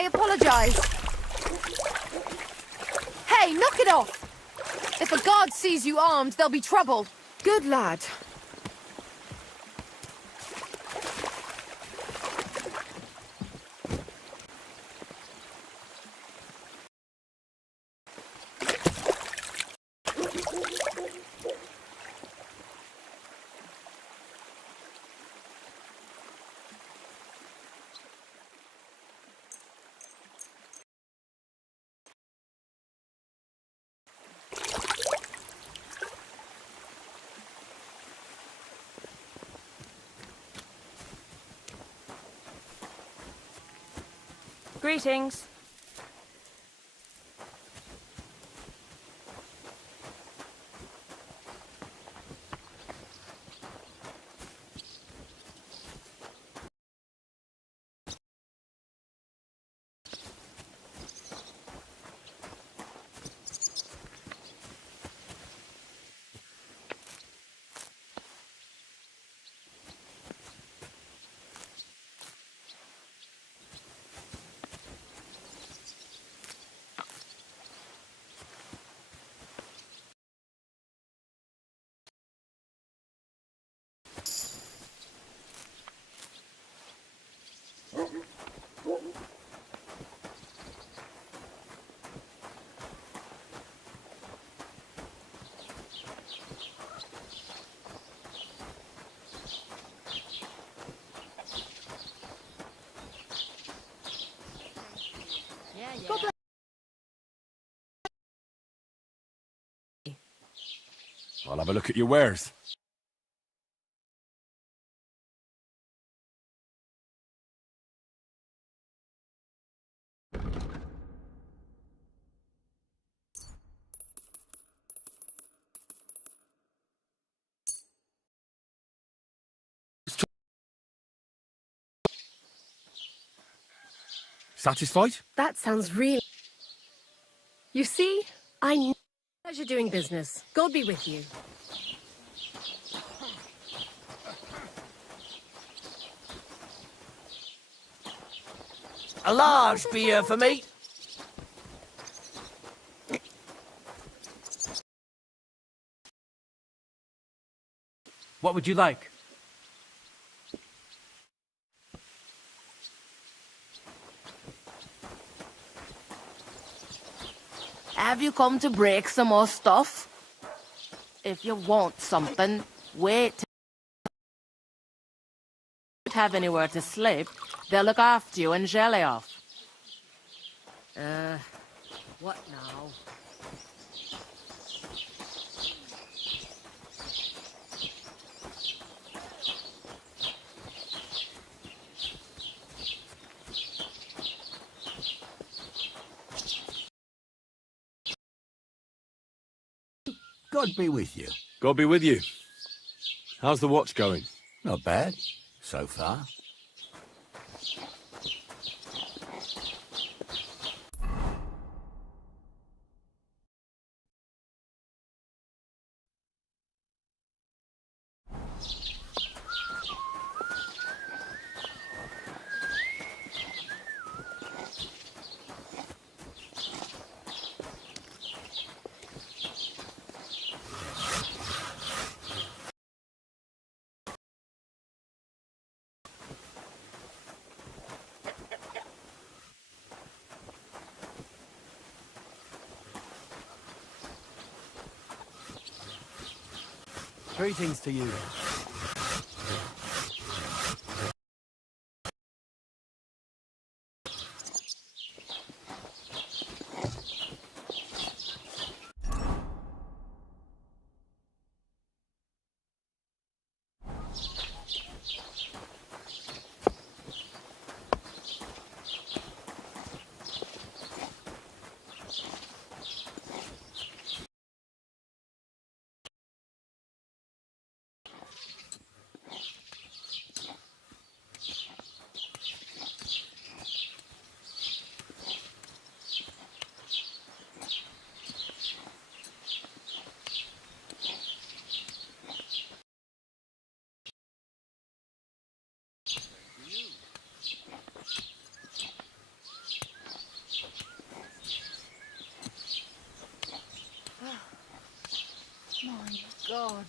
I apologize. Hey, knock it off! If a guard sees you armed, there'll be trouble. Good lad. Greetings. I'll have a look at your wares. Satisfied? That sounds real. You see, I know pleasure doing business. God be with you. A large beer for me. What would you like? Have you come to break some more stuff? If you want something, wait till you don't have anywhere to sleep. They'll look after you in Jelly-off. What now? God be with you. God be with you. How's the watch going? Not bad, so far. Greetings to you. My God.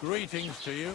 Greetings to you.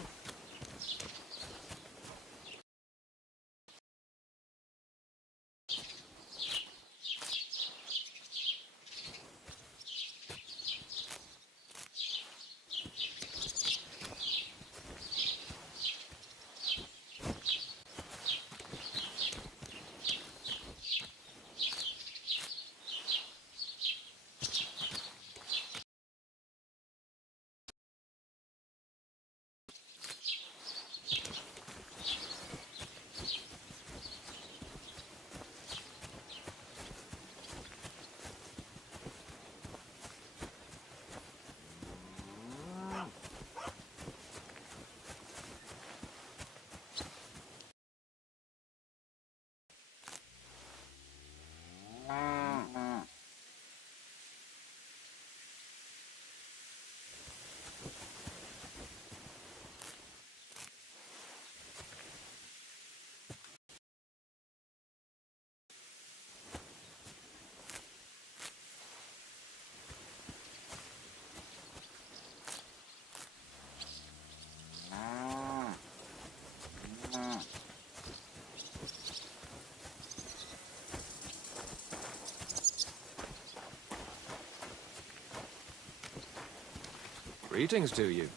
Greetings to you.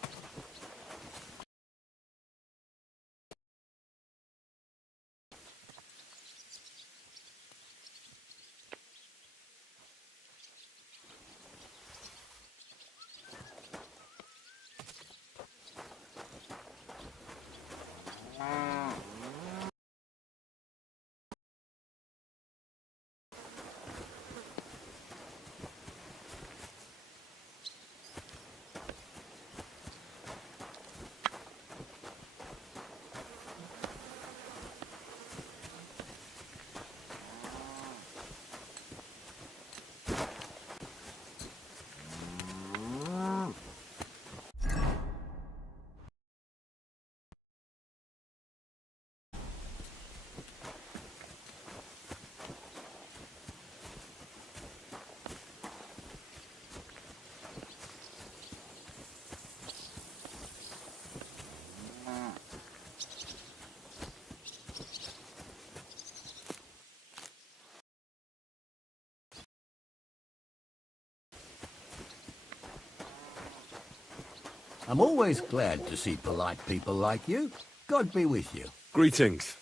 I'm always glad to see polite people like you. God be with you. Greetings.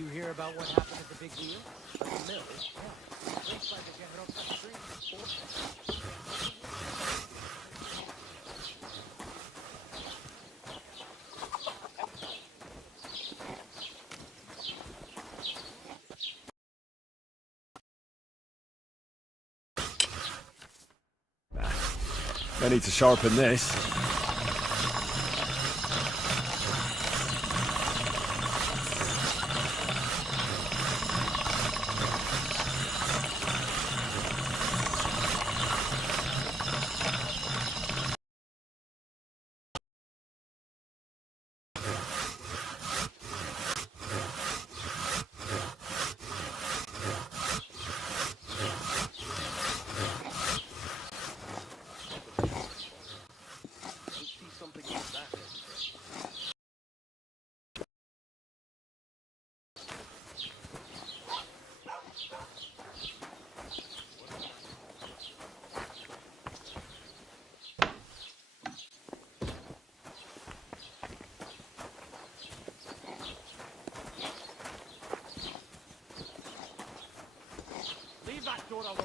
you hear about what happened at the big wheel? At the mill? Yeah. Looks like a general stream. I need to sharpen this. Leave that door alone.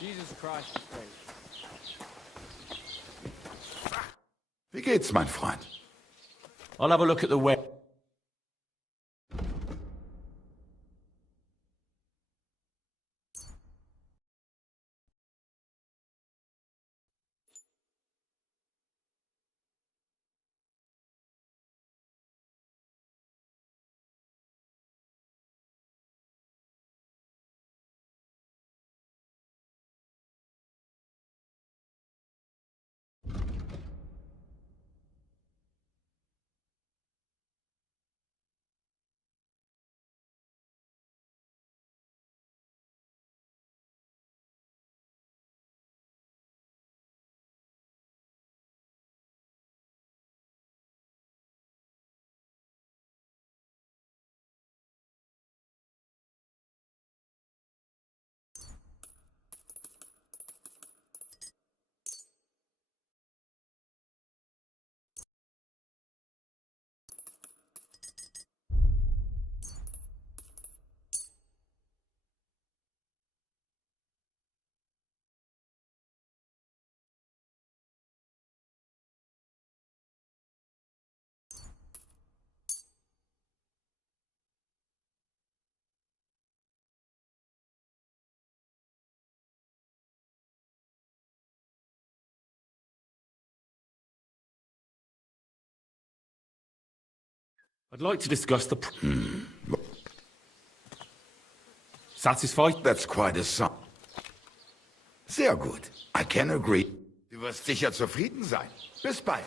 Jesus Christ. Wie geht's, mein Freund? I'll have a look at the web. I'd like to discuss the... Satisfied? That's quite a song. Sehr gut. I can agree. Du wirst sicher zufrieden sein. Bis bald.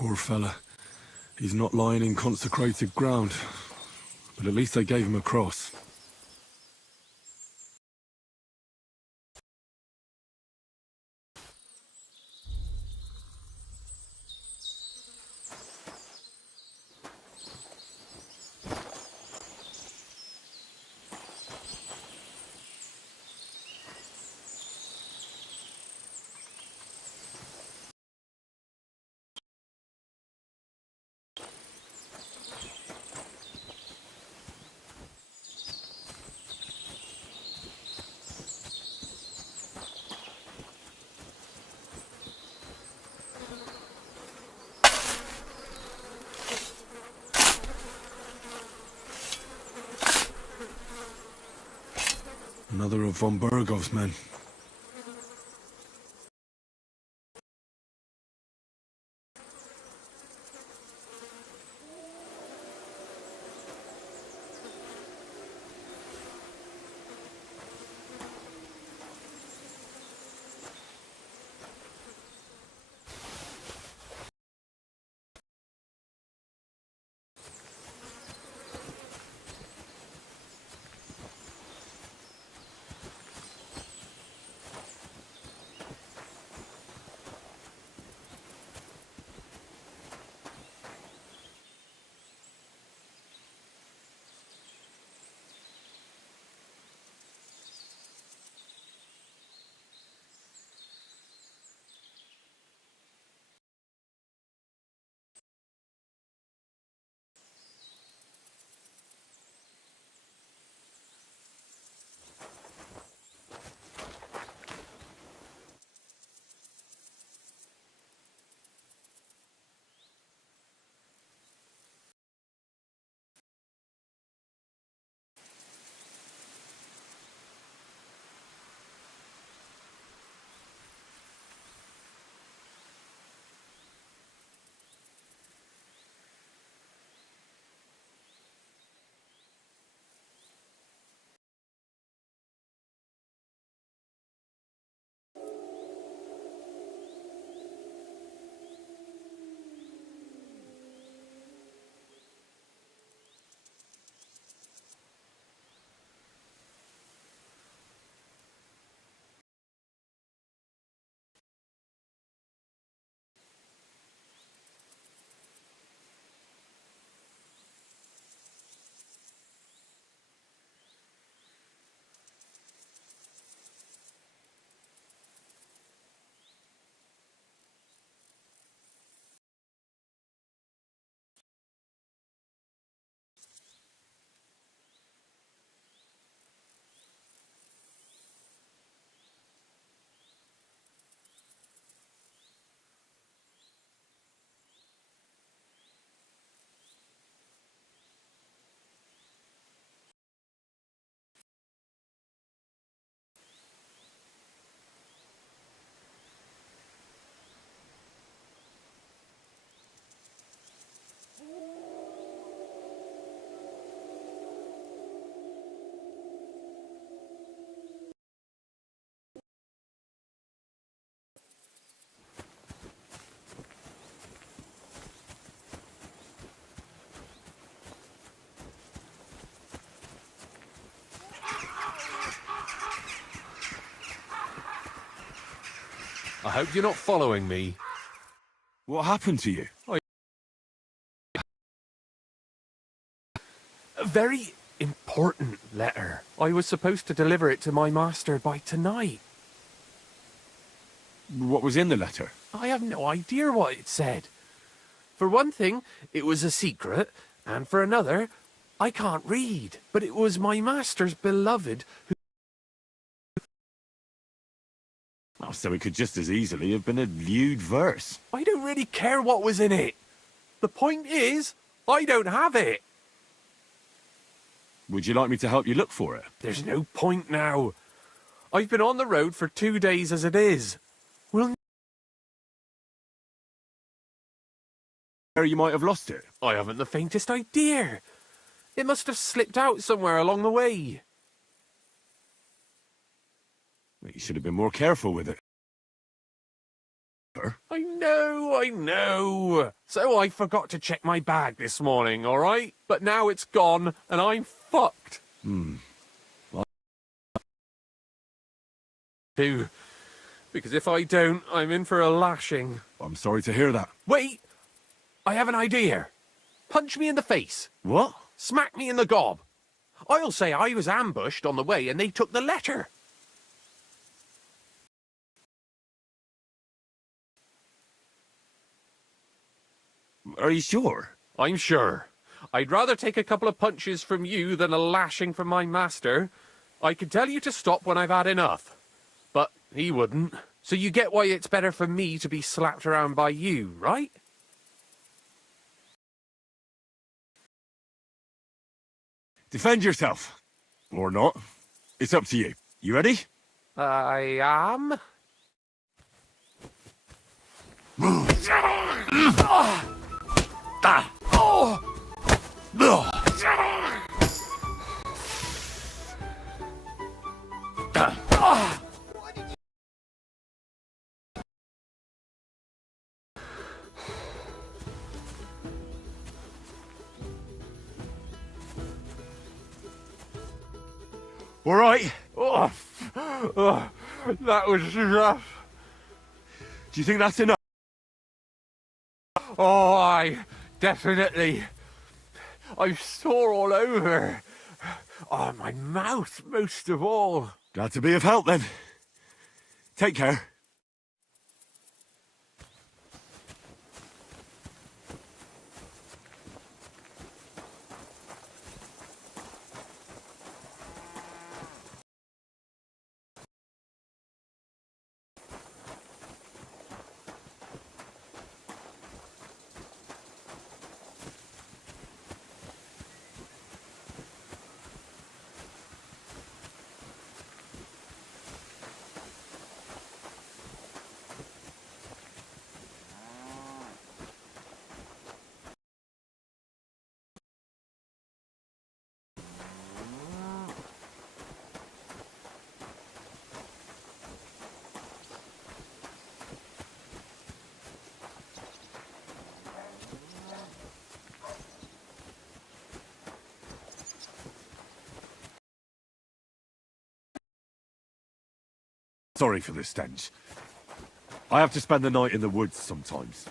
Poor fella. He's not lying in consecrated ground. But at least they gave him a cross. Another of von Burgov's men. I hope you're not following me. What happened to you? A very important letter. I was supposed to deliver it to my master by tonight. What was in the letter? I have no idea what it said. For one thing, it was a secret, and for another, I can't read. But it was my master's beloved who... Oh, so it could just as easily have been a lewd verse. I don't really care what was in it. The point is, I don't have it. Would you like me to help you look for it? There's no point now. I've been on the road for 2 days as it is. We'll... Where you might have lost it? I haven't the faintest idea. It must have slipped out somewhere along the way. Well, you should have been more careful with it. I know. So I forgot to check my bag this morning, all right? But now it's gone, and I'm fucked. Too. Because if I don't, I'm in for a lashing. I'm sorry to hear that. Wait! I have an idea. Punch me in the face. What? Smack me in the gob. I'll say I was ambushed on the way and they took the letter. Are you sure? I'm sure. I'd rather take a couple of punches from you than a lashing from my master. I could tell you to stop when I've had enough. But he wouldn't. So you get why it's better for me to be slapped around by you, right? Defend yourself. Or not. It's up to you. You ready? I am. All right. That was rough. Do you think that's enough? Oh, definitely. I'm sore all over. Oh, my mouth, most of all. Glad to be of help then. Take care. Sorry for the stench. I have to spend the night in the woods sometimes.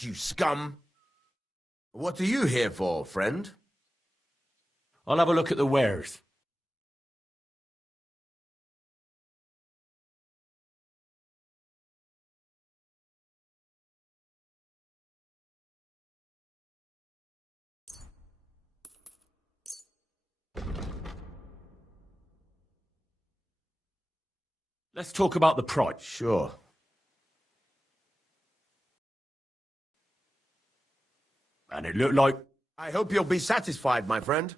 You scum! What are you here for, friend? I'll have a look at the wares. Let's talk about the price. Sure. And it looked like... I hope you'll be satisfied, my friend.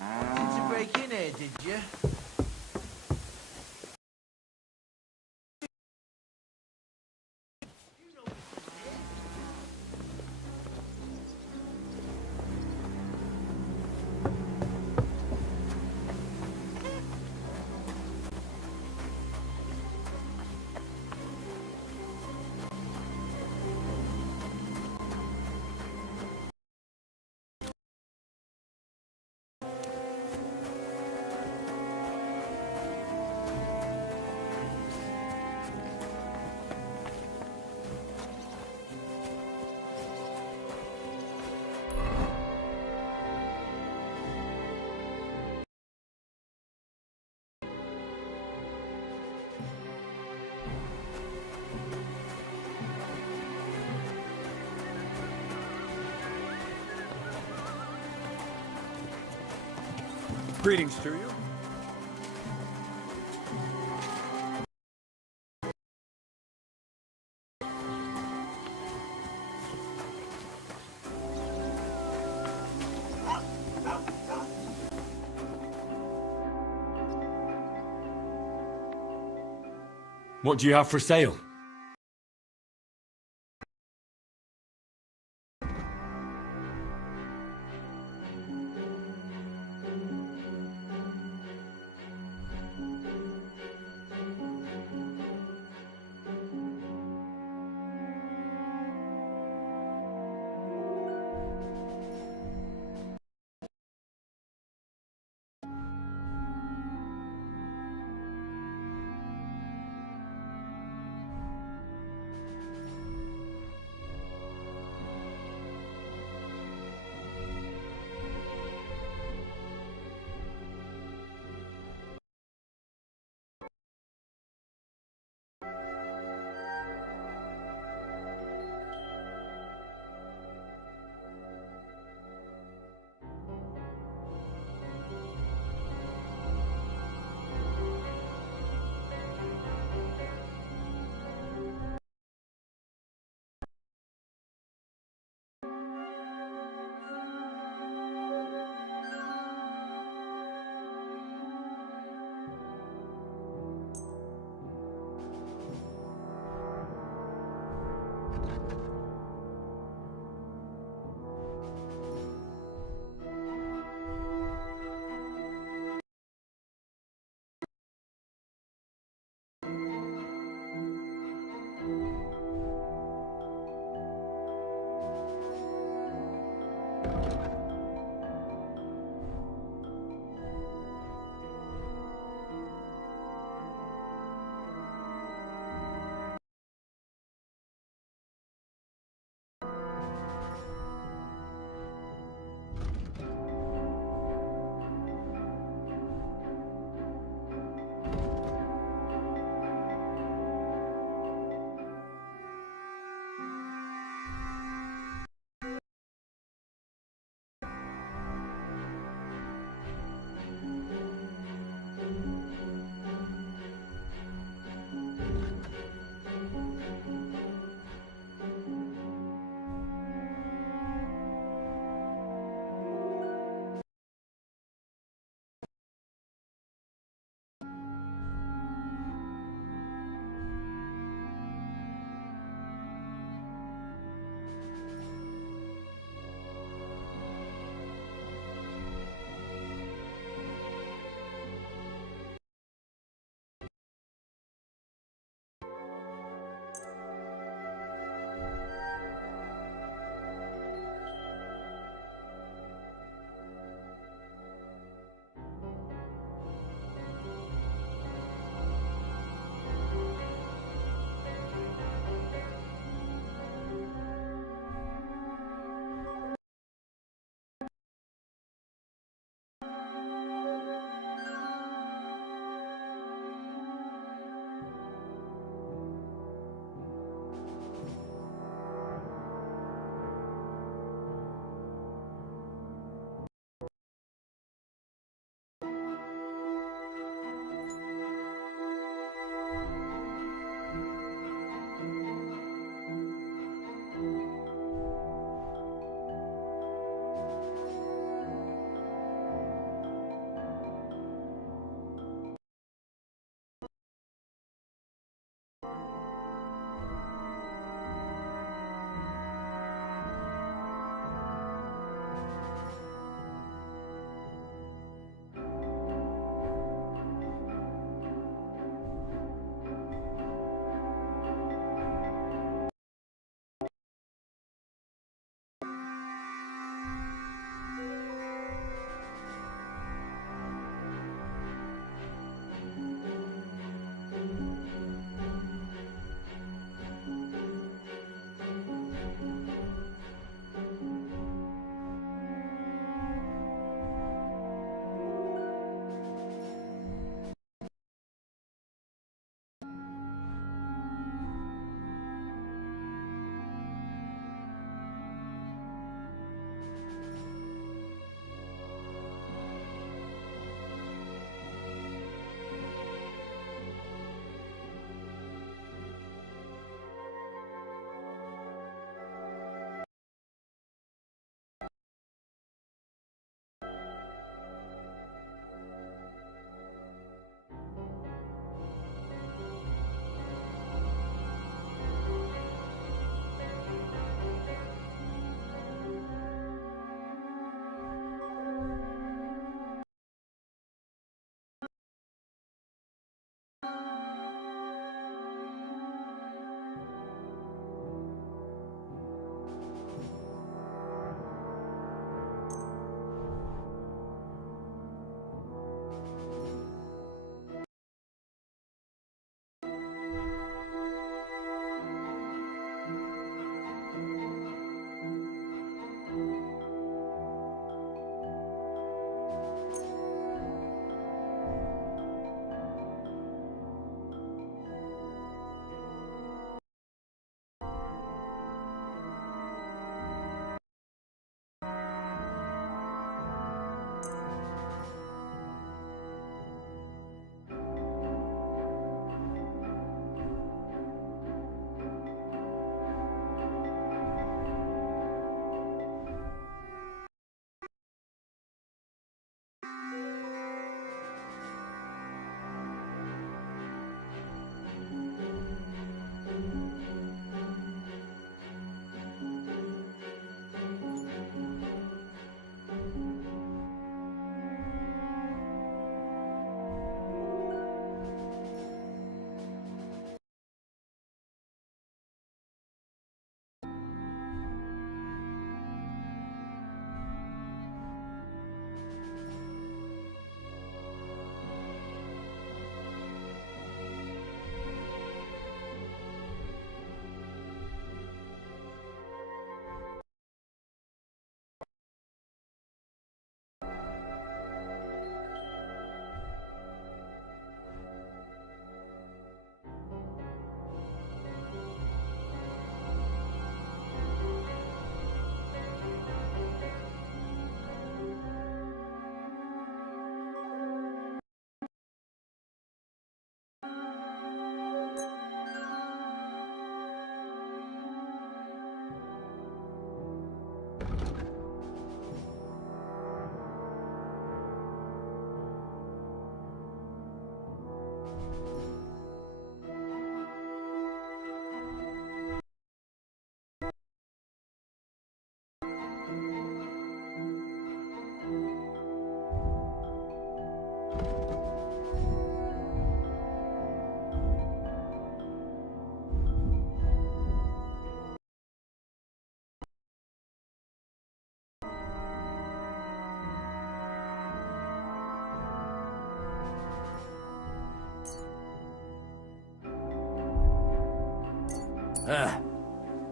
Did you break in here, did you? Greetings to you. What do you have for sale?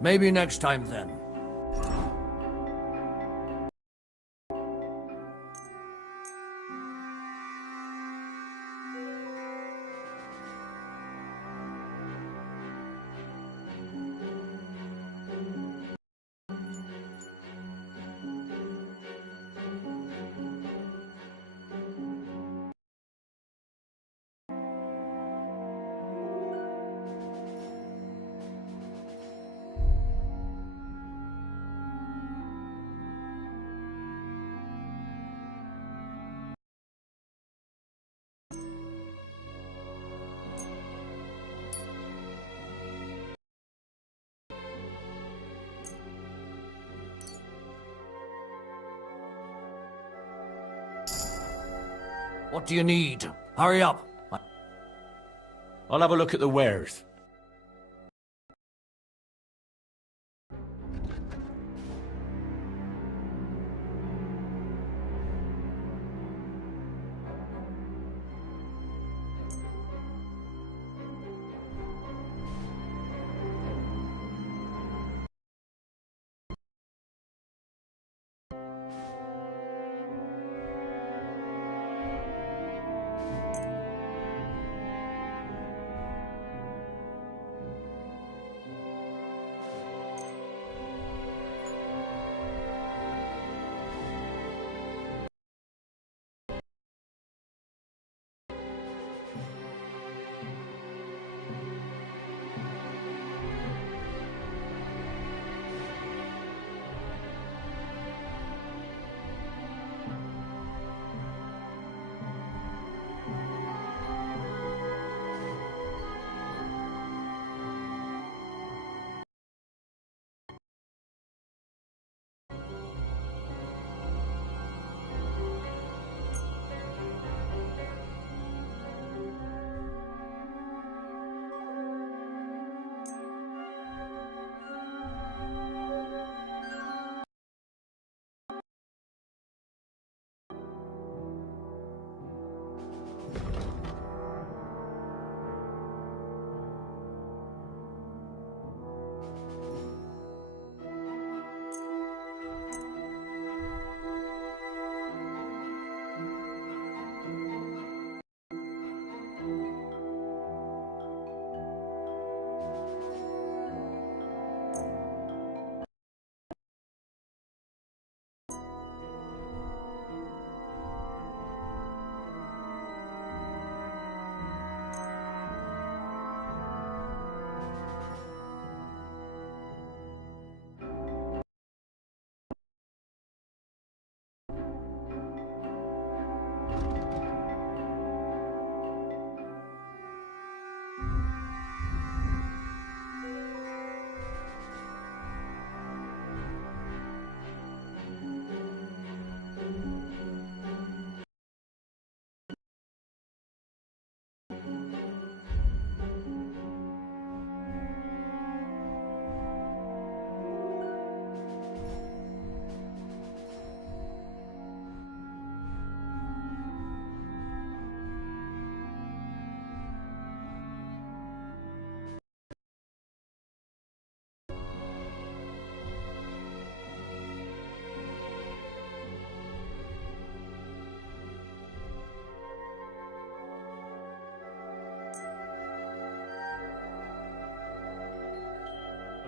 Maybe next time then. What do you need? Hurry up. I'll have a look at the wares.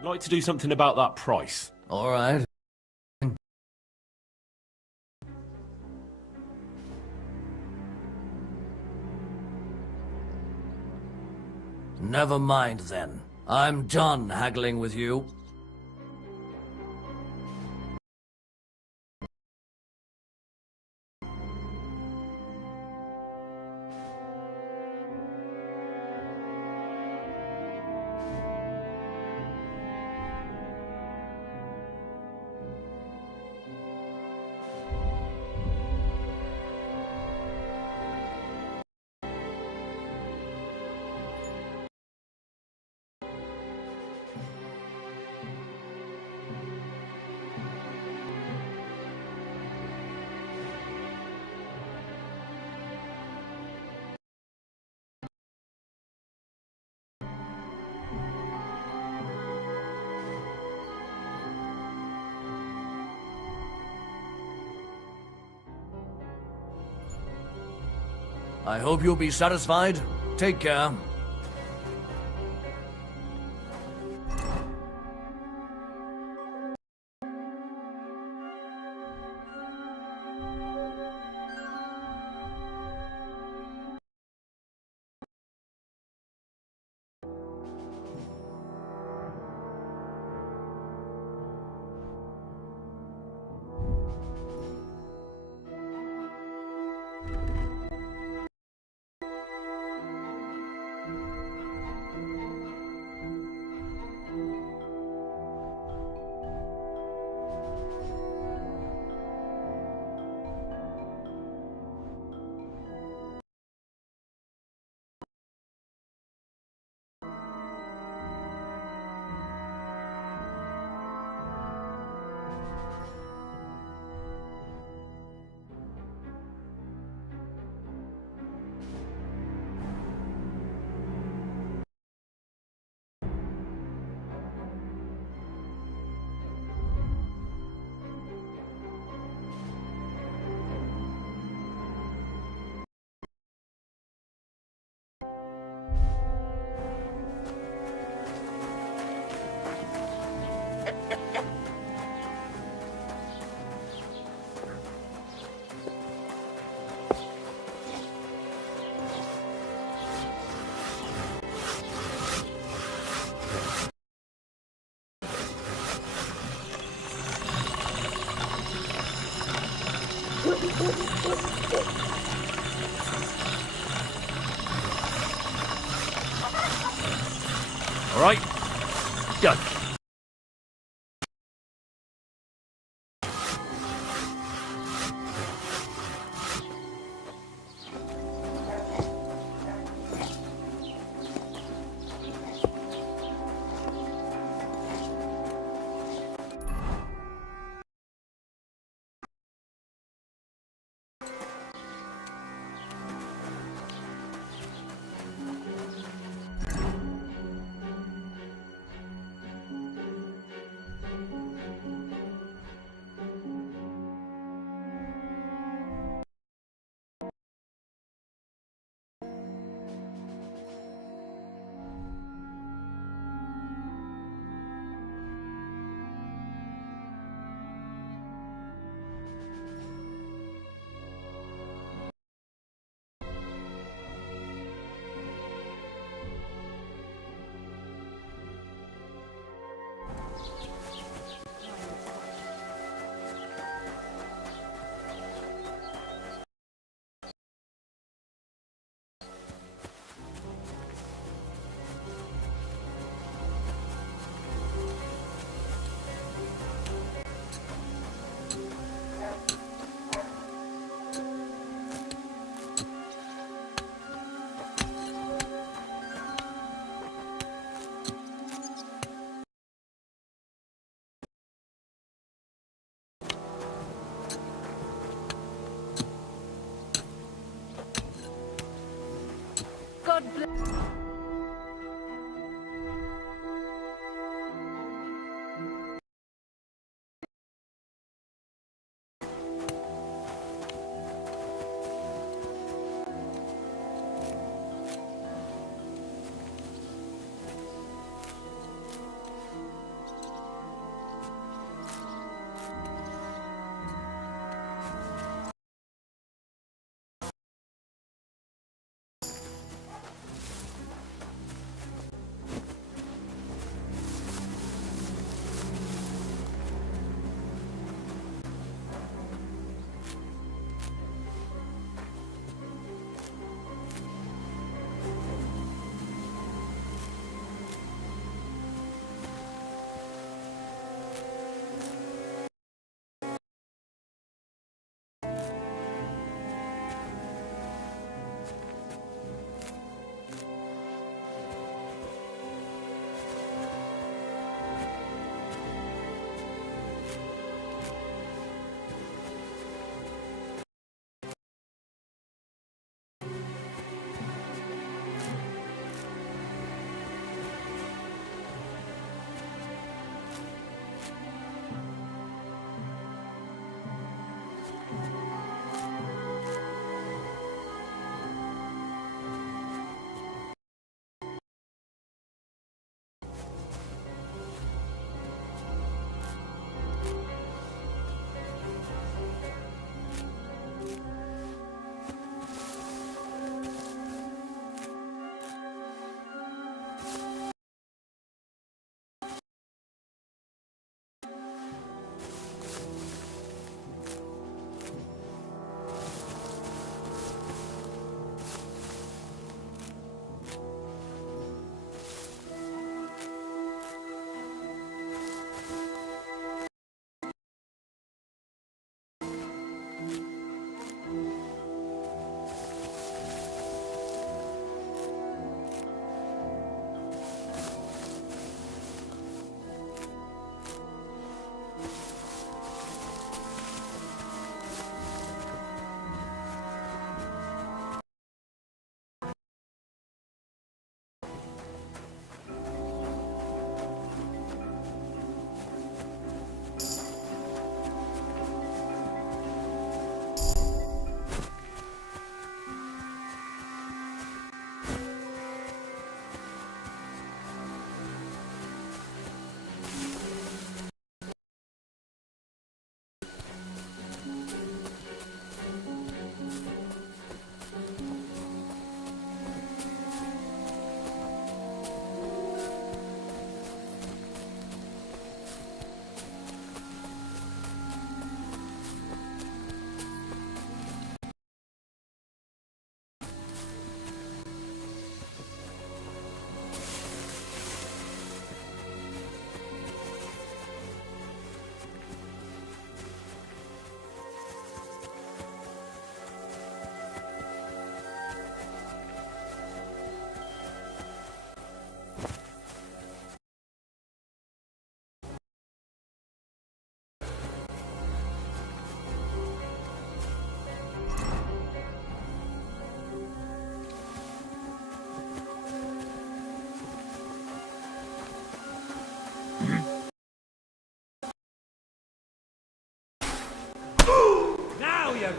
I'd like to do something about that price. All right. Never mind then. I'm done haggling with you. I hope you'll be satisfied. Take care. All right? Go.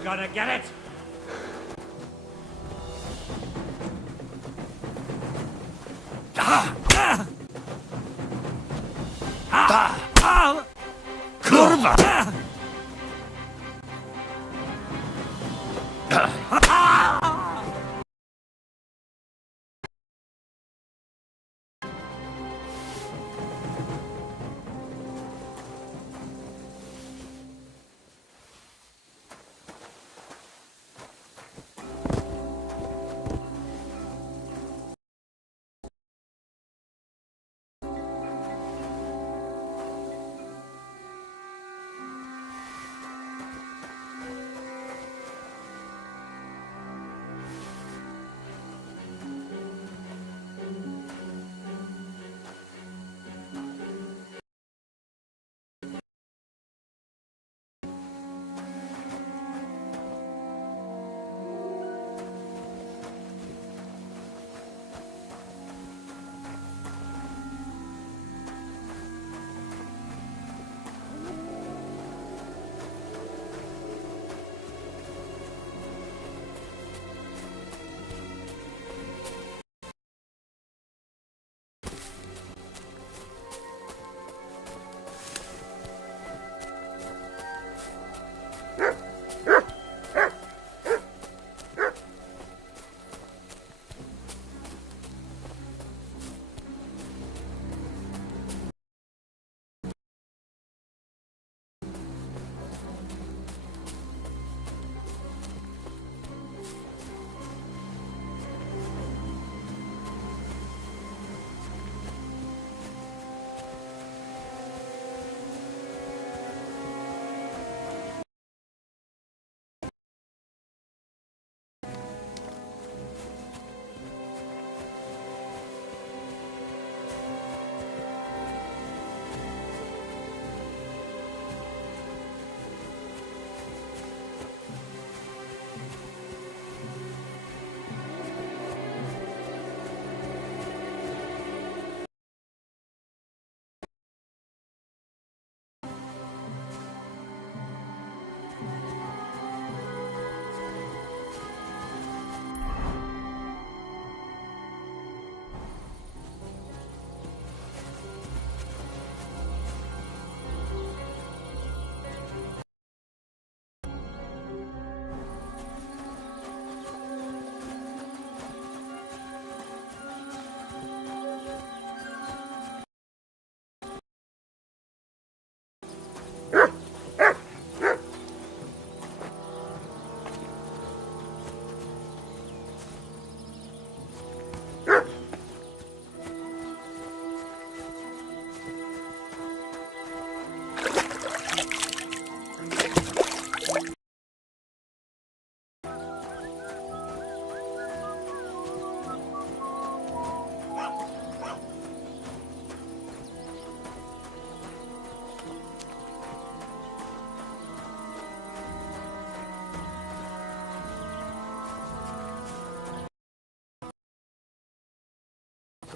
gonna get it? Kurwa!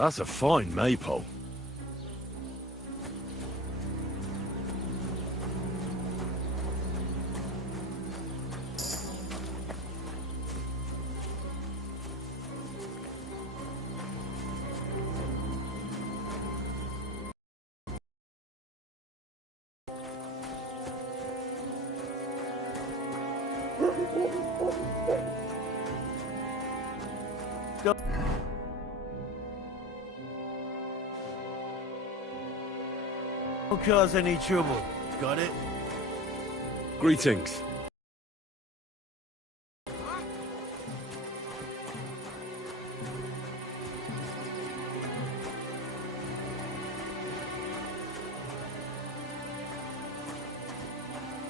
That's a fine maypole. Don't cause any trouble. Got it? Greetings.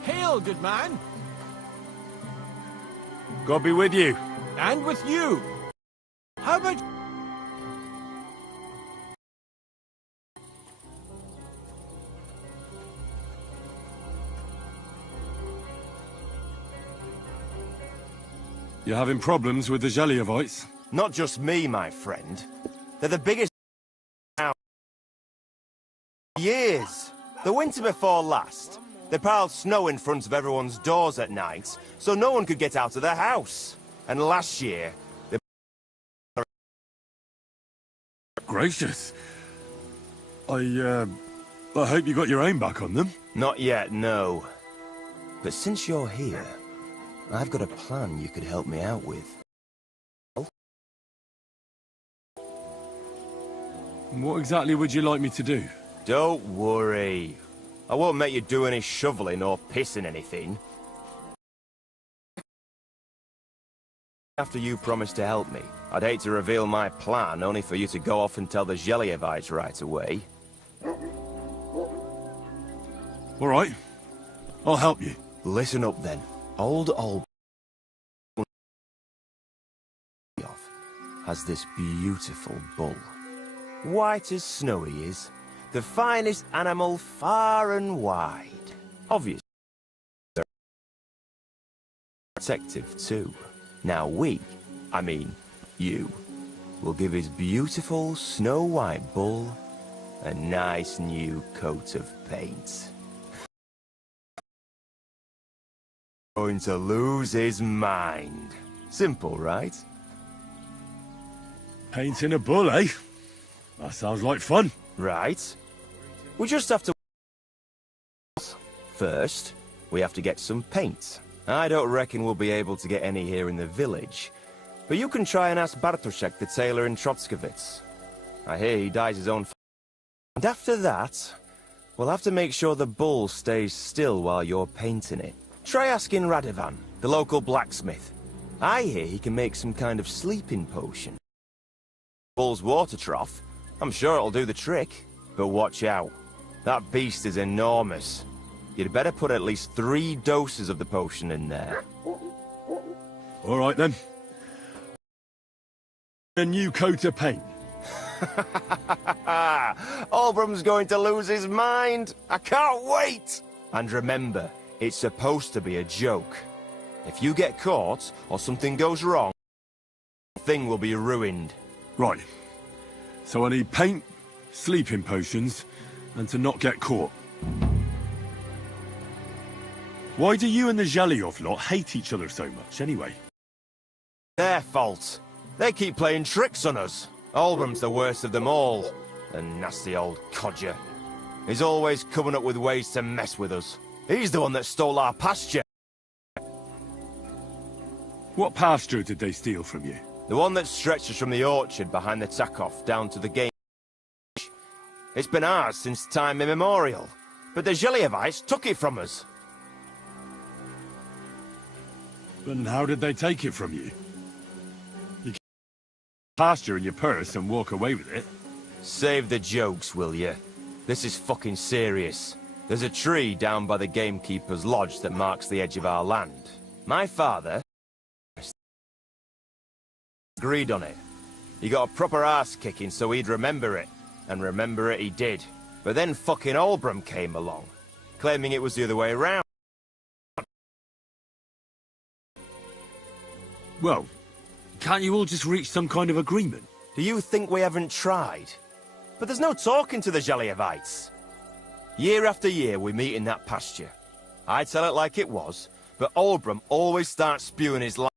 Hail, good man, God be with you. and with you. How about... You're having problems with the Zheliovites? Not just me, my friend. They're the biggest out years. The winter before last, They piled snow in front of everyone's doors at night, so no one could get out of their house. And last year, they... Gracious. I hope you got your aim back on them. Not yet, no. But since you're here, I've got a plan you could help me out with. What exactly would you like me to do? Don't worry. I won't make you do any shoveling or pissing anything. After you promised to help me, I'd hate to reveal my plan only for you to go off and tell the Gelievites right away. All right. I'll help you. Listen up then. Old has this beautiful bull. White as snow he is. The finest animal far and wide. Obviously, they're protective too. Now you, will give his beautiful snow-white bull a nice new coat of paint. Going to lose his mind. Simple, right? Painting a bull, eh? That sounds like fun. Right. We just have to... First, we have to get some paint. I don't reckon we'll be able to get any here in the village. But you can try and ask Bartoszek, the tailor in Trotskovitz. I hear he dyes his own... And after that, we'll have to make sure the bull stays still while you're painting it. Try asking Radovan, the local blacksmith. I hear he can make some kind of sleeping potion. Bull's water trough. I'm sure it'll do the trick. But watch out. That beast is enormous. You'd better put at least 3 doses of the potion in there. All right, then. A new coat of paint. Olbram's going to lose his mind. I can't wait. And remember, it's supposed to be a joke. If you get caught or something goes wrong, the thing will be ruined. Right. So I need paint, sleeping potions, and to not get caught. Why do you and the Zhelyov lot hate each other so much, anyway? Their fault. They keep playing tricks on us. Olbram's the worst of them all. The nasty old codger. He's always coming up with ways to mess with us. He's the one that stole our pasture. What pasture did they steal from you? The one that stretches from the orchard behind the Takov down to the game. It's been ours since time immemorial. But the Gelievites took it from us. And how did they take it from you? You keep pasture in your purse and walk away with it? Save the jokes, will you? This is fucking serious. There's a tree down by the gamekeeper's lodge that marks the edge of our land. My father agreed on it. He got a proper ass-kicking so he'd remember it. And remember it he did. But then fucking Olbram came along, claiming it was the other way around. Well, can't you all just reach some kind of agreement? Do you think we haven't tried? But there's no talking to the Gelievites. Year after year we meet in that pasture. I tell it like it was, but Olbram always starts spewing his lies.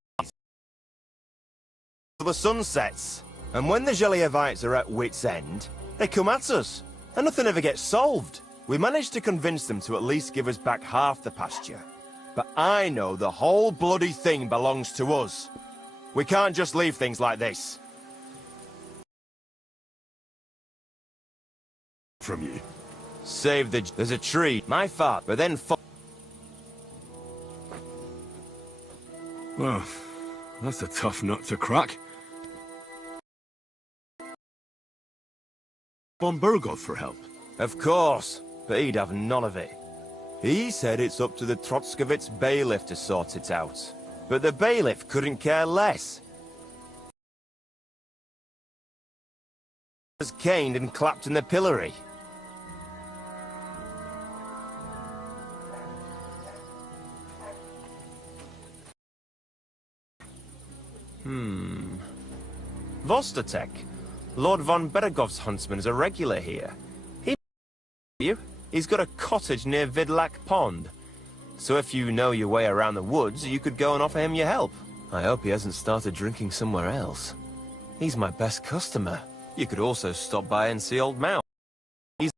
The sun sets, and when the Gelievites are at wit's end, they come at us, and nothing ever gets solved. We managed to convince them to at least give us back half the pasture. But I know the whole bloody thing belongs to us. We can't just leave things like this. From you? Save the... There's a tree. My father, but then Well, that's a tough nut to crack. On Burgov for help. Of course, but he'd have none of it. He said it's up to the Trotskovitz bailiff to sort it out. But the bailiff couldn't care less. He was caned and clapped in the pillory. Vostotek, Lord von Beregov's huntsman, is a regular here. You? He's got a cottage near Vidlac Pond. So if you know your way around the woods, you could go and offer him your help. I hope he hasn't started drinking somewhere else. He's my best customer. You could also stop by and see Old Mouse. He's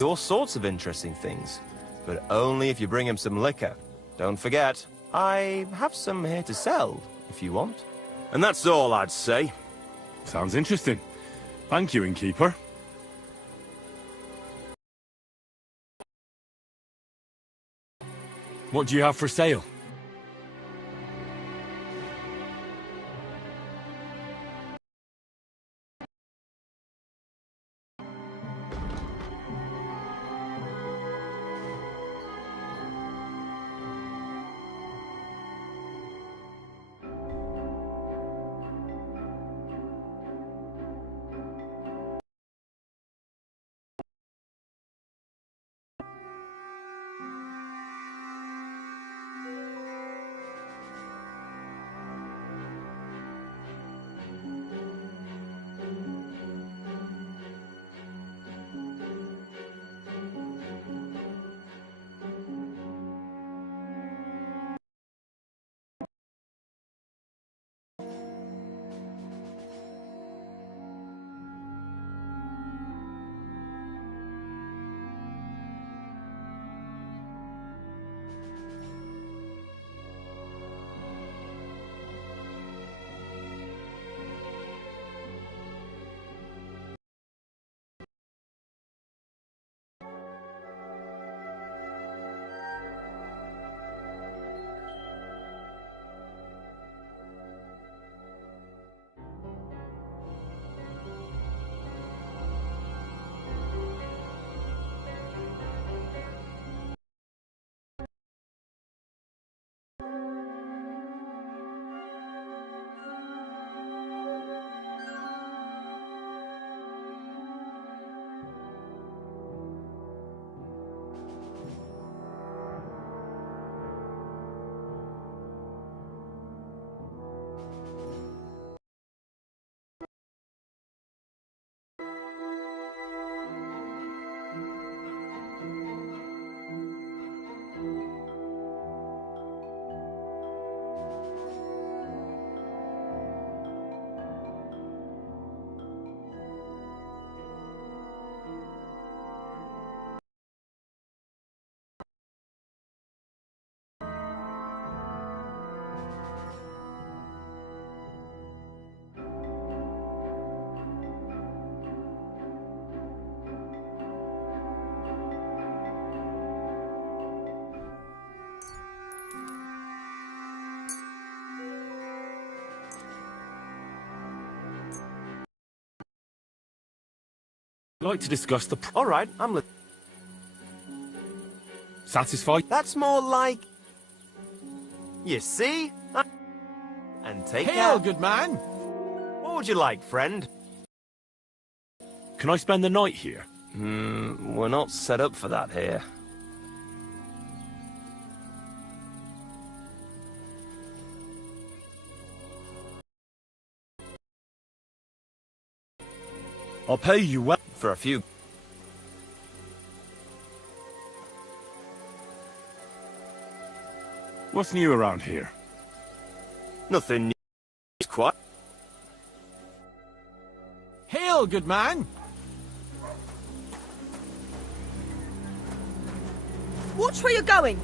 all sorts of interesting things, but only if you bring him some liquor. Don't forget, I have some here to sell, if you want. And that's all I'd say. Sounds interesting. Thank you, innkeeper. What do you have for sale? I'd like to discuss the... All right, I'm Satisfied? That's more like... You see? And take Hail, care. good man! What would you like, friend? Can I spend the night here? We're not set up for that here. I'll pay you well. For a few... What's new around here? Nothing new. It's quite... Hail, good man! Watch where you're going.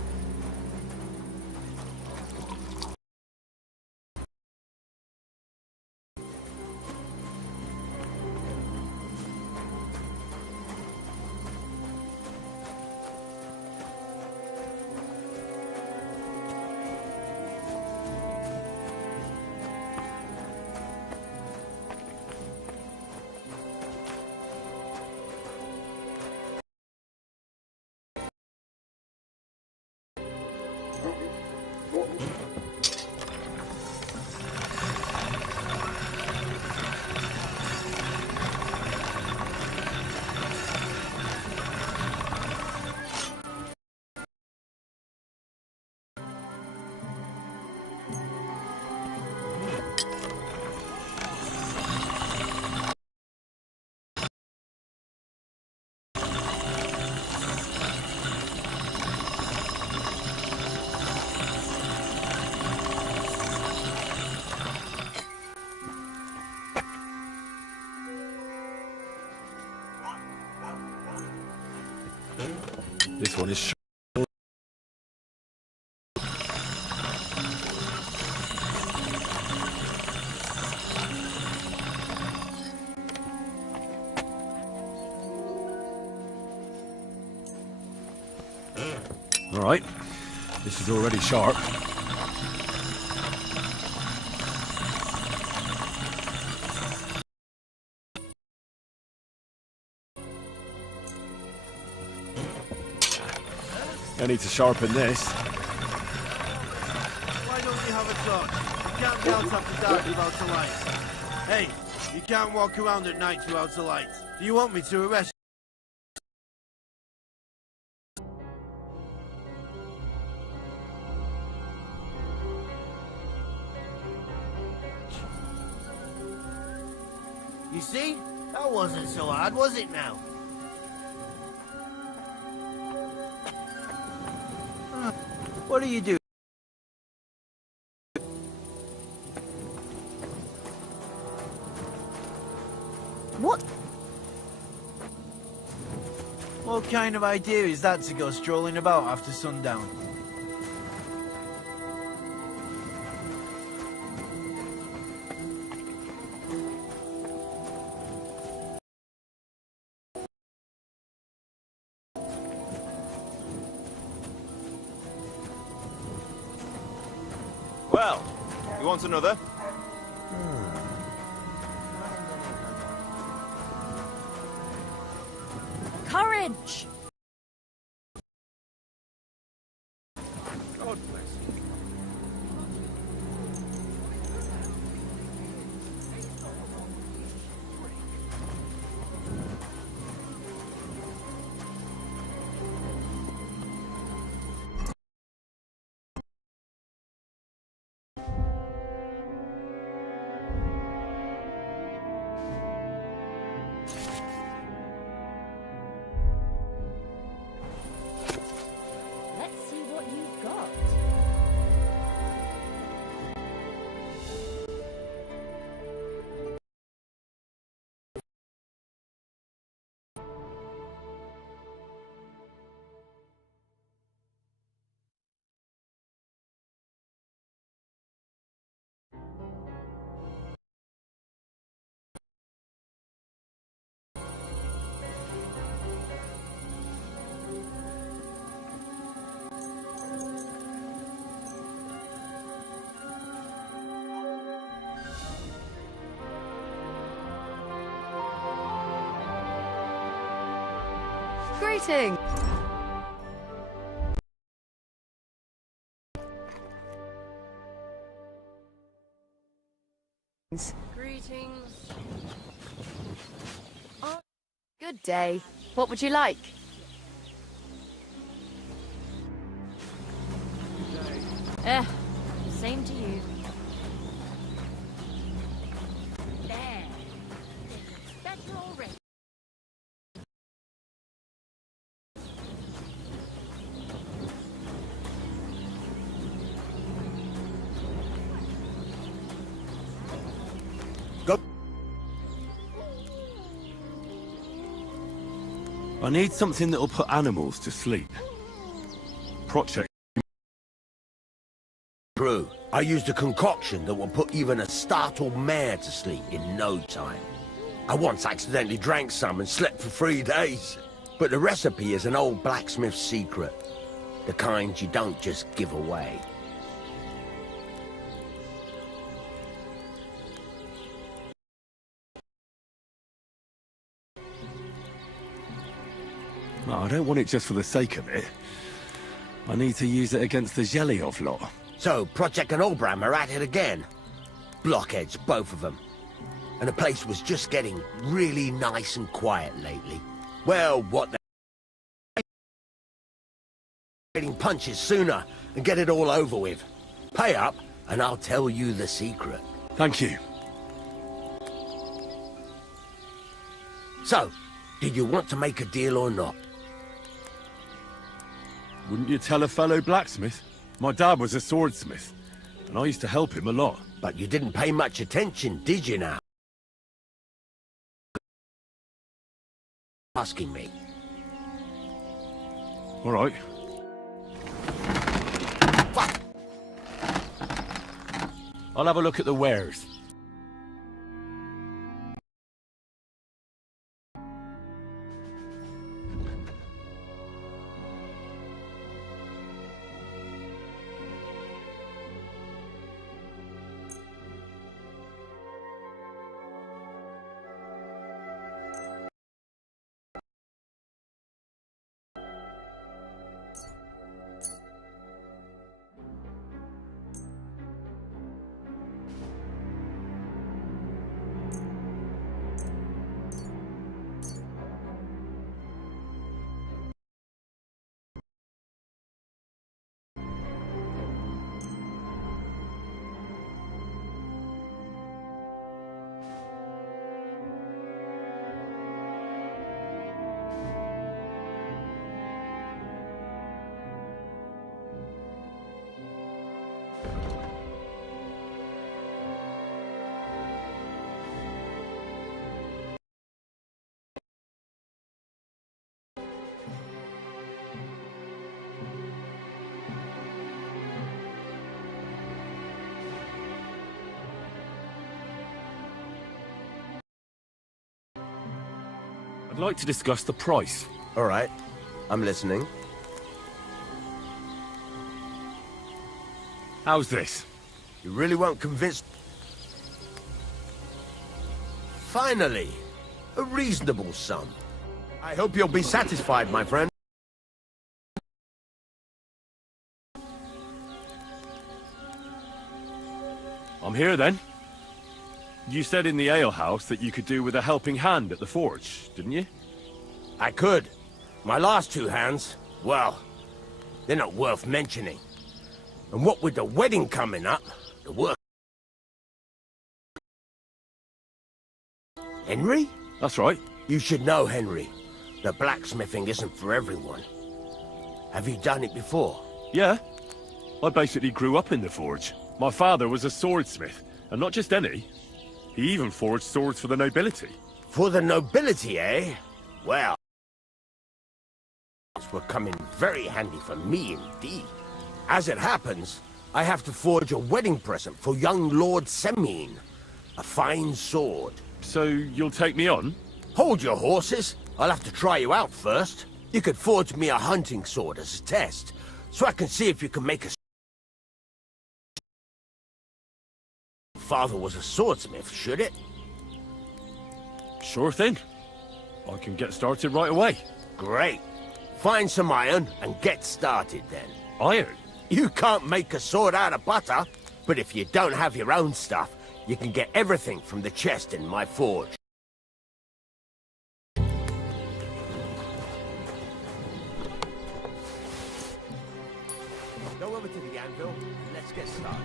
This one is all right. This is already sharp. I need to sharpen this. Why don't you have a torch? You can't be out after dark without a light. Hey, you can't walk around at night without a light. Do you want me to arrest you? You see? That wasn't so hard, was it now? What do you do? What? What kind of idea is that to go strolling about after sundown? Well, you want another? Courage! God bless you. Let's see what you've got. Greetings. Greetings. Good day. What would you like? Same to you. There. It's better already. I need something that'll put animals to sleep. Project. True. I used a concoction that will put even a startled mare to sleep in no time. I once accidentally drank some and slept for 3 days. But the recipe is an old blacksmith's secret. The kind you don't just give away. No, I don't want it just for the sake of it. I need to use it against the Zhelyov lot. So, Project and Olbram are at it again. Blockheads, both of them. And the place was just getting really nice and quiet lately. Well, what the... Getting punches sooner and get it all over with. Pay up, and I'll tell you the secret. Thank you. So, did you want to make a deal or not? Wouldn't you tell a fellow blacksmith? My dad was a swordsmith, and I used to help him a lot. But you didn't pay much attention, did you now? Asking me. All right. Fuck! I'll have a look at the wares. I'd like to discuss the price. All right. I'm listening. How's this? You really won't convince... Finally! A reasonable sum. I hope you'll be satisfied, my friend. I'm here then. You said in the alehouse that you could do with a helping hand at the forge, didn't you? I could. My last two hands, well, they're not worth mentioning. And what with the wedding coming up, the work... Henry? That's right. You should know, Henry. The blacksmithing isn't for everyone. Have you done it before? Yeah. I basically grew up in the forge. My father was a swordsmith, and not just any. He even forged swords for the nobility. For the nobility, eh? Well... this will come in very handy for me indeed. As it happens, I have to forge a wedding present for young Lord Semine. A fine sword. So you'll take me on? Hold your horses. I'll have to try you out first. You could forge me a hunting sword as a test, so I can see if you can make a... Father was a swordsmith, should it? Sure thing. I can get started right away. Great. Find some iron and get started then. Iron? You can't make a sword out of butter, but if you don't have your own stuff, you can get everything from the chest in my forge. Go over to the anvil, and let's get started.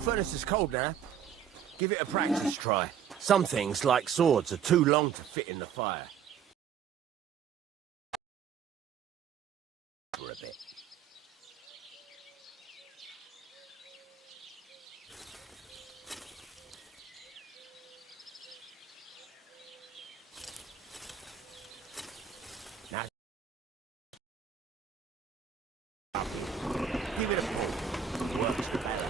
Furnace is cold now. Give it a practice try. Some things, like swords, are too long to fit in the fire. For a bit. Now, give it a pull. Works better.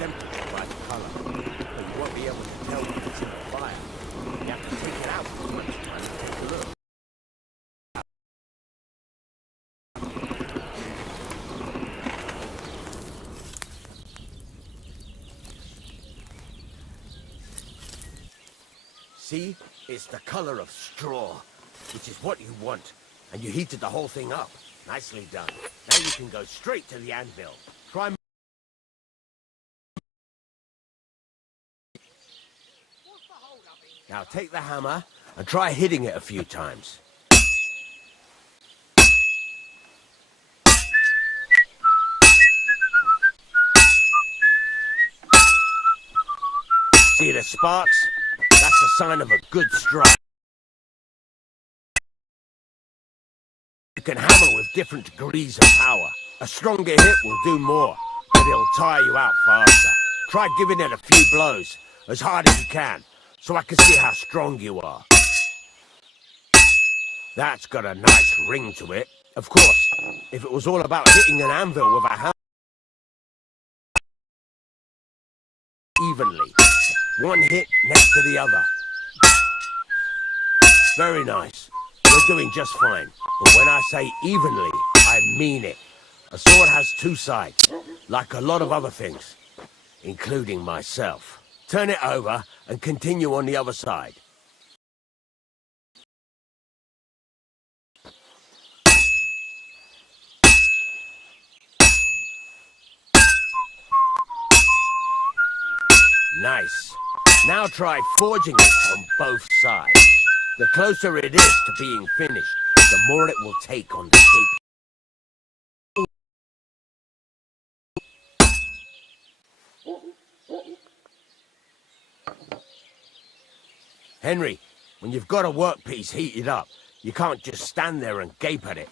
By the color, but you won't be able to tell if it's in the fire. You have to take it out for much time and take a look. See? It's the color of straw, which is what you want. And you heated the whole thing up. Nicely done. Now you can go straight to the anvil. Try... Now take the hammer and try hitting it a few times. See the sparks? That's a sign of a good strike. You can hammer with different degrees of power. A stronger hit will do more, but it'll tire you out faster. Try giving it a few blows, as hard as you can, so I can see how strong you are. That's got a nice ring to it. Of course, if it was all about hitting an anvil with a hammer evenly, one hit next to the other. Very nice. You're doing just fine. But when I say evenly, I mean it. A sword has two sides, like a lot of other things, including myself. Turn it over and continue on the other side. Nice. Now try forging it on both sides. The closer it is to being finished, the more it will take on the shape. Henry, when you've got a workpiece heated up, you can't just stand there and gape at it.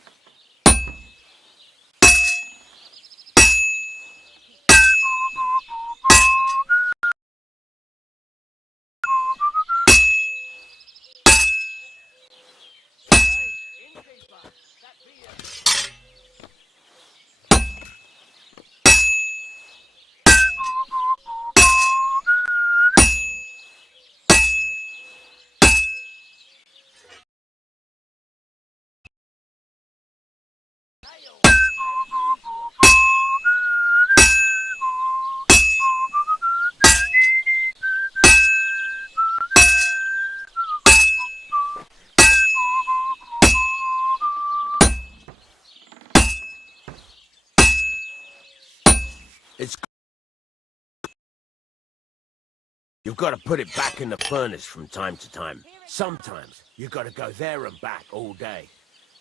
You've got to put it back in the furnace from time to time. Sometimes you've got to go there and back all day.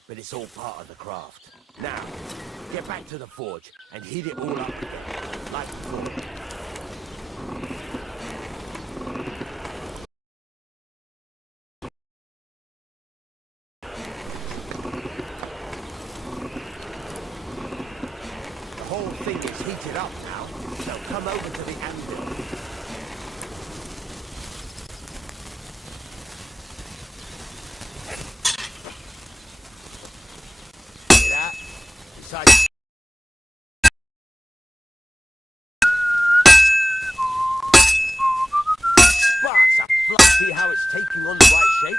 But it's all part of the craft. Now, get back to the forge and heat it all up again, like before. The whole thing is heated up now. Now come over to the anvil. Sparks are fluffy. How it's taking on the right shape?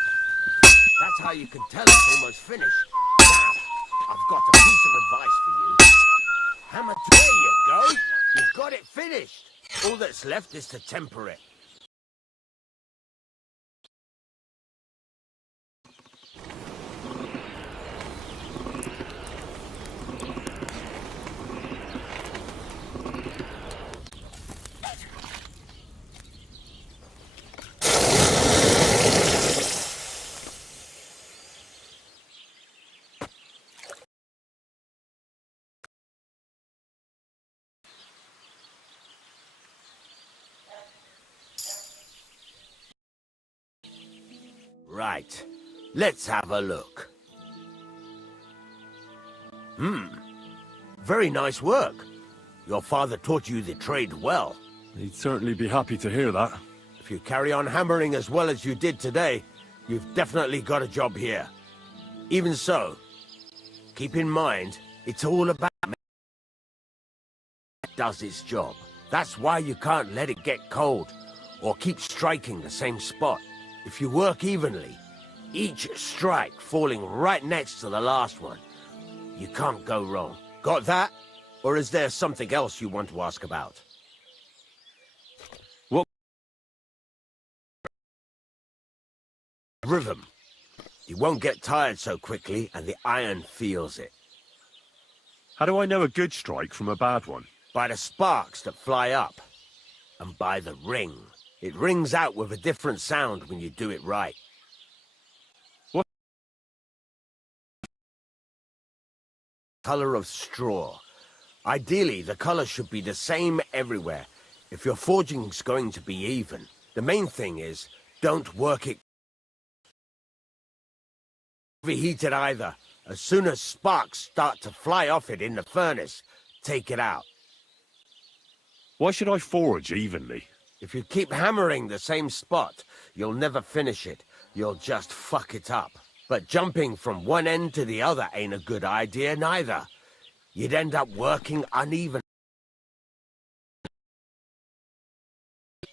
That's how you can tell it's almost finished. Now, I've got a piece of advice for you. Hammer, there you go. You've got it finished. All that's left is to temper it. Right. Let's have a look. Very nice work. Your father taught you the trade well. He'd certainly be happy to hear that. If you carry on hammering as well as you did today, you've definitely got a job here. Even so, keep in mind, it's all about does its job. That's why you can't let it get cold, or keep striking the same spot. If you work evenly, each strike falling right next to the last one, you can't go wrong. Got that? Or is there something else you want to ask about? What? Rhythm. You won't get tired so quickly, and the iron feels it. How do I know a good strike from a bad one? By the sparks that fly up, and by the ring. It rings out with a different sound when you do it right. What? Color of straw. Ideally, the color should be the same everywhere, if your forging's going to be even. The main thing is, don't work it overheated either. As soon as sparks start to fly off it in the furnace, take it out. Why should I forge evenly? If you keep hammering the same spot, you'll never finish it. You'll just fuck it up. But jumping from one end to the other ain't a good idea neither. You'd end up working uneven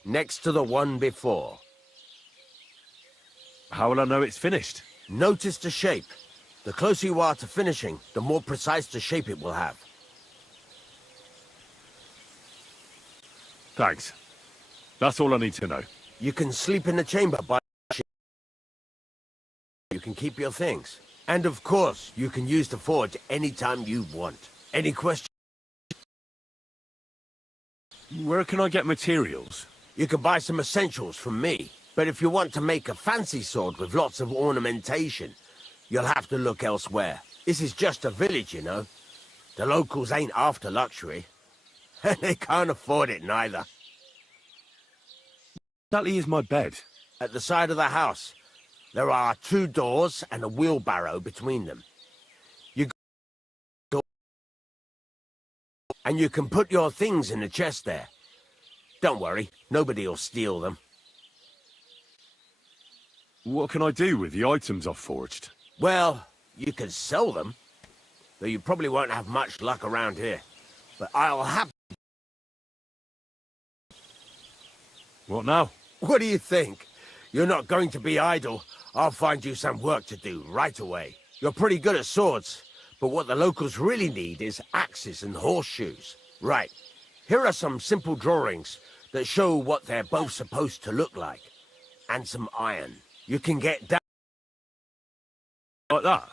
next to the one before. How will I know it's finished? Notice the shape. The closer you are to finishing, the more precise the shape it will have. Thanks. That's all I need to know. You can sleep in the chamber by... You can keep your things. And of course, you can use the forge anytime you want. Any questions? Where can I get materials? You can buy some essentials from me. But if you want to make a fancy sword with lots of ornamentation, you'll have to look elsewhere. This is just a village, you know. The locals ain't after luxury. And they can't afford it neither. Exactly is my bed. At the side of the house, there are 2 doors and a wheelbarrow between them. You go and you can put your things in the chest there. Don't worry, nobody'll steal them. What can I do with the items I've forged? Well, you can sell them, though you probably won't have much luck around here. But I'll have... What now? What do you think? You're not going to be idle. I'll find you some work to do right away. You're pretty good at swords, but what the locals really need is axes and horseshoes. Right, here are some simple drawings that show what they're both supposed to look like. And some iron. You can get down... Like that?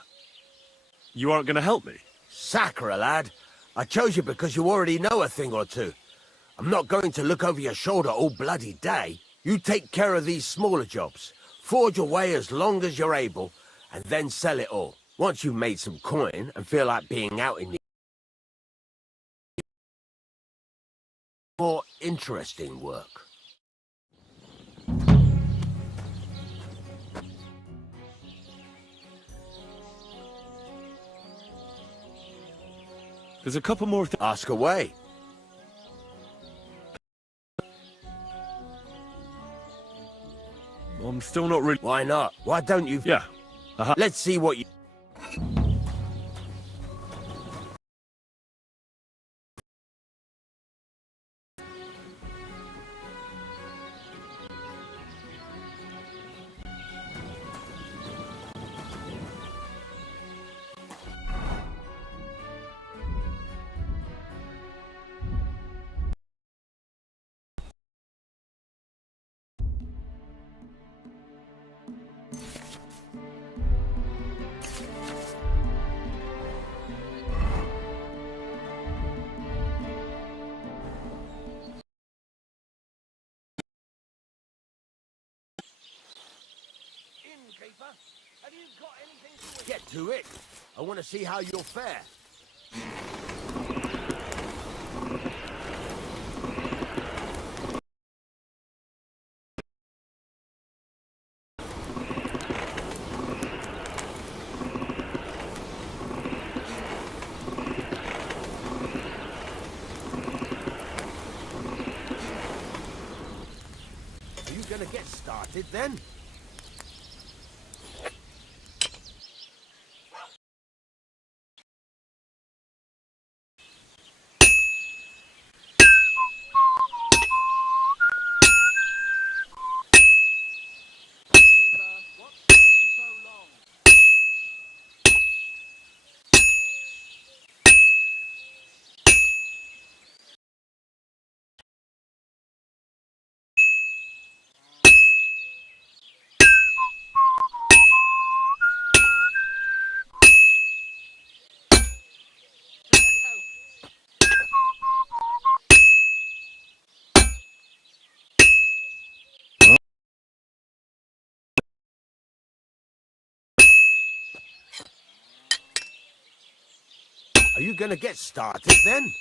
You aren't going to help me? Sacre, lad. I chose you because you already know a thing or two. I'm not going to look over your shoulder all bloody day. You take care of these smaller jobs. Forge away as long as you're able, and then sell it all. Once you've made some coin and feel like being out in the... more interesting work. There's a couple more Ask away. I'm still not really... Why not? Why don't you... Yeah. Let's see what you... Have you got anything to get to it? I want to see how you'll fare. Are you gonna get started then? Are you gonna get started then?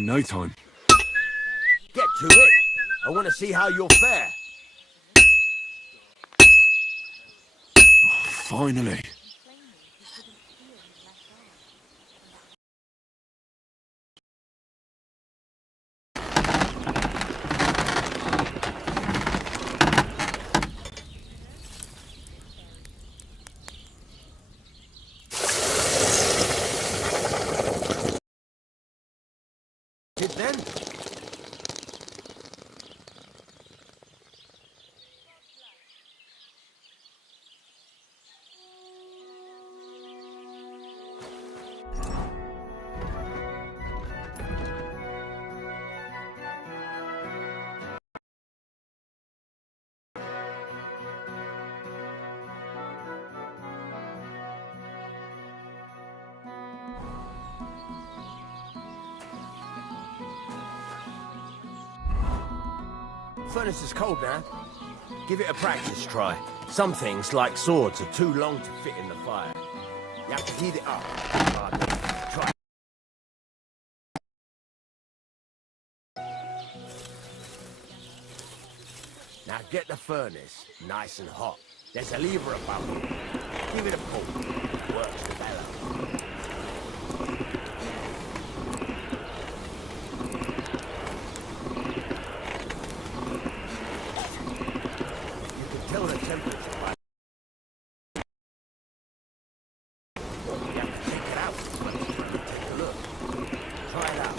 in no time. Get to it. I want to see how you'll fare. Finally. It then? Furnace is cold now. Give it a practice try. Some things, like swords, are too long to fit in the fire. You have to heat it up. Try. Now get the furnace nice and hot. There's a lever above it. Give it a pull. Works the bellow. Tell the temperature by... You have to take it out. Take a look. Try it out.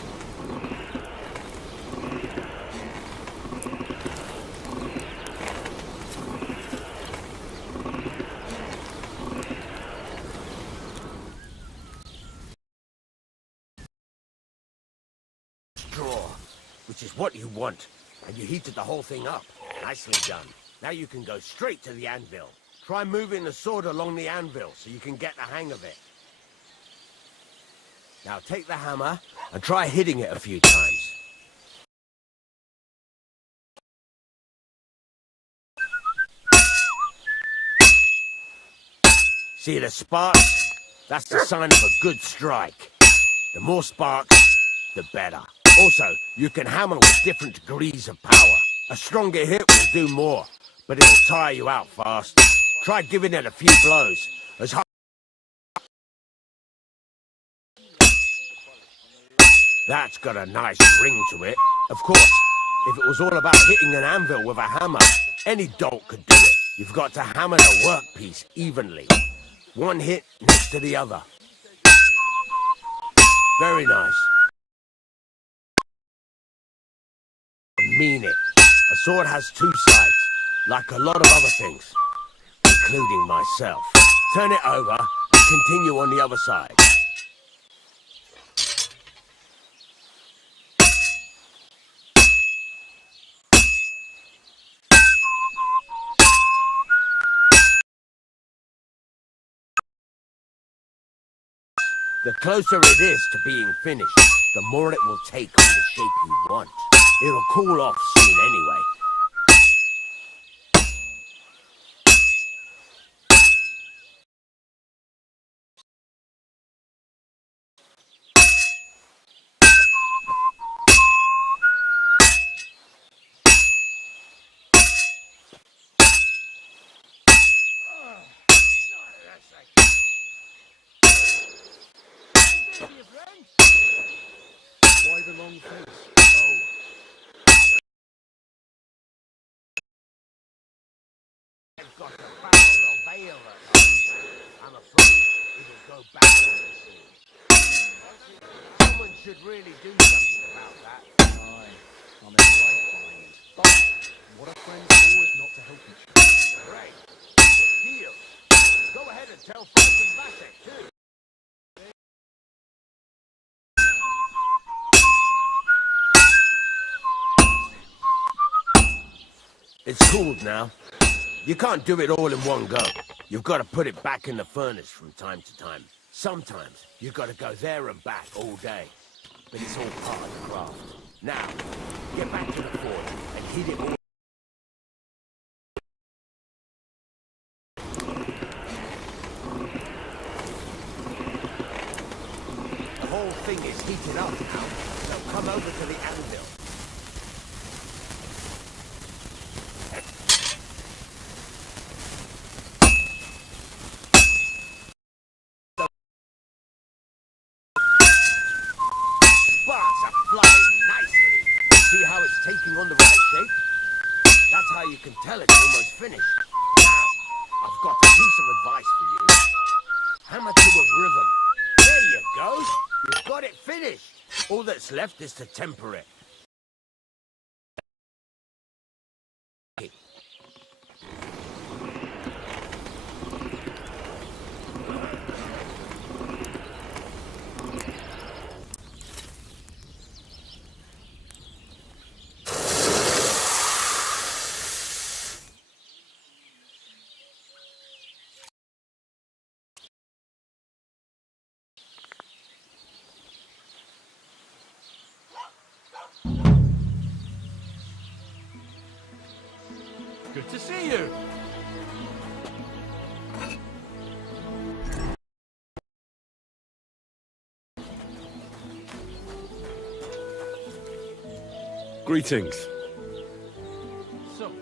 Straw, which is what you want. And you heated the whole thing up. Nicely done. Now you can go straight to the anvil. Try moving the sword along the anvil so you can get the hang of it. Now take the hammer and try hitting it a few times. See the sparks? That's the sign of a good strike. The more sparks, the better. Also, you can hammer with different degrees of power. A stronger hit will do more, but it'll tire you out fast. Try giving it a few blows. As hard. That's got a nice ring to it. Of course, if it was all about hitting an anvil with a hammer, any dolt could do it. You've got to hammer the workpiece evenly. One hit next to the other. Very nice. Mean it. A sword has two sides, like a lot of other things, including myself. Turn it over and continue on the other side. The closer it is to being finished, the more it will take on the shape you want. It'll cool off soon anyway. Why the long face? Oh. I've got the barrel of ale at home. I'm afraid it'll go backwards soon. Someone should really do something about that. Aye, I'm in the right mind. But what are friends for if not to help each other? Great. Good deal. Go ahead and tell Frank and Vasek too. It's cooled now. You can't do it all in one go. You've got to put it back in the furnace from time to time. Sometimes you've got to go there and back all day. But it's all part of the craft. Now, get back to the forge and heat it all. The whole thing is heated up now, so come over taking on the right shape. That's how you can tell it's almost finished. Now, I've got a piece of advice for you. Hammer to a rhythm. There you go. You've got it finished. All that's left is to temper it. Good to see you. Greetings. So,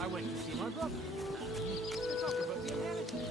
I went to see my brother. To talk about the inheritance.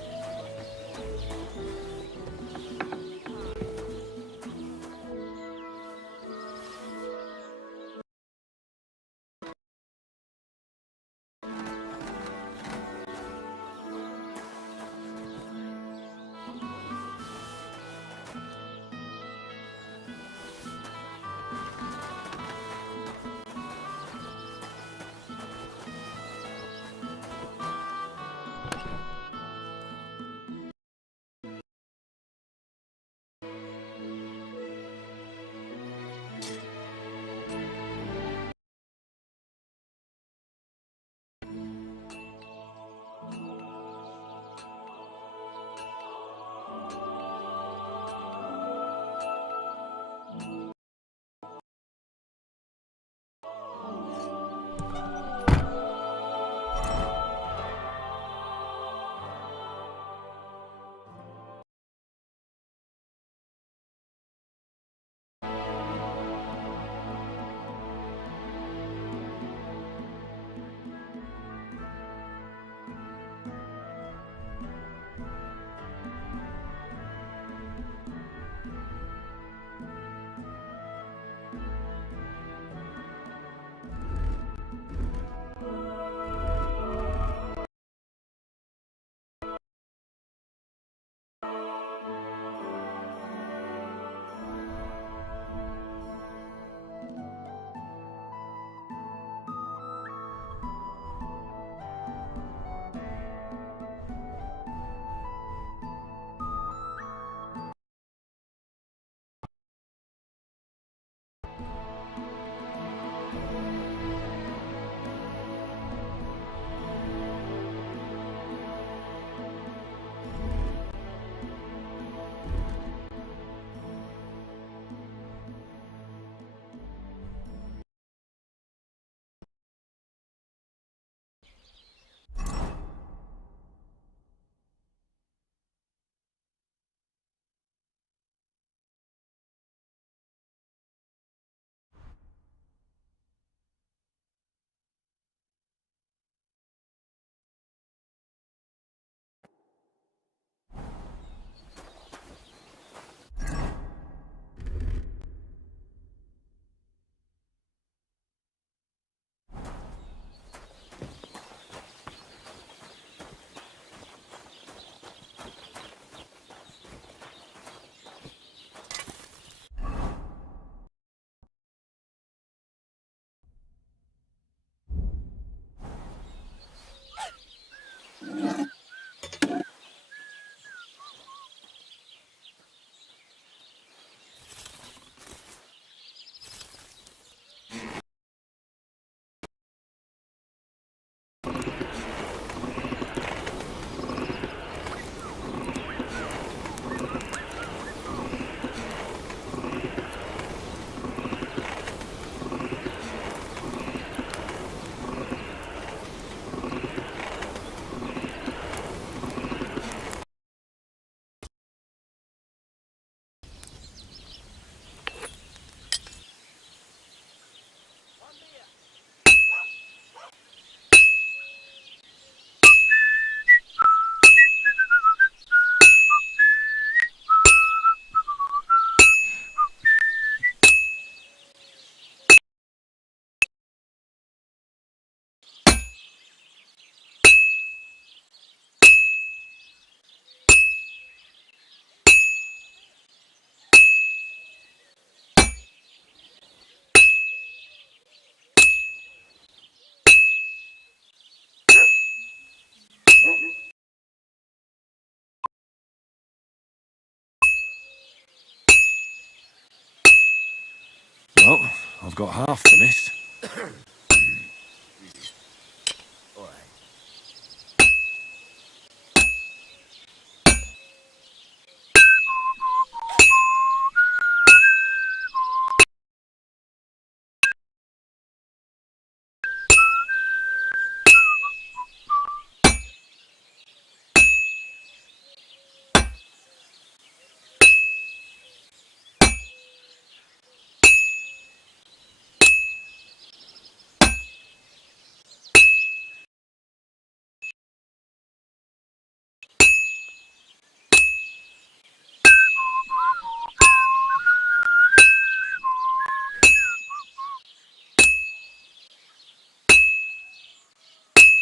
Well, I've got half finished.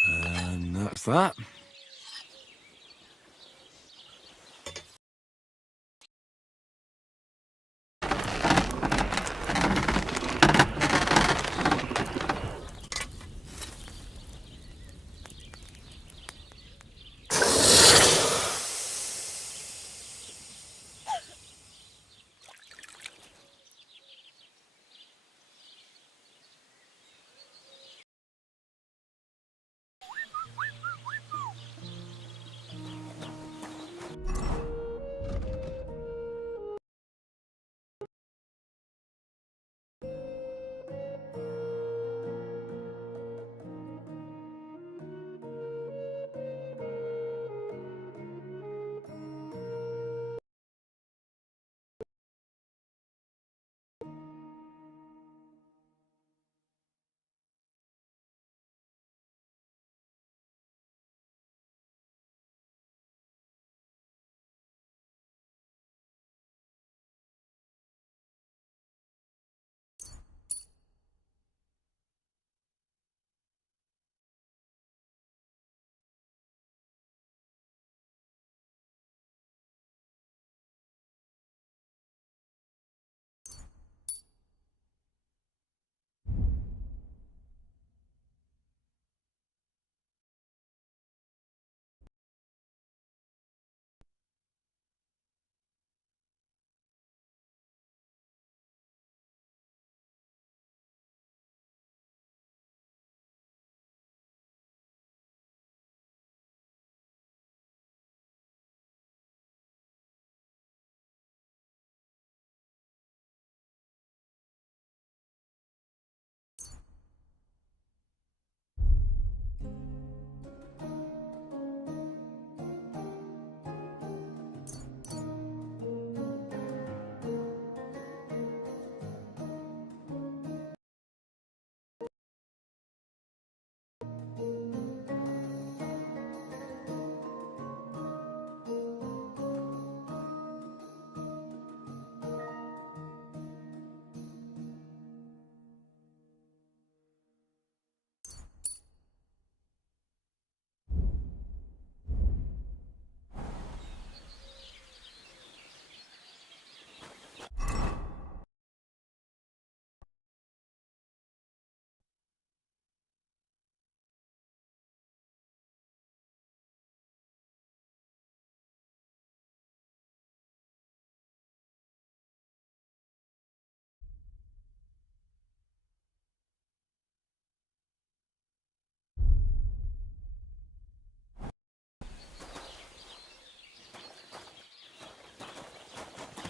And that's that.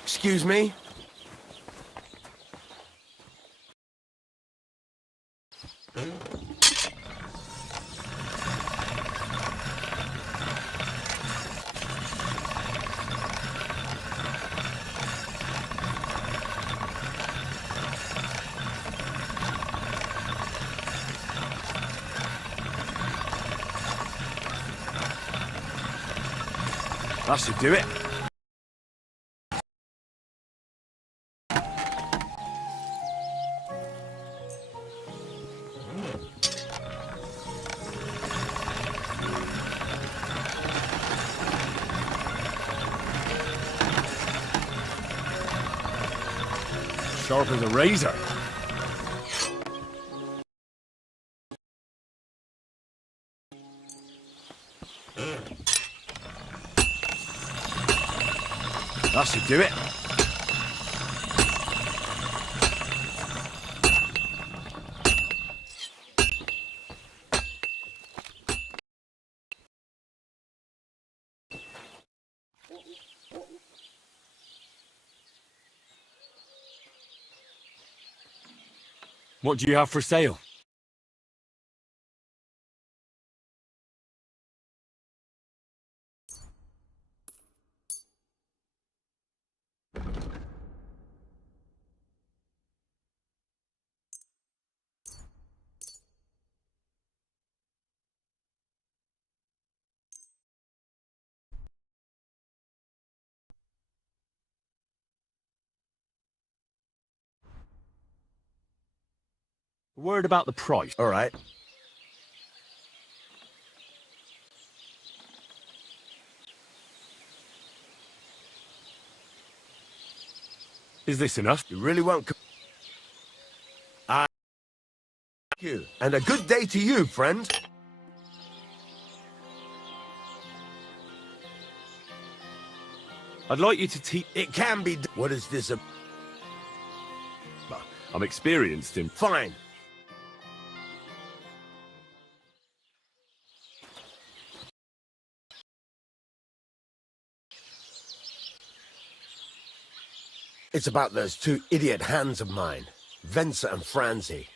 Excuse me? That should do it. Sharp as a razor. That should do it. What do you have for sale? Word about the price. All right. Is this enough? You really won't... Thank you. And a good day to you, friend. I'd like you to teach... It can be... What is this? I'm experienced in... Fine. It's about those two idiot hands of mine, Venser and Franzi.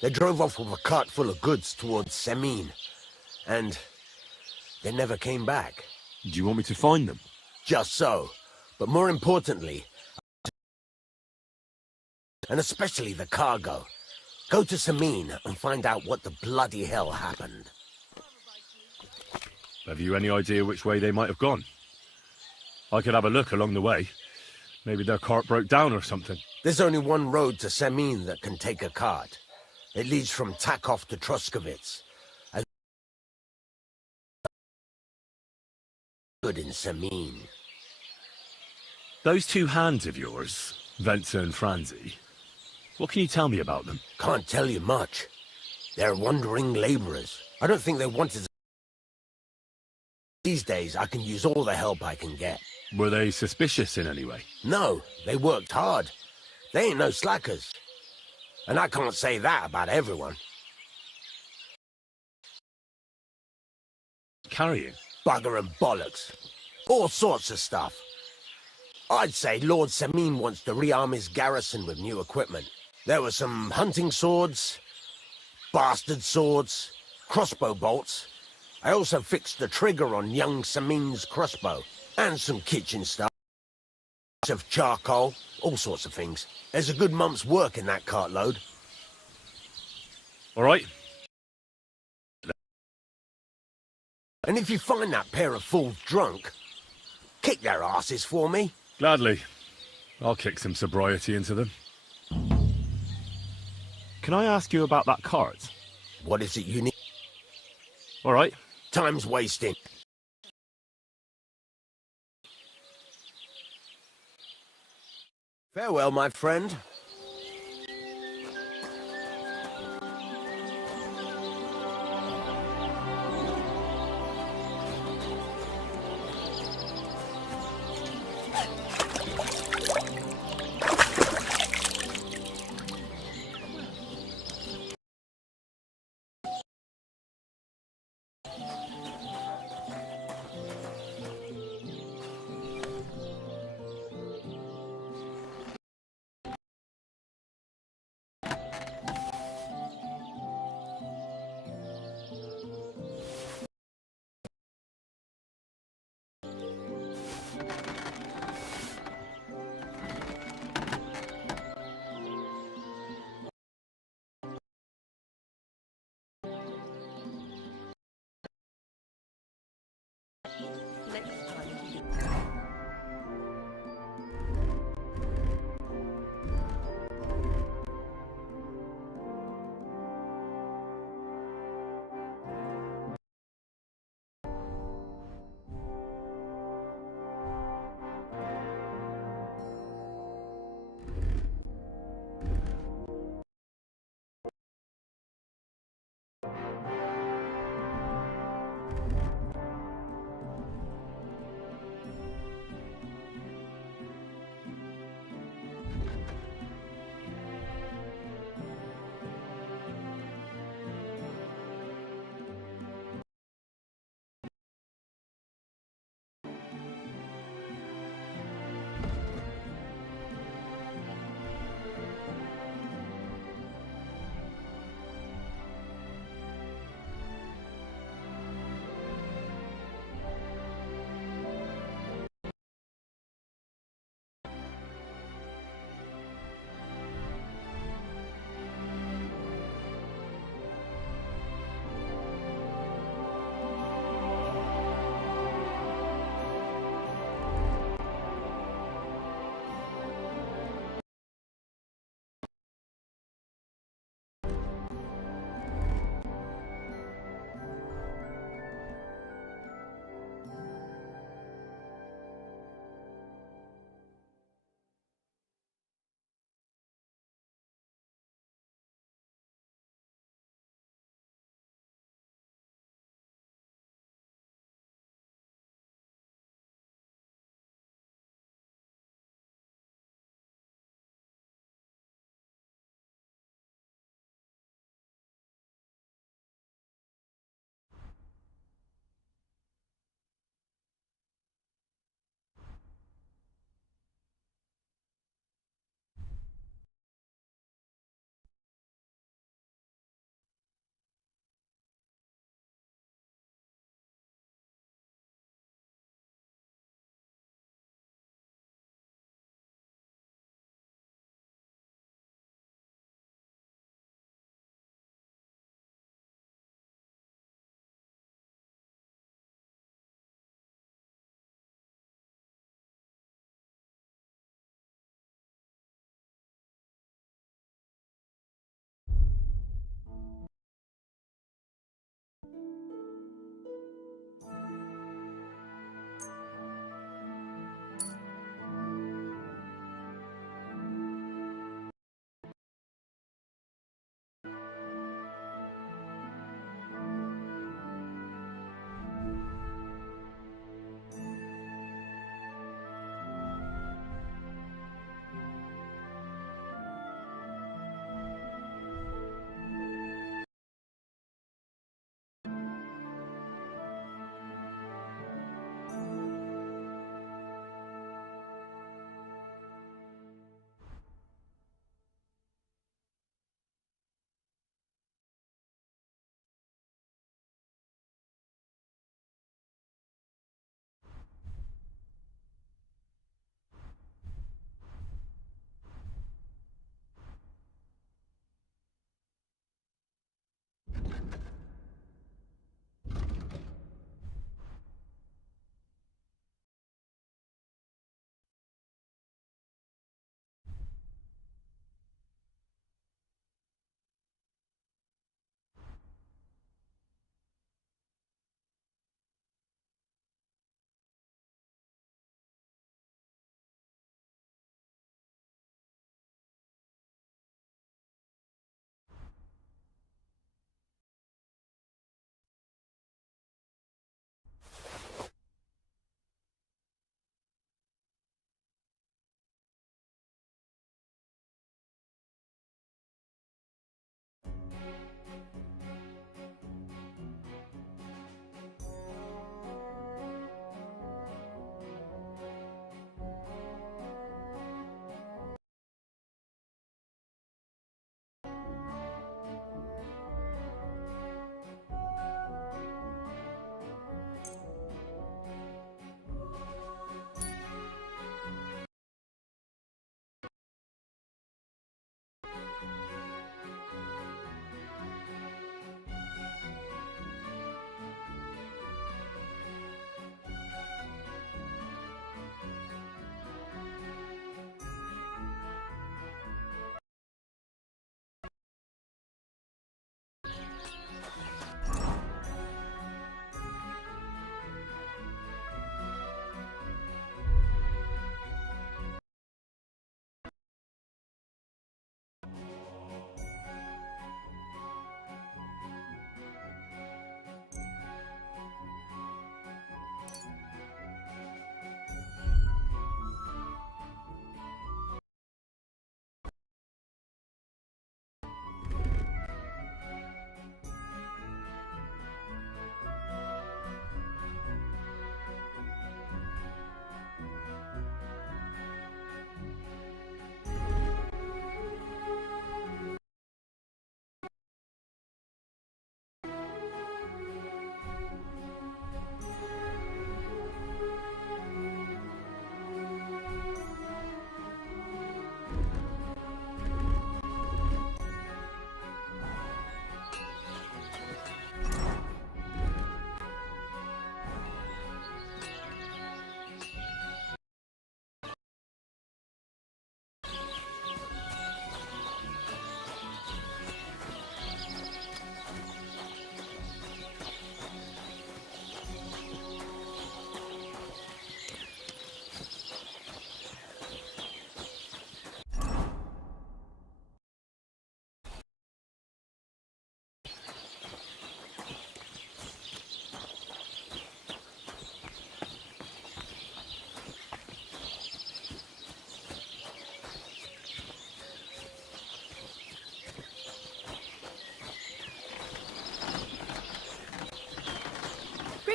They drove off with a cart full of goods towards Semin, and they never came back. Do you want me to find them? Just so. But more importantly, and especially the cargo. Go to Semin and find out what the bloody hell happened. Have you any idea which way they might have gone? I could have a look along the way. Maybe their cart broke down or something. There's only one road to Semin that can take a cart. It leads from Takov to Troskovitz. And good in Semin. Those two hands of yours, Venser and Franzi, what can you tell me about them? Can't tell you much. They're wandering laborers. I don't think they wanted to... These days, I can use all the help I can get. Were they suspicious in any way? No, they worked hard. They ain't no slackers. And I can't say that about everyone. Carrying? Bugger and bollocks. All sorts of stuff. I'd say Lord Semin wants to rearm his garrison with new equipment. There were some hunting swords, bastard swords, crossbow bolts. I also fixed the trigger on young Semin's crossbow. And some kitchen stuff. Of charcoal, all sorts of things. There's a good month's work in that cartload. All right. And if you find that pair of fools drunk, kick their asses for me. Gladly. I'll kick some sobriety into them. Can I ask you about that cart? What is it you need? All right. Time's wasting. Farewell, my friend.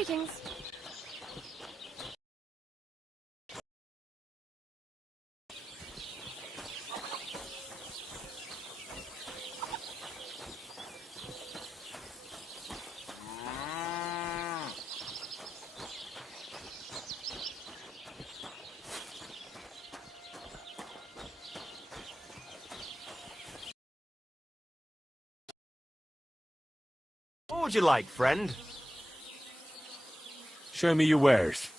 Greetings. What would you like, friend? Show me your wares.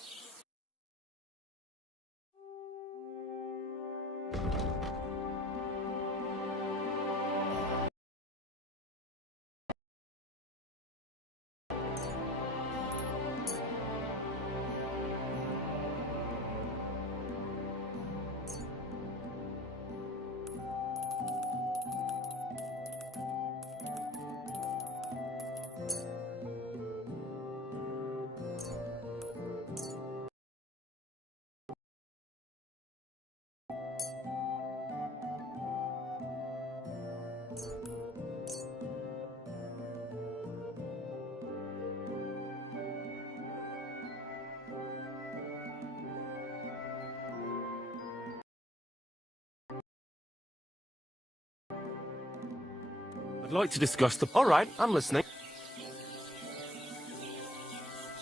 I'd like to discuss the... All right, I'm listening.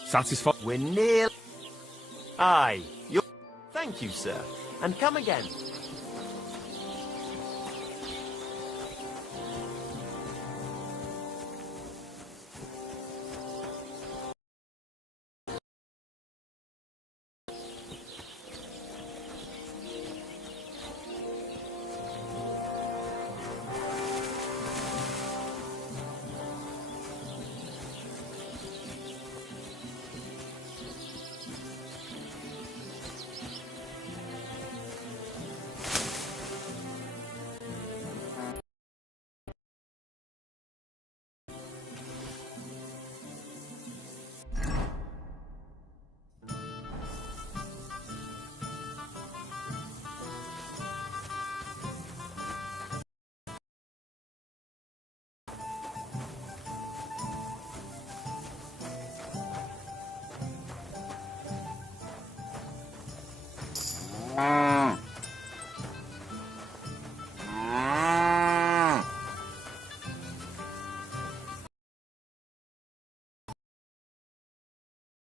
Satisfied? We're near... Aye, you're... Thank you, sir. And come again.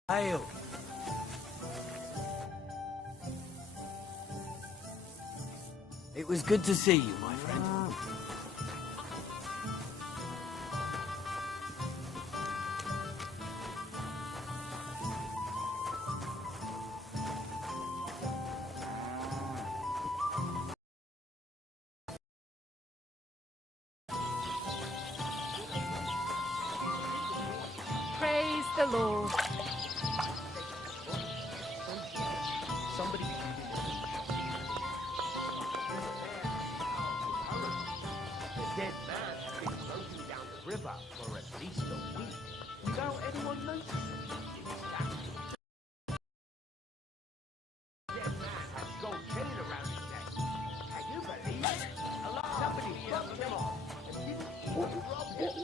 Hail. It was good to see you, my friend. Praise the Lord. Somebody the dead man has been floating down the river for at least a week without anyone noticing. Dead man has gold chain around his neck. Can you believe it? Somebody bumped him off and didn't even rob him.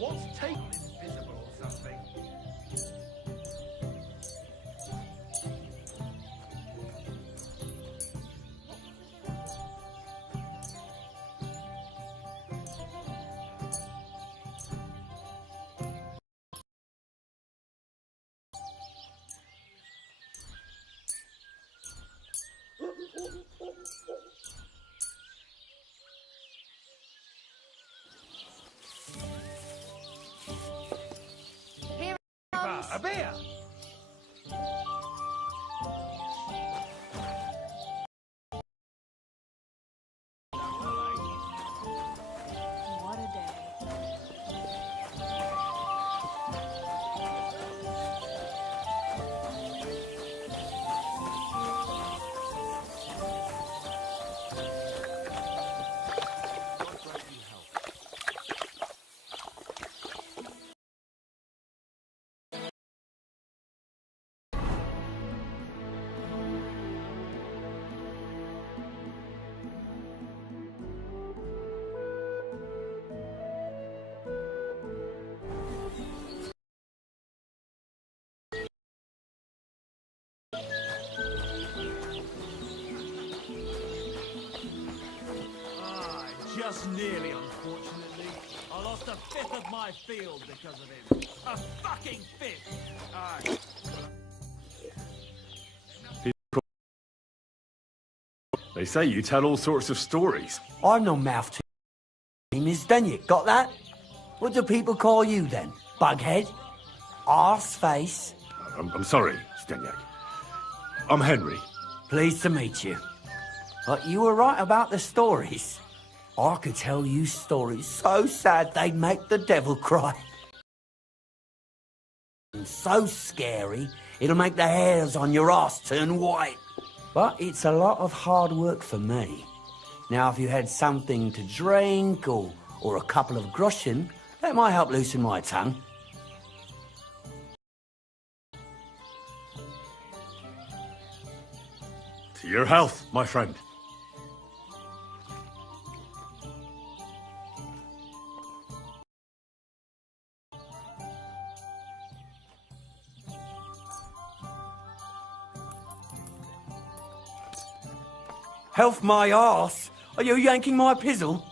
What's taken invisible or something? Here it comes. A beer! What a day. Just nearly, unfortunately. I lost a fifth of my field because of him. A fucking fifth! Aye. They say you tell all sorts of stories. I'm no mouth to Miss Dunyik, got that? What do people call you then? Bughead? Arseface? I'm sorry, Stenyak. I'm Henry. Pleased to meet you. But you were right about the stories. I could tell you stories so sad they'd make the devil cry. And so scary, it'll make the hairs on your ass turn white. But it's a lot of hard work for me. Now, if you had something to drink or a couple of groschen, that might help loosen my tongue. To your health, my friend. Health my arse? Are you yanking my pizzle?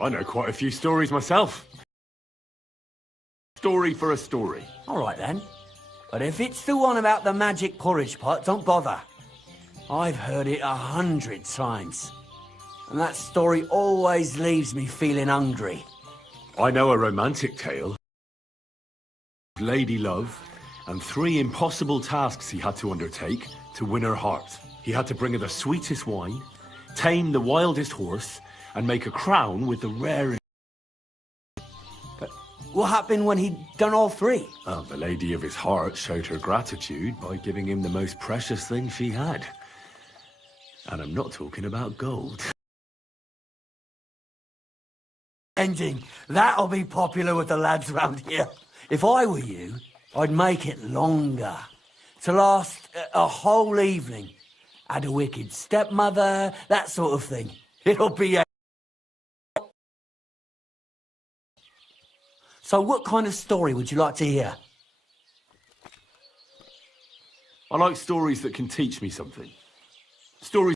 I know quite a few stories myself. Story for a story. All right then. But if it's the one about the magic porridge pot, don't bother. I've heard it 100 times. And that story always leaves me feeling hungry. I know a romantic tale. Lady love, and 3 impossible tasks he had to undertake to win her heart. He had to bring her the sweetest wine, tame the wildest horse, and make a crown with the rarest... But what happened when he'd done all 3? Well, the lady of his heart showed her gratitude by giving him the most precious thing she had. And I'm not talking about gold. Ending. That'll be popular with the lads round here. If I were you, I'd make it longer. To last a whole evening. Add a wicked stepmother, that sort of thing. It'll be a... So what kind of story would you like to hear? I like stories that can teach me something. Stories...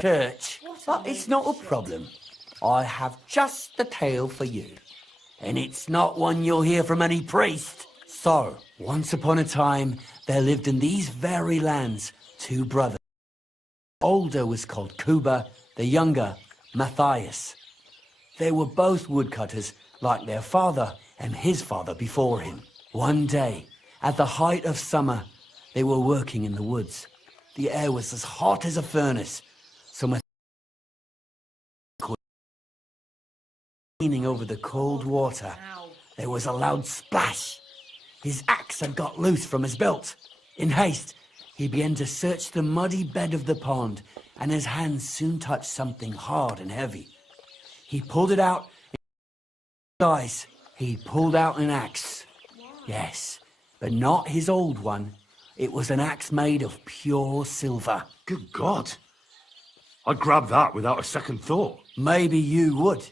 Church, but it's not a problem. I have just the tale for you. And it's not one you'll hear from any priest. So, once upon a time, there lived in these very lands 2 brothers. The older was called Kuba, the younger, Matthias. They were both woodcutters, like their father and his father before him. One day, at the height of summer, they were working in the woods. The air was as hot as a furnace. So leaning over the cold water, there was a loud splash. His axe had got loose from his belt. In haste, he began to search the muddy bed of the pond, and his hands soon touched something hard and heavy. He pulled it out. Guys, he pulled out an axe. Yes, but not his old one. It was an axe made of pure silver. Good God. I'd grab that without a second thought. Maybe you would,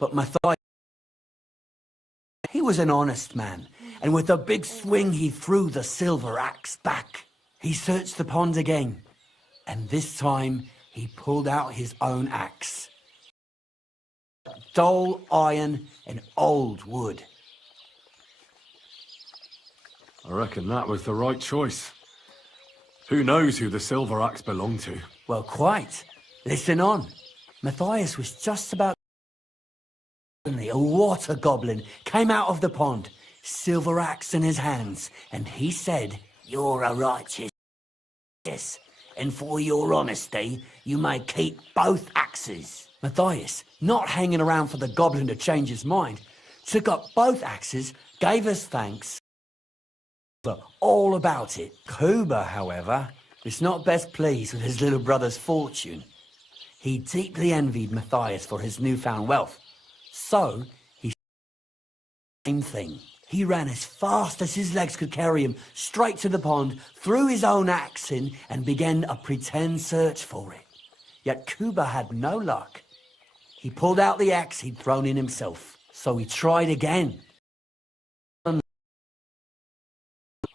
but Matthias... He was an honest man, and with a big swing he threw the silver axe back. He searched the pond again, and this time he pulled out his own axe. Dull iron and old wood. I reckon that was the right choice. Who knows who the silver axe belonged to? Well, quite. Listen on. Matthias was just about... Suddenly, a water goblin came out of the pond, silver axe in his hands, and he said, "You're a righteous, and for your honesty, you may keep both axes." Matthias, not hanging around for the goblin to change his mind, took up both axes, gave us thanks, but all about it. Kuba, however, was not best pleased with his little brother's fortune. He deeply envied Matthias for his newfound wealth. So, he same thing. He ran as fast as his legs could carry him straight to the pond, threw his own axe in, and began a pretend search for it. Yet Kuba had no luck. He pulled out the axe he'd thrown in himself. So he tried again.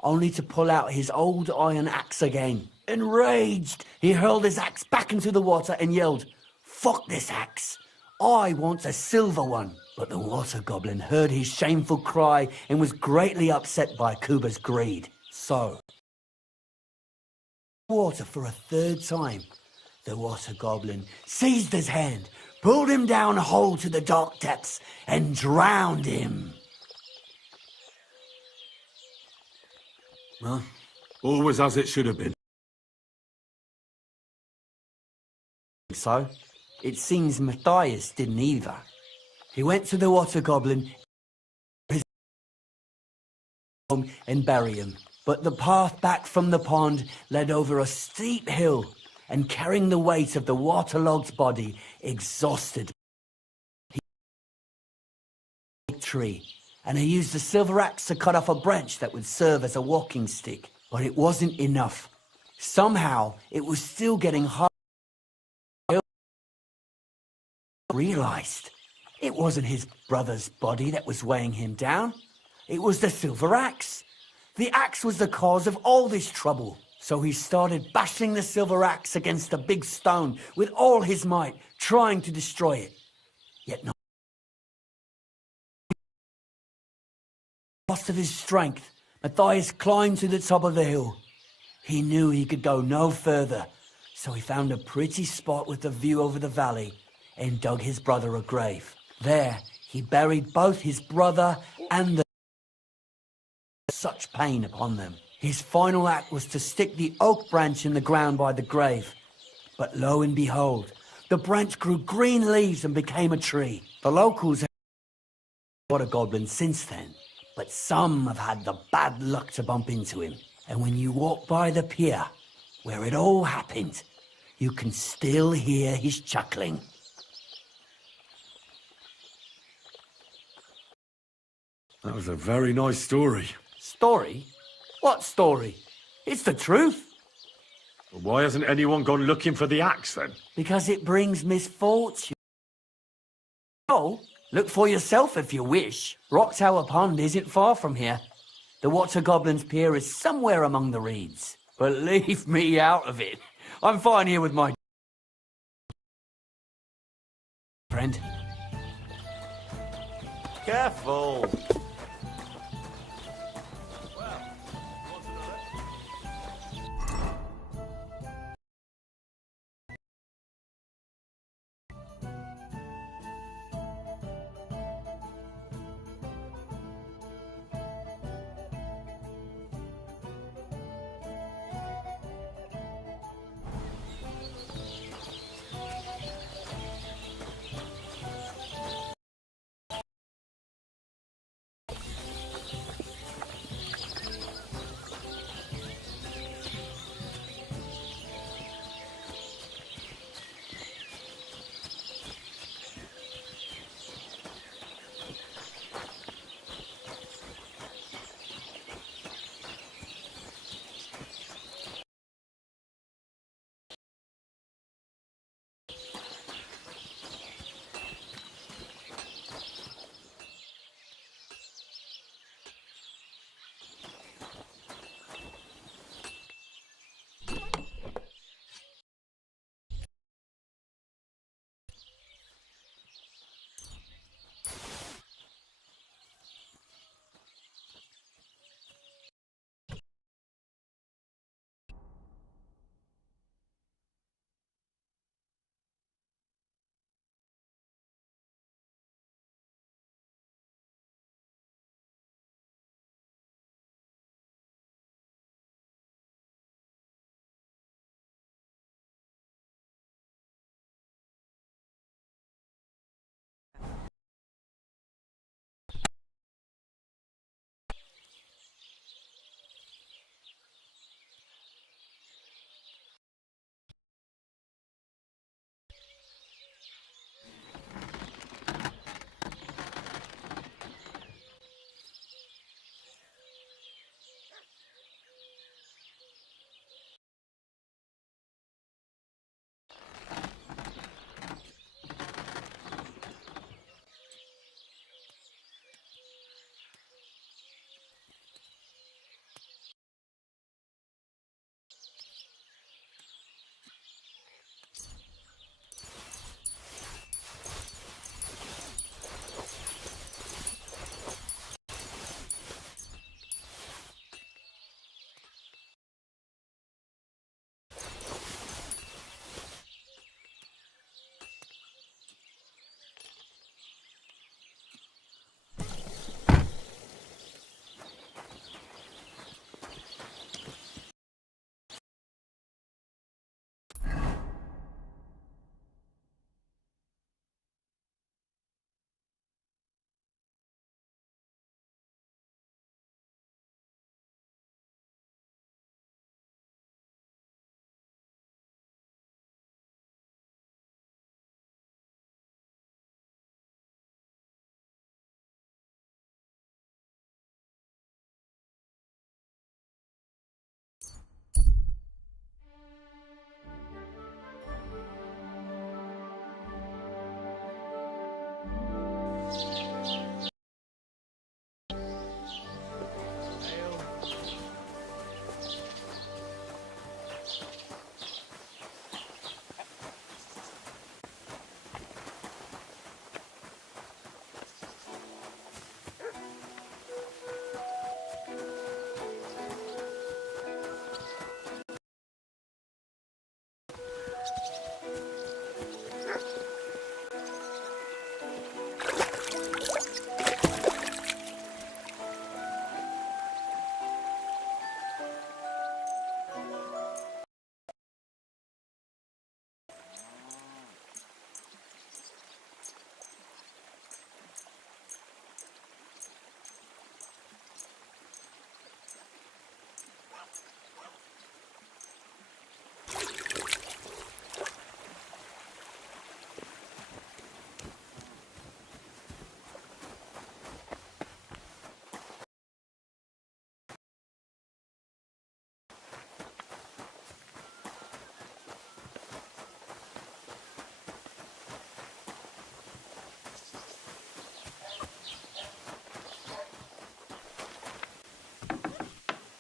Only to pull out his old iron axe again. Enraged, he hurled his axe back into the water and yelled, "Fuck this axe! I want a silver one." But the water goblin heard his shameful cry and was greatly upset by Kuba's greed. So, water for a third time. The water goblin seized his hand, pulled him down a hole to the dark depths, and drowned him. Well, all was as it should have been. So, it seems Matthias didn't either. He went to the water goblin and buried him. But the path back from the pond led over a steep hill, and carrying the weight of the waterlogged body, exhausted, tree, and he used the silver axe to cut off a branch that would serve as a walking stick. But it wasn't enough. Somehow, it was still getting hard. Realized it wasn't his brother's body that was weighing him down. It was the silver axe. The axe was the cause of all this trouble. So he started bashing the silver axe against a big stone with all his might, trying to destroy it. Yet not lost of his strength, Matthias climbed to the top of the hill. He knew he could go no further, so he found a pretty spot with a view over the valley and dug his brother a grave. There, he buried both his brother and the such pain upon them. His final act was to stick the oak branch in the ground by the grave. But lo and behold, the branch grew green leaves and became a tree. The locals have got a goblin since then, but some have had the bad luck to bump into him. And when you walk by the pier, where it all happened, you can still hear his chuckling. That was a very nice story. Story? What story? It's the truth. Well, why hasn't anyone gone looking for the axe then? Because it brings misfortune. Oh, look for yourself if you wish. Rock Tower Pond isn't far from here. The Water Goblin's Pier is somewhere among the reeds. But leave me out of it. I'm fine here with my friend. Careful!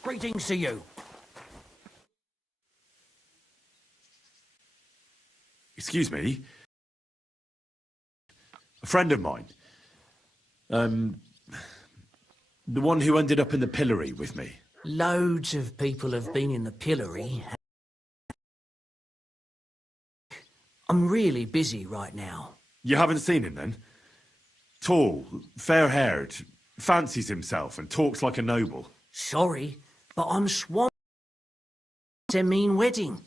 Greetings to you. Excuse me? A friend of mine. The one who ended up in the pillory with me. Loads of people have been in the pillory. I'm really busy right now. You haven't seen him then? Tall, fair-haired, fancies himself and talks like a noble. Sorry, but I'm swamped. It's a mean wedding.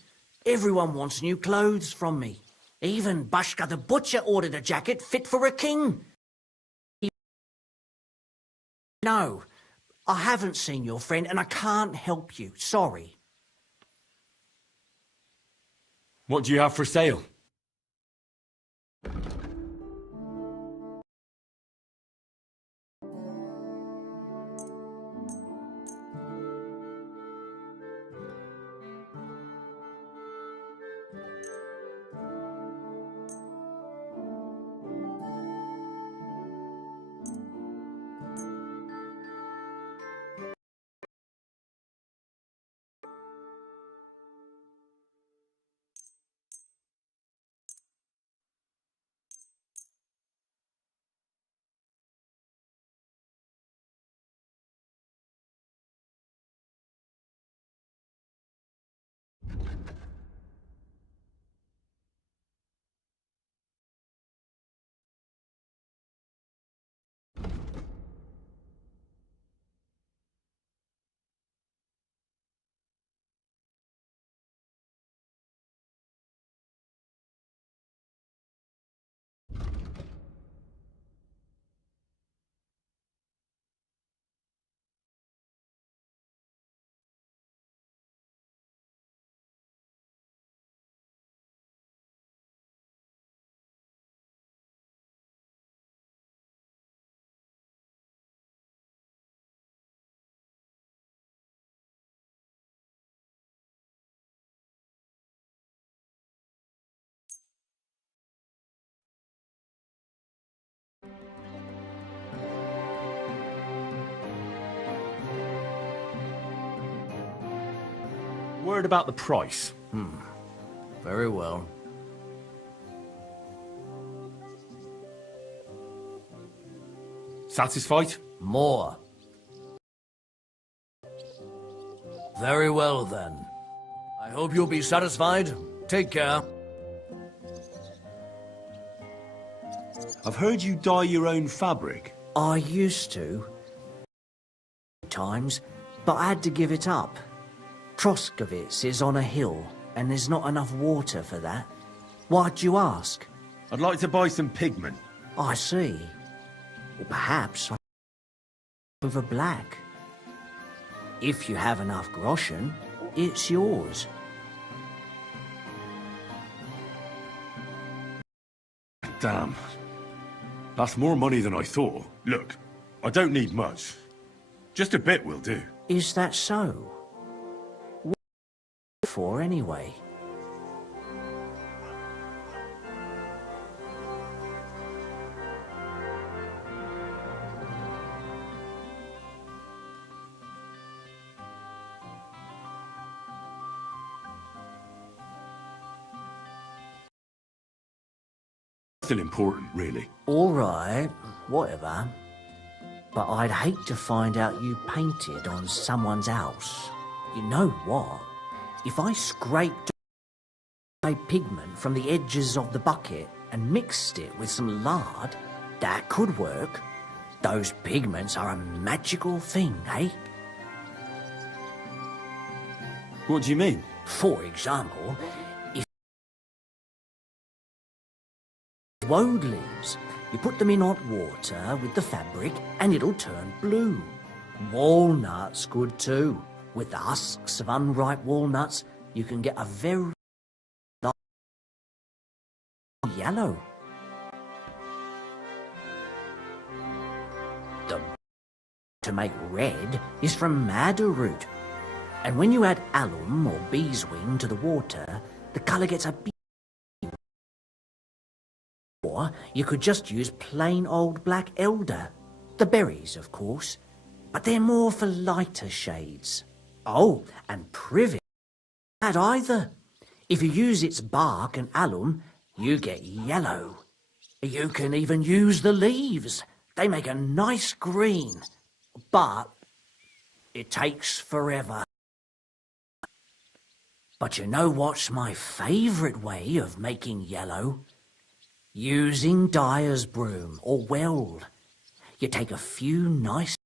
Everyone wants new clothes from me. Even Bashka the butcher ordered a jacket fit for a king. No, I haven't seen your friend and I can't help you. Sorry. What do you have for sale? Word about the price. Very well. Satisfied? More. Very well, then. I hope you'll be satisfied. Take care. I've heard you dye your own fabric. I used to. Times, but I had to give it up. Troskovitz is on a hill, and there's not enough water for that. Why'd you ask? I'd like to buy some pigment. I see. Or perhaps I with a black. If you have enough groschen, it's yours. Damn. That's more money than I thought. Look, I don't need much. Just a bit will do. Is that so? What for, anyway? Still important, really. All right, whatever. But I'd hate to find out you painted on someone's house. You know what? If I scraped my pigment from the edges of the bucket and mixed it with some lard, that could work. Those pigments are a magical thing, eh? What do you mean? For example, if woad leaves, you put them in hot water with the fabric and it'll turn blue. Walnuts good too. With the husks of unripe walnuts, you can get a very light yellow. The to make red is from madder root. And when you add alum or beeswing to the water, the colour gets a bit. Or you could just use plain old black elder. The berries, of course, but they're more for lighter shades. Oh, and privet bad either. If you use its bark and alum, you get yellow. You can even use the leaves. They make a nice green. But it takes forever. But you know what's my favourite way of making yellow? Using dyer's broom or weld. You take a few nice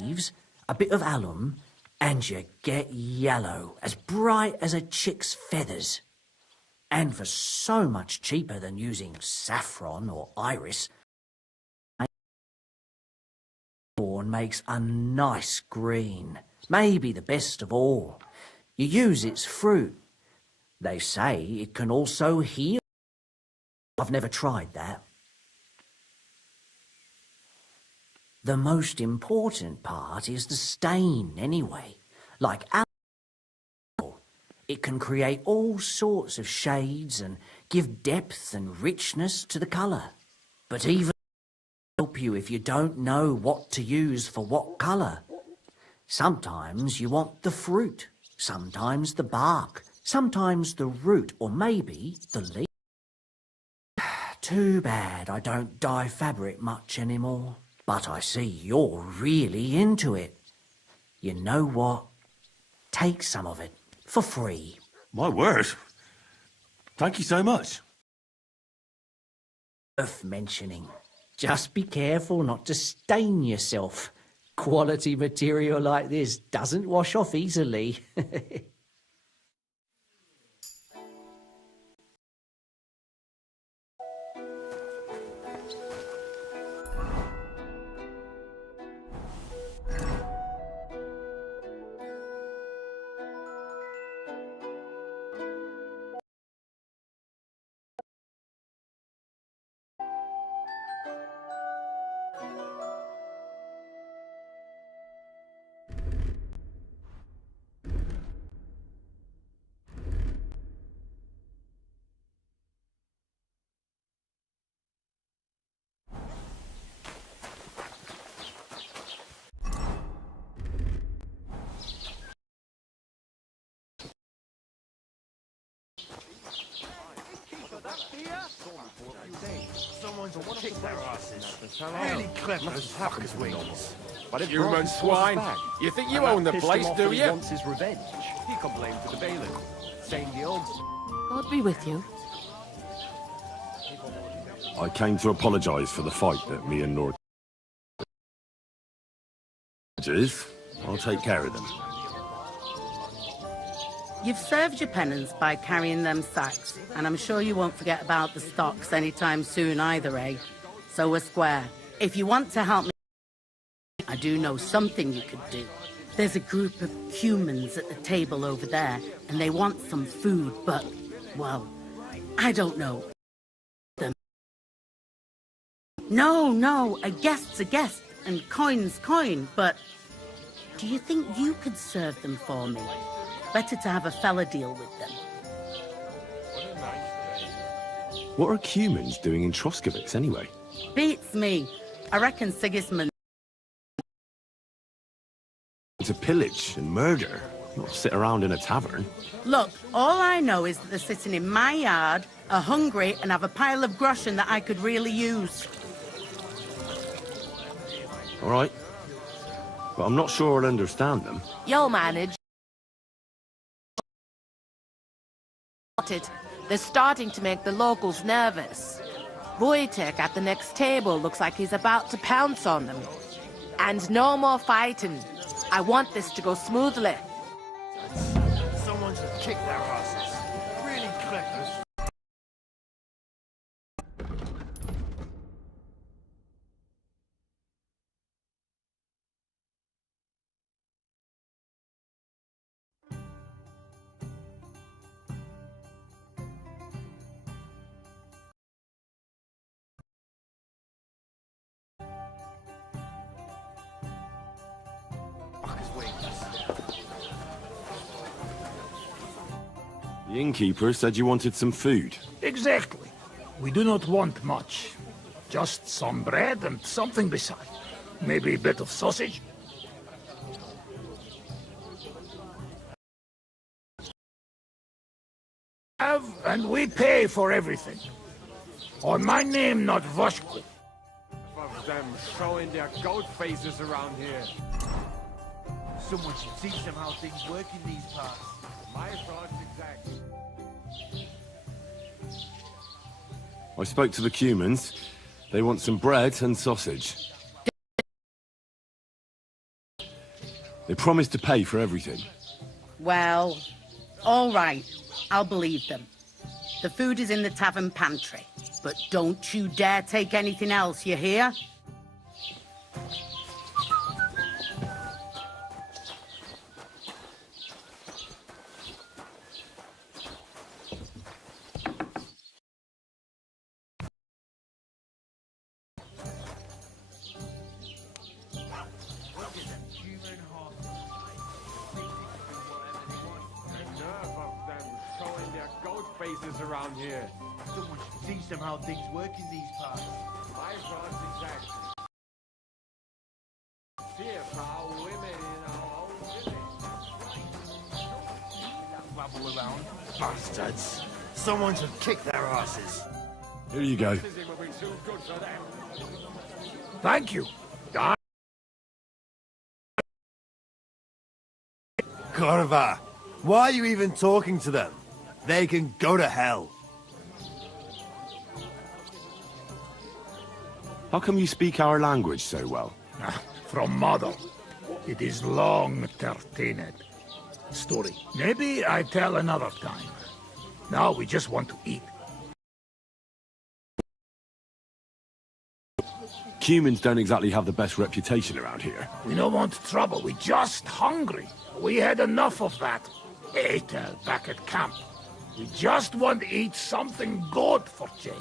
leaves, a bit of alum, and you get yellow, as bright as a chick's feathers. And for so much cheaper than using saffron or iris, corn makes a nice green, maybe the best of all. You use its fruit. They say it can also heal. I've never tried that. The most important part is the stain, anyway. Like alcohol, it can create all sorts of shades and give depth and richness to the colour. But even help you if you don't know what to use for what colour. Sometimes you want the fruit, sometimes the bark, sometimes the root, or maybe the leaf. Too bad I don't dye fabric much anymore. But I see you're really into it. You know what? Take some of it, for free. My word. Thank you so much. Worth mentioning. Just be careful not to stain yourself. Quality material like this doesn't wash off easily. Someone's kicked their asses. Really clever as fuckers' wings. Human swine! You think you own the place, do you? Wants his revenge. He complained to the bailiff, saying the old... God be with you. I came to apologise for the fight that me and Nord... I'll take care of them. You've served your penance by carrying them sacks, and I'm sure you won't forget about the stocks anytime soon either, eh? So we're square. If you want to help me, I do know something you could do. There's a group of humans at the table over there, and they want some food, but, well, I don't know. No, a guest's a guest, and coin's coin, but do you think you could serve them for me? Better to have a fella deal with them. What are humans doing in Troskowitz, anyway? Beats me. I reckon Sigismund... To pillage and murder, not sit around in a tavern. Look, all I know is that they're sitting in my yard, are hungry, and have a pile of groschen that I could really use. All right. But I'm not sure I'll understand them. You'll manage. They're starting to make the locals nervous. Wojtek at the next table looks like he's about to pounce on them. And no more fighting. I want this to go smoothly. Someone's kicked their asses. Really clever. The innkeeper said you wanted some food. Exactly. We do not want much. Just some bread and something beside. Maybe a bit of sausage. and we pay for everything. On my name, not Voshko. Of them showing their goat faces around here. Someone should teach them how things work in these parts. My thoughts exactly. I spoke to the Cumans. They want some bread and sausage. They promised to pay for everything. Well, all right. I'll believe them. The food is in the tavern pantry. But don't you dare take anything else, you hear? Faces around here. Someone should teach them how things work in these parts. My thoughts exactly. Fear for our women in our own village. Rabble around. Bastards. Someone should kick their asses. Here you go. Thank you. Corva, why are you even talking to them? They can go to hell. How come you speak our language so well? From mother. It is long tertined. Story. Maybe I tell another time. Now we just want to eat. Cumans don't exactly have the best reputation around here. We don't want trouble. We just hungry. We had enough of that. Ate back at camp. We just want to eat something good for change.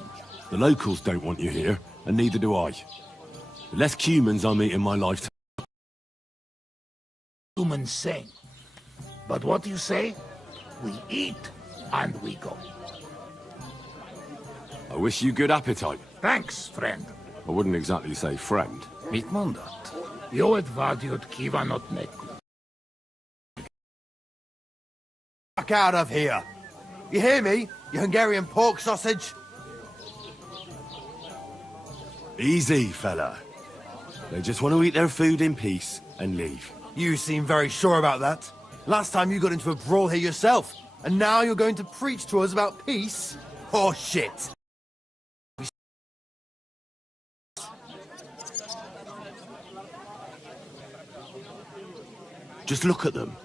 The locals don't want you here, and neither do I. The less Cumans I meet in my lifetime... Human saying. But what you say? We eat, and we go. I wish you good appetite. Thanks, friend. I wouldn't exactly say friend. Mitt mandat. Jo ett vadiot kiva not neku. Fuck out of here. You hear me, you Hungarian pork sausage? Easy, fella. They just want to eat their food in peace and leave. You seem very sure about that. Last time you got into a brawl here yourself, and now you're going to preach to us about peace? Oh shit. Just look at them.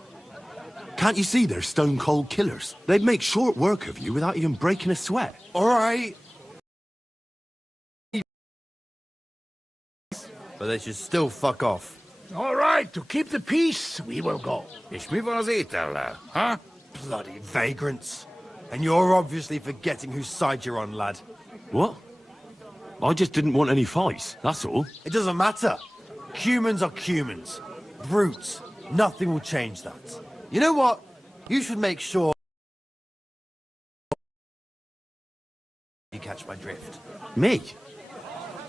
Can't you see they're stone-cold killers? They'd make short work of you without even breaking a sweat. All right. But they should still fuck off. All right, to keep the peace, we will go. Huh? Bloody vagrants. And you're obviously forgetting whose side you're on, lad. What? I just didn't want any fights, that's all. It doesn't matter. Cumans are Cumans. Brutes. Nothing will change that. You know what? You should make sure you catch my drift. Me?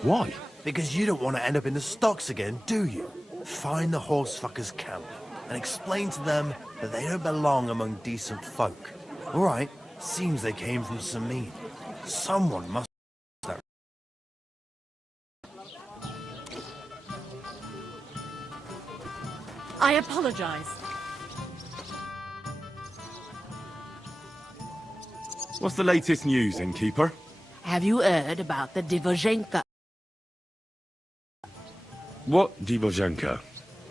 Why? Because you don't want to end up in the stocks again, do you? Find the horsefuckers' camp and explain to them that they don't belong among decent folk. All right, seems they came from Samin. Someone must... I apologize. What's the latest news, innkeeper? Have you heard about the Divozhenka? What Divozhenka?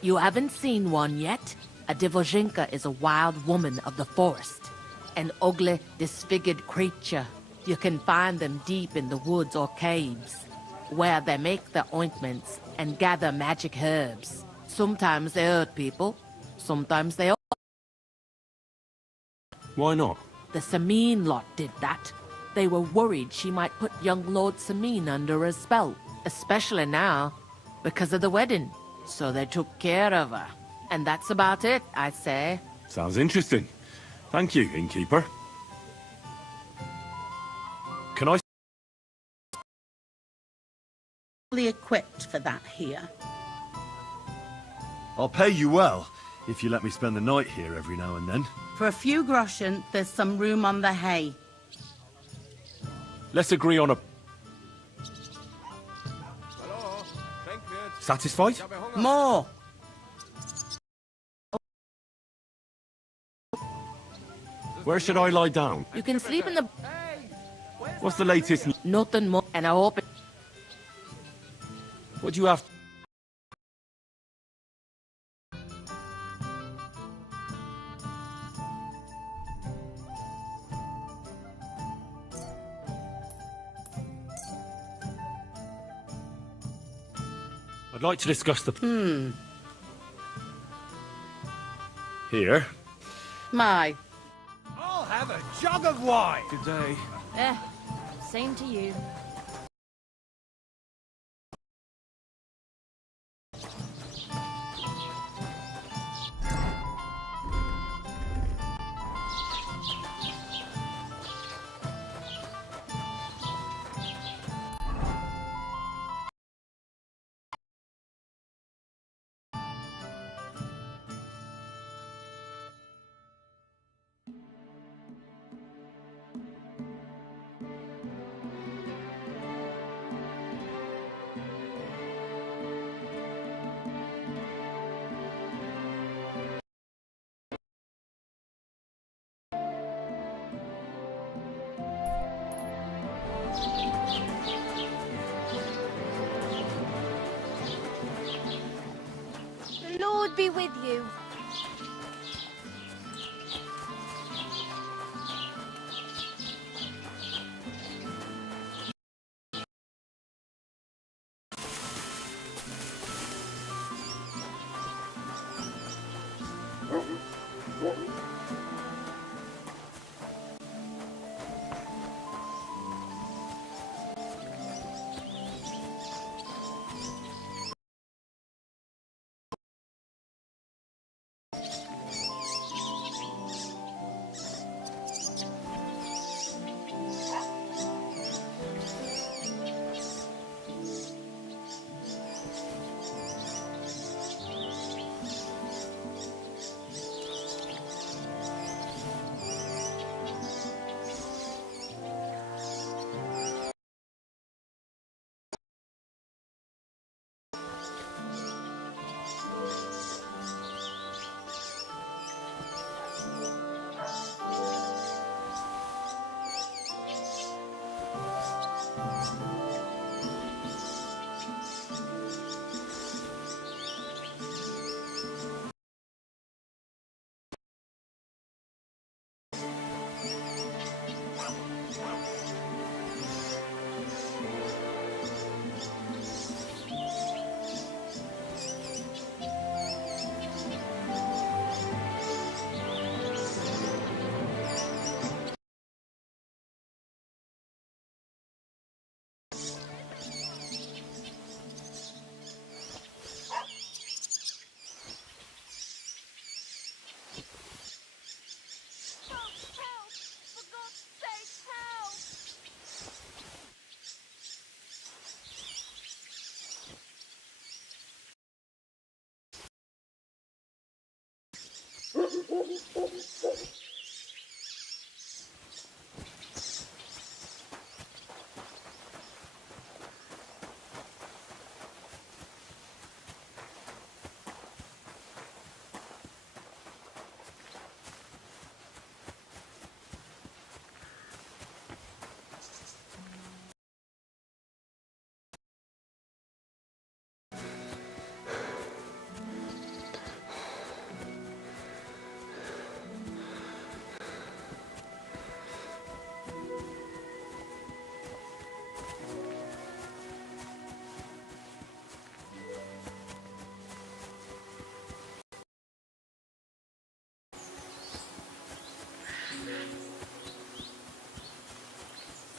You haven't seen one yet? A Divozhenka is a wild woman of the forest. An ugly, disfigured creature. You can find them deep in the woods or caves, where they make their ointments and gather magic herbs. Sometimes they hurt people, sometimes they... Why not? The Samin lot did that. They were worried she might put young Lord Samin under a spell, especially now, because of the wedding. So they took care of her. And that's about it, I say. Sounds interesting. Thank you, innkeeper. Can I... Fully equipped for that here. I'll pay you well, if you let me spend the night here every now and then. For a few groschen, there's some room on the hay. Let's agree on a... Satisfied? More! Where should I lie down? You can sleep in the... What's the latest... Nothing more. And I hope it... What do you have... I'd like to discuss the... Here. My. I'll have a jug of wine. Good day. Same to you. The Lord be with you.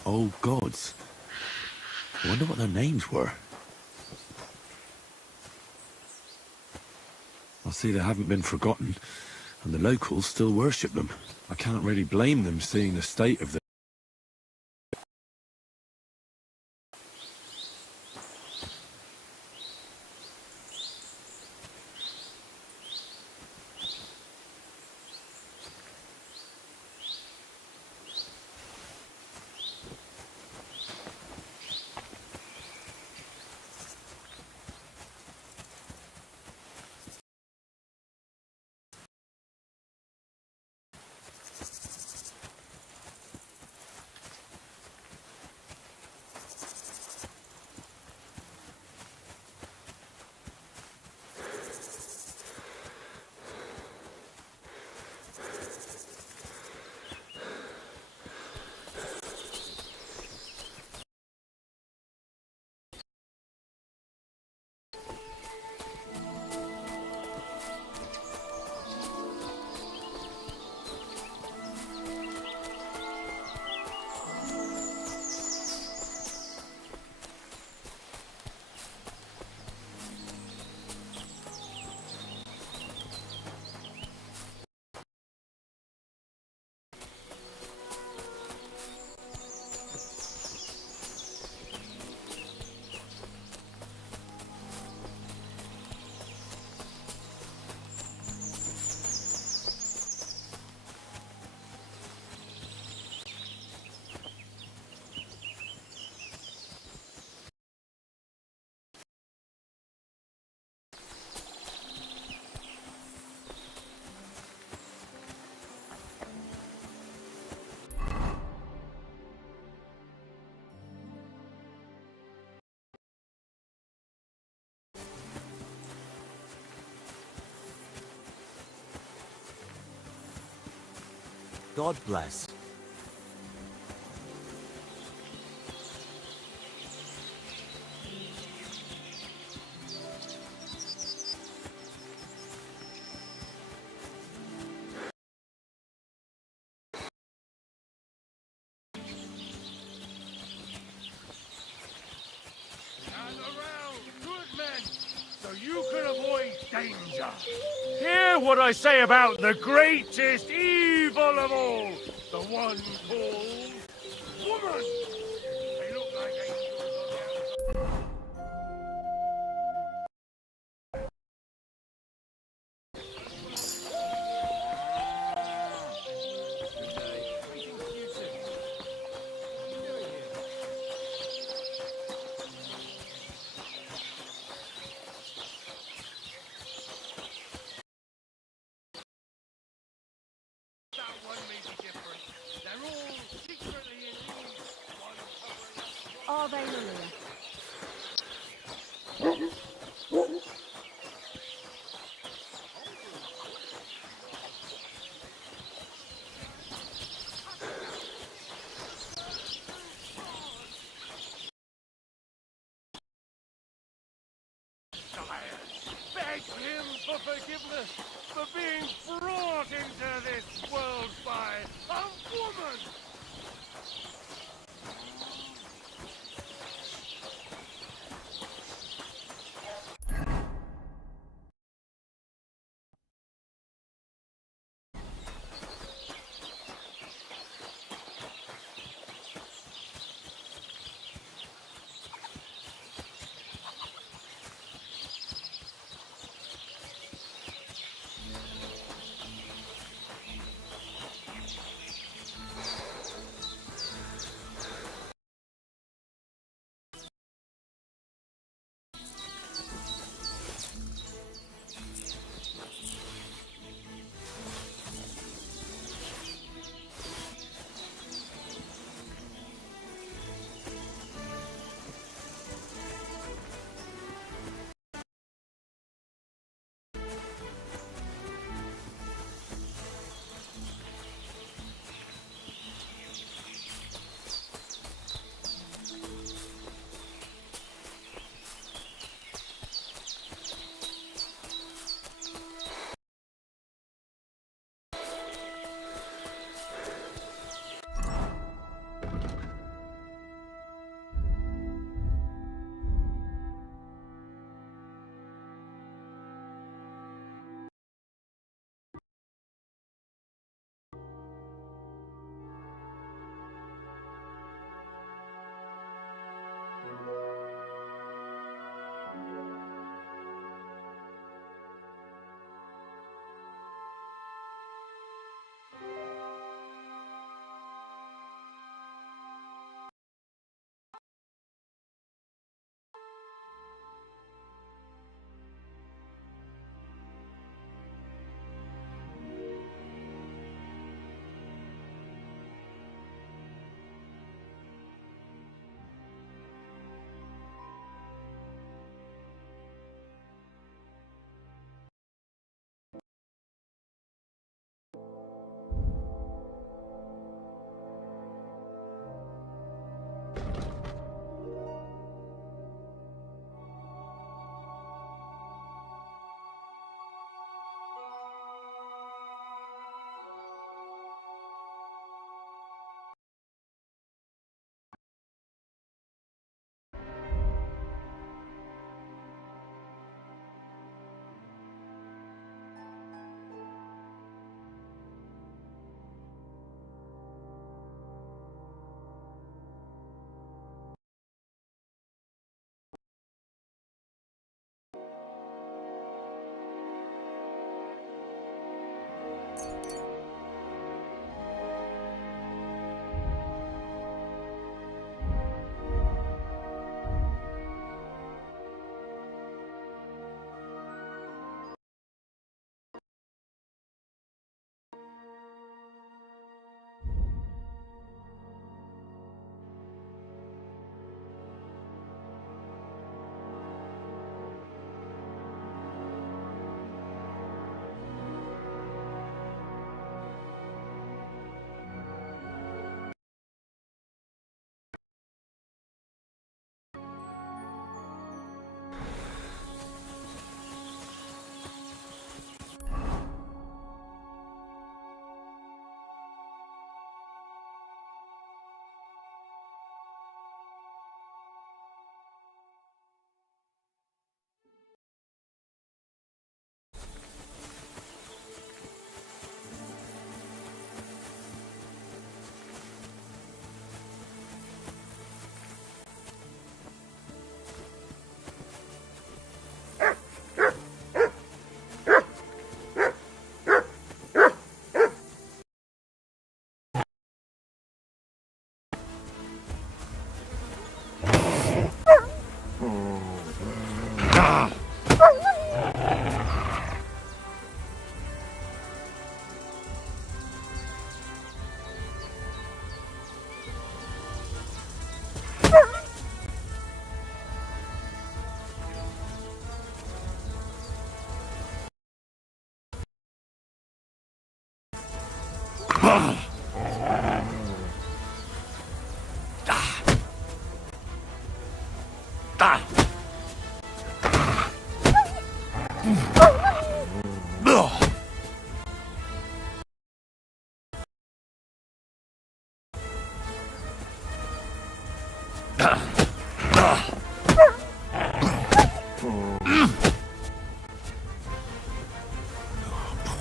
Oh, gods. I wonder what their names were. I see they haven't been forgotten, and the locals still worship them. I can't really blame them seeing the state of the... God bless. Stand around, good men, so you can avoid danger. Hear what I say about the greatest evil of all, the one called woman. They look like angels on the outside. That one may be different. They're all secretly in need. One covering up. Are they, Maria? Beg him for forgiveness for being brought into this world by a woman!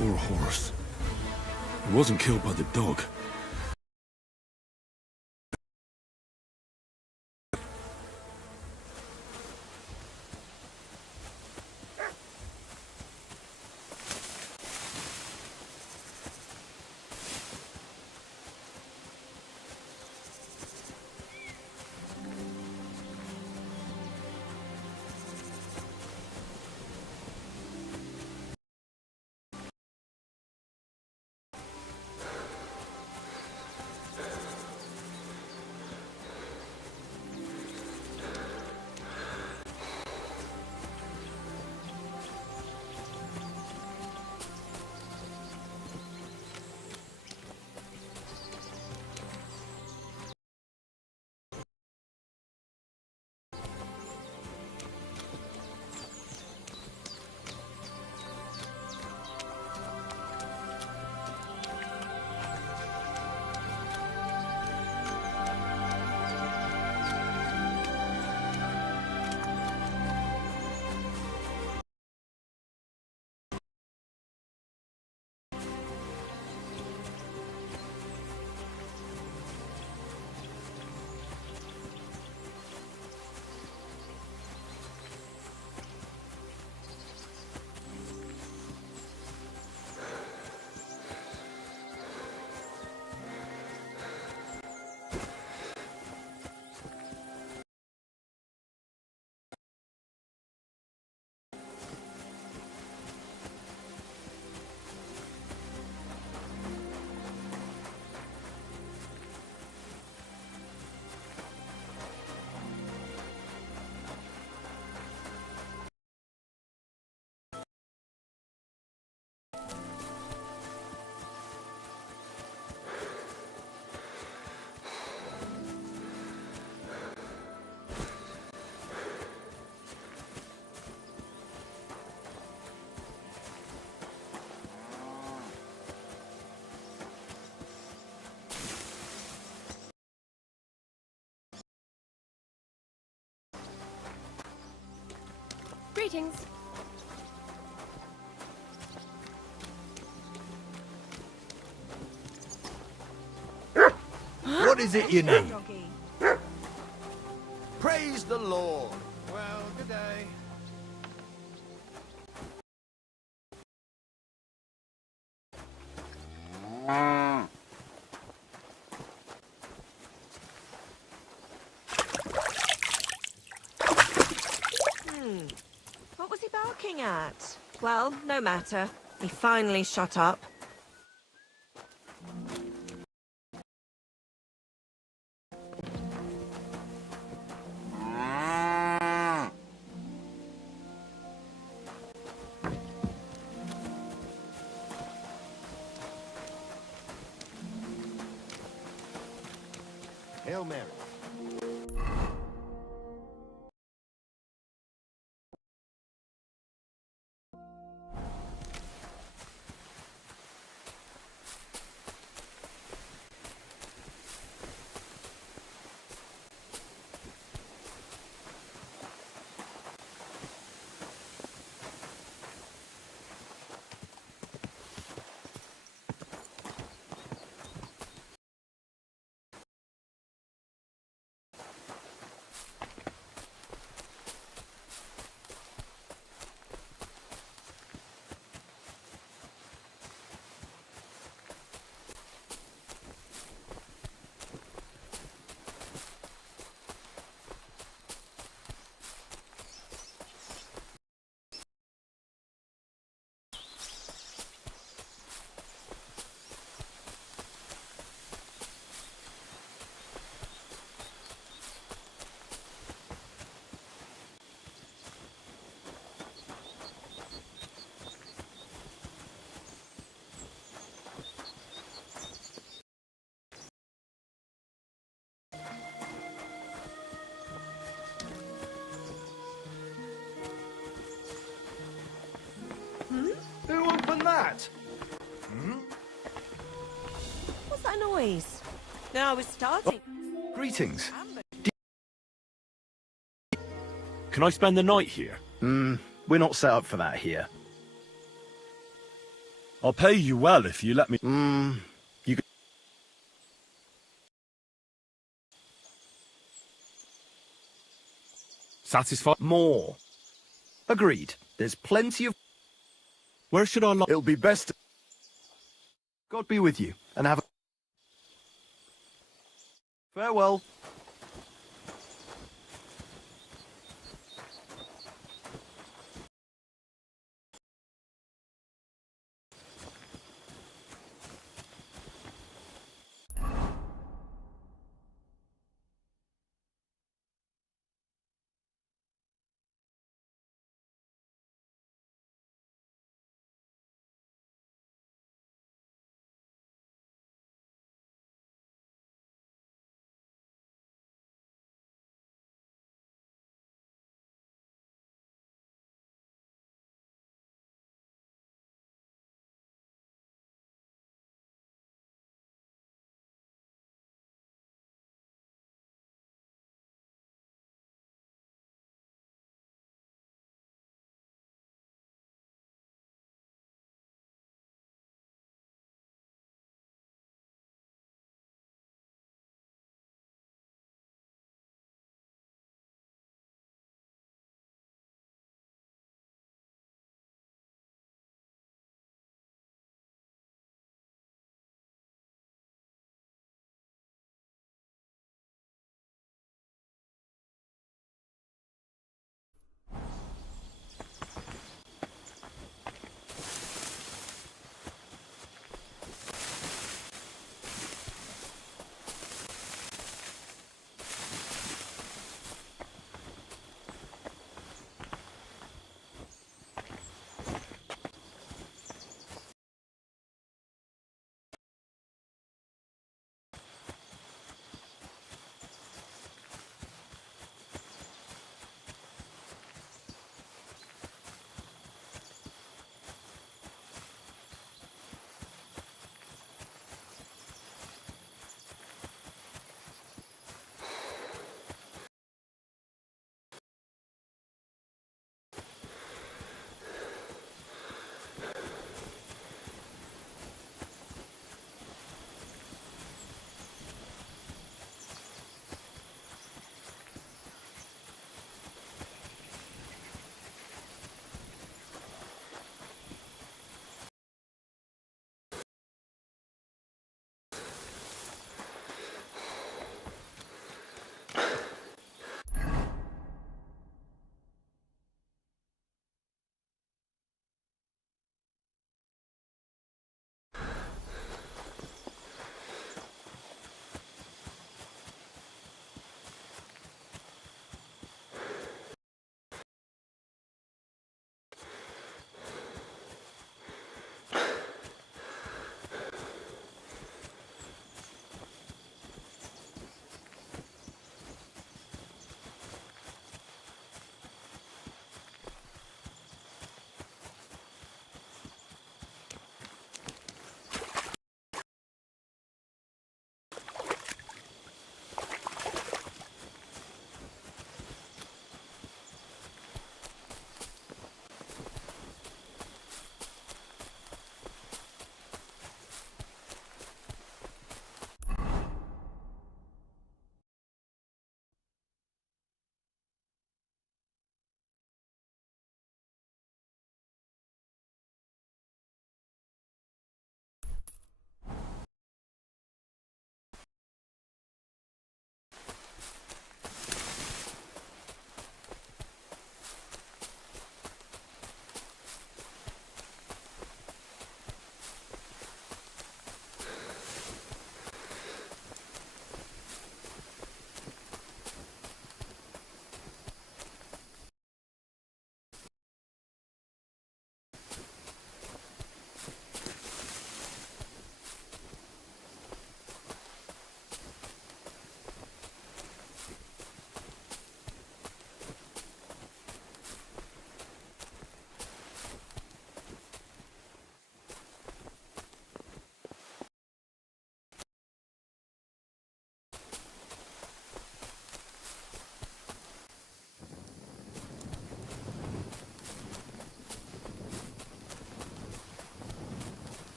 Poor horse. He wasn't killed by the dog. Greetings. What is it you need? Praise the Lord. Well, good day. What was he barking at? Well, no matter. He finally shut up. Hail Mary. Who opened that? What's that noise? No, I was starting. Greetings. Can I spend the night here? We're not set up for that here. I'll pay you well if you let me. You can... Satisfied? More. Agreed. There's plenty of... Where should I It'll be best... God be with you, and have a... Farewell.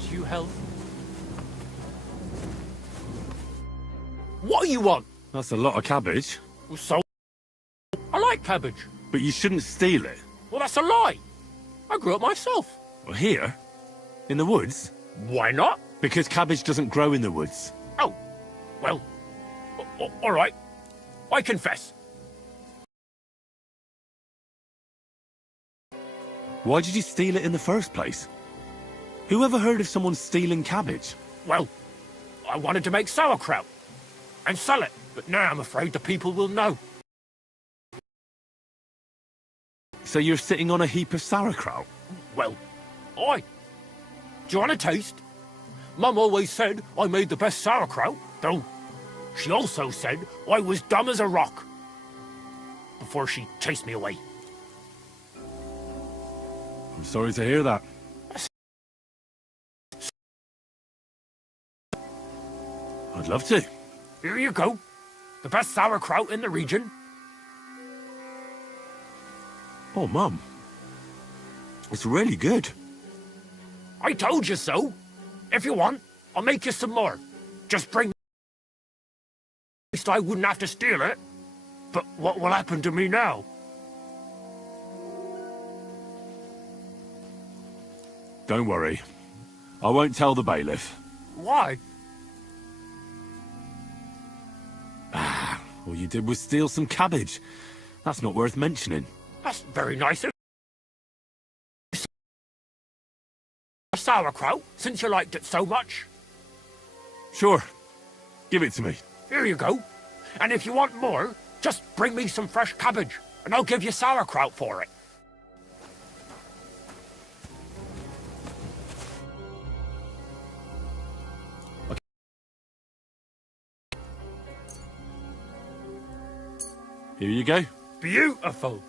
gets you health. What do you want? That's a lot of cabbage. Well, so I like cabbage. But you shouldn't steal it. Well, that's a lie. I grew it myself. Well, here? In the woods? Why not? Because cabbage doesn't grow in the woods. Oh, well, all right. I confess. Why did you steal it in the first place? Who ever heard of someone stealing cabbage? Well, I wanted to make sauerkraut and sell it, but now I'm afraid the people will know. So you're sitting on a heap of sauerkraut? Well, aye. Do you want a taste? Mum always said I made the best sauerkraut, though she also said I was dumb as a rock before she chased me away. I'm sorry to hear that. I'd love to. Here you go. The best sauerkraut in the region. Oh, Mum. It's really good. I told you so. If you want, I'll make you some more. Just bring... At least I wouldn't have to steal it. But what will happen to me now? Don't worry. I won't tell the bailiff. Why? All you did was steal some cabbage. That's not worth mentioning. That's very nice of you. Sauerkraut, since you liked it so much. Sure. Give it to me. Here you go. And if you want more, just bring me some fresh cabbage, and I'll give you sauerkraut for it. Here you go. Beautiful.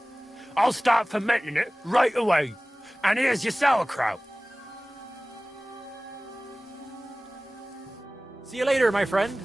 I'll start fermenting it right away. And here's your sauerkraut. See you later, my friend.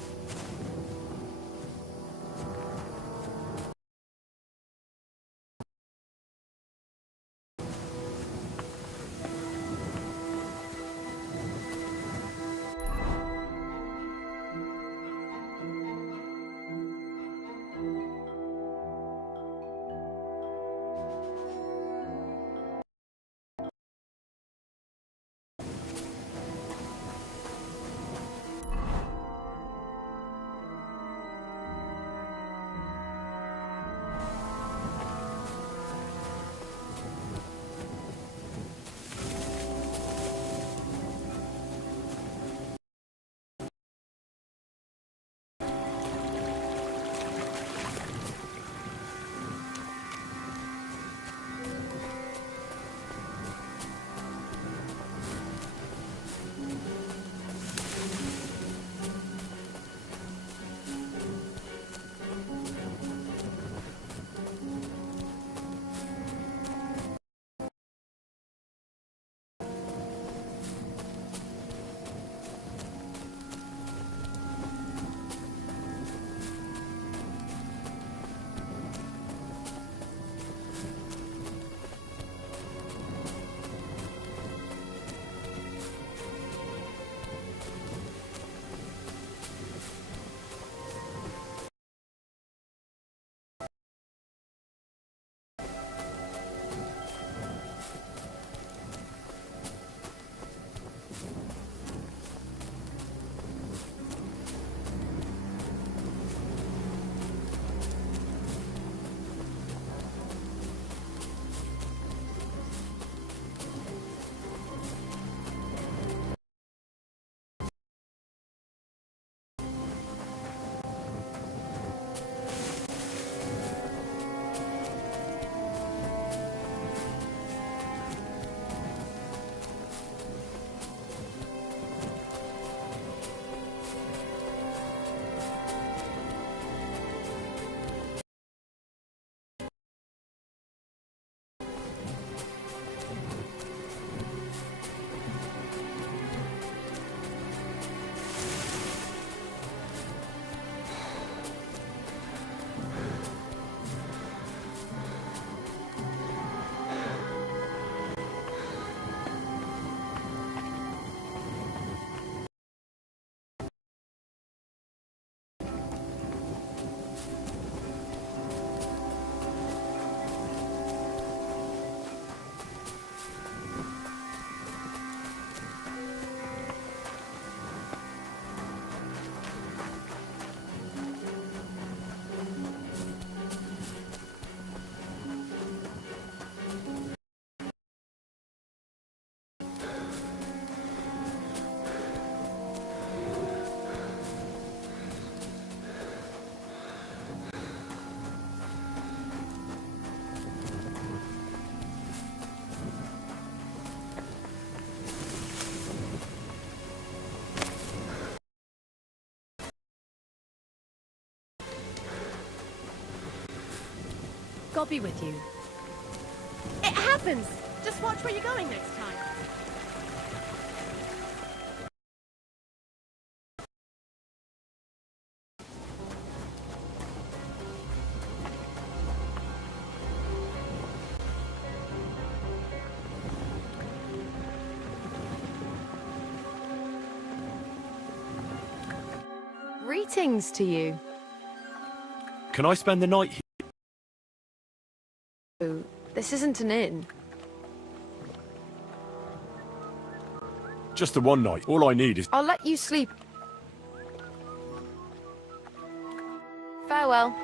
God be with you. It happens! Just watch where you're going next time. Greetings to you. Can I spend the night here? Oh, this isn't an inn. Just the one night. All I need is... I'll let you sleep. Farewell.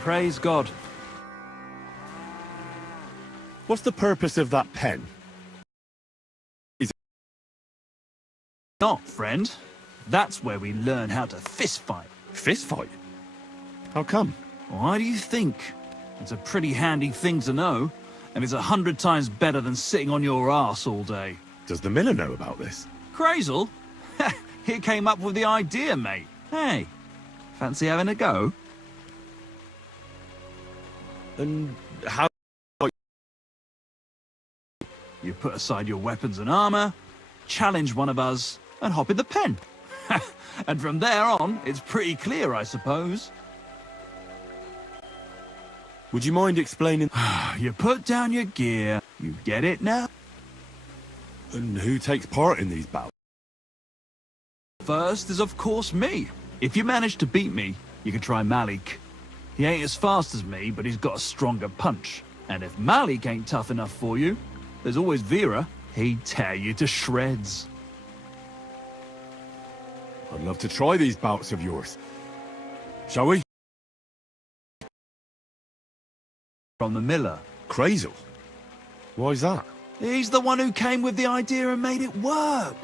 Praise God. What's the purpose of that pen? Not, friend. That's where we learn how to fist fight. Fist fight? How come? Why do you think? It's a pretty handy thing to know, and it's 100 times better than sitting on your arse all day. Does the miller know about this? Crazel? He came up with the idea, mate. Hey, fancy having a go? And how... You put aside your weapons and armor, challenge one of us, and hop in the pen. And from there on, it's pretty clear, I suppose. Would you mind explaining... You put down your gear, you get it now? And who takes part in these bouts? First is of course me. If you manage to beat me, you can try Malik. He ain't as fast as me, but he's got a stronger punch. And if Malik ain't tough enough for you, there's always Vera. He'd tear you to shreds. I'd love to try these bouts of yours. Shall we? From the miller. Crazel? Why's that? He's the one who came with the idea and made it work.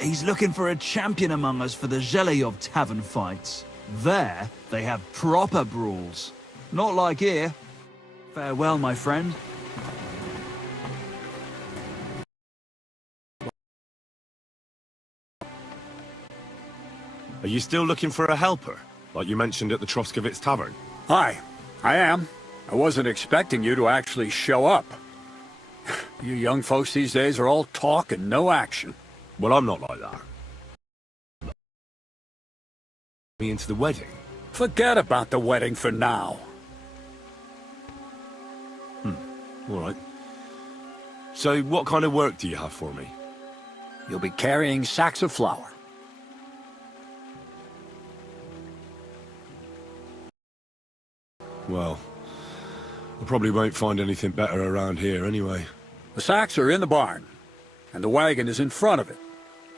He's looking for a champion among us for the Zheleyov tavern fights. There, they have proper brawls. Not like here. Farewell, my friend. Are you still looking for a helper? Like you mentioned at the Troskovitz Tavern? Hi, I am. I wasn't expecting you to actually show up. You young folks these days are all talk and no action. Well, I'm not like that. Me into the wedding? Forget about the wedding for now. All right. So what kind of work do you have for me? You'll be carrying sacks of flour. Well, I probably won't find anything better around here anyway. The sacks are in the barn, and the wagon is in front of it.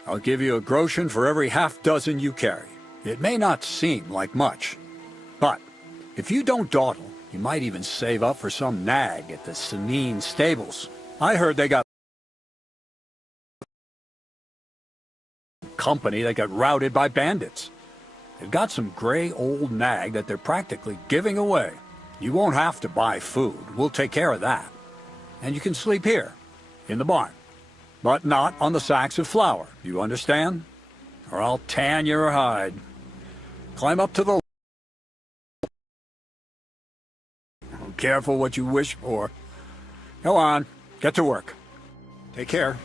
I'll give you a groschen for every half-dozen you carry. It may not seem like much, but if you don't dawdle, you might even save up for some nag at the Sanine stables. I heard they got company that got routed by bandits. They've got some gray old nag that they're practically giving away. You won't have to buy food. We'll take care of that. And you can sleep here, in the barn. But not on the sacks of flour. You understand? Or I'll tan your hide. Climb up to the... Careful what you wish for. Go on. Get to work. Take care.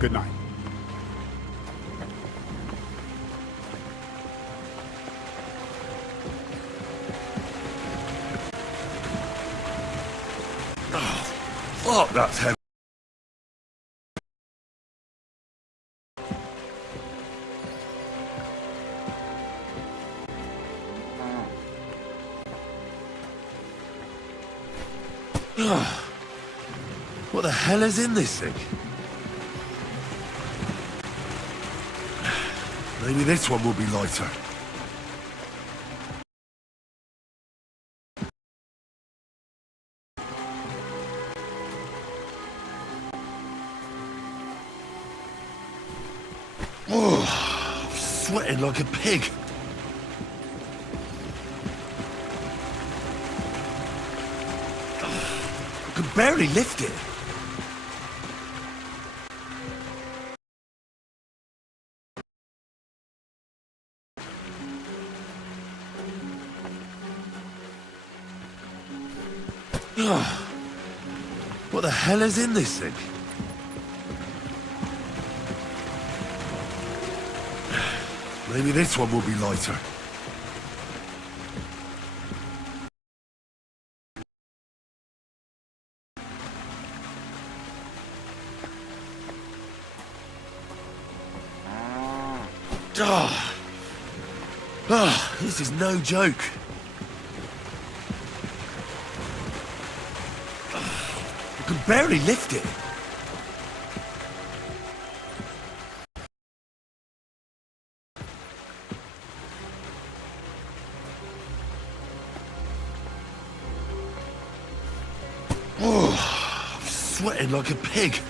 Good night. Fuck, that's heavy. What the hell is in this thing? Maybe this one will be lighter. Oh, I'm sweating like a pig. I can barely lift it. What the hell is in this thing? Maybe this one will be lighter. This is no joke. I can barely lift it. Oh, I'm sweating like a pig.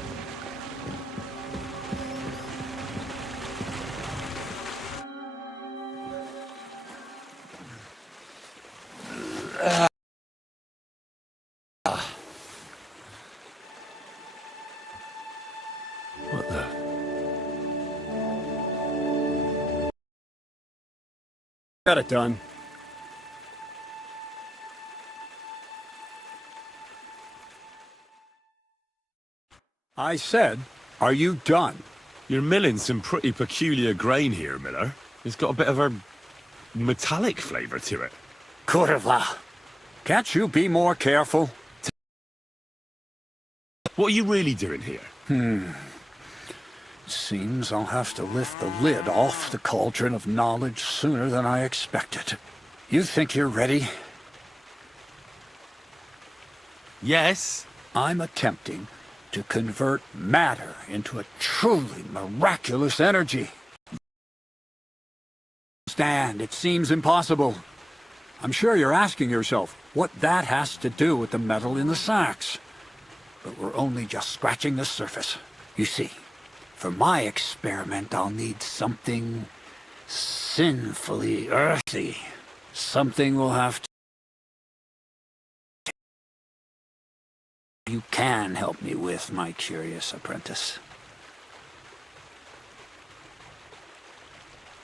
What the? Got it done. I said, are you done? You're milling some pretty peculiar grain here, Miller. It's got a bit of a metallic flavour to it. Kurva. Can't you be more careful? What are you really doing here? Seems I'll have to lift the lid off the cauldron of knowledge sooner than I expected. You think you're ready? Yes. I'm attempting to convert matter into a truly miraculous energy. Stand, it seems impossible. I'm sure you're asking yourself what that has to do with the metal in the sacks. But we're only just scratching the surface. You see, for my experiment, I'll need something sinfully earthy. Something we'll have to... You can help me with, my curious apprentice.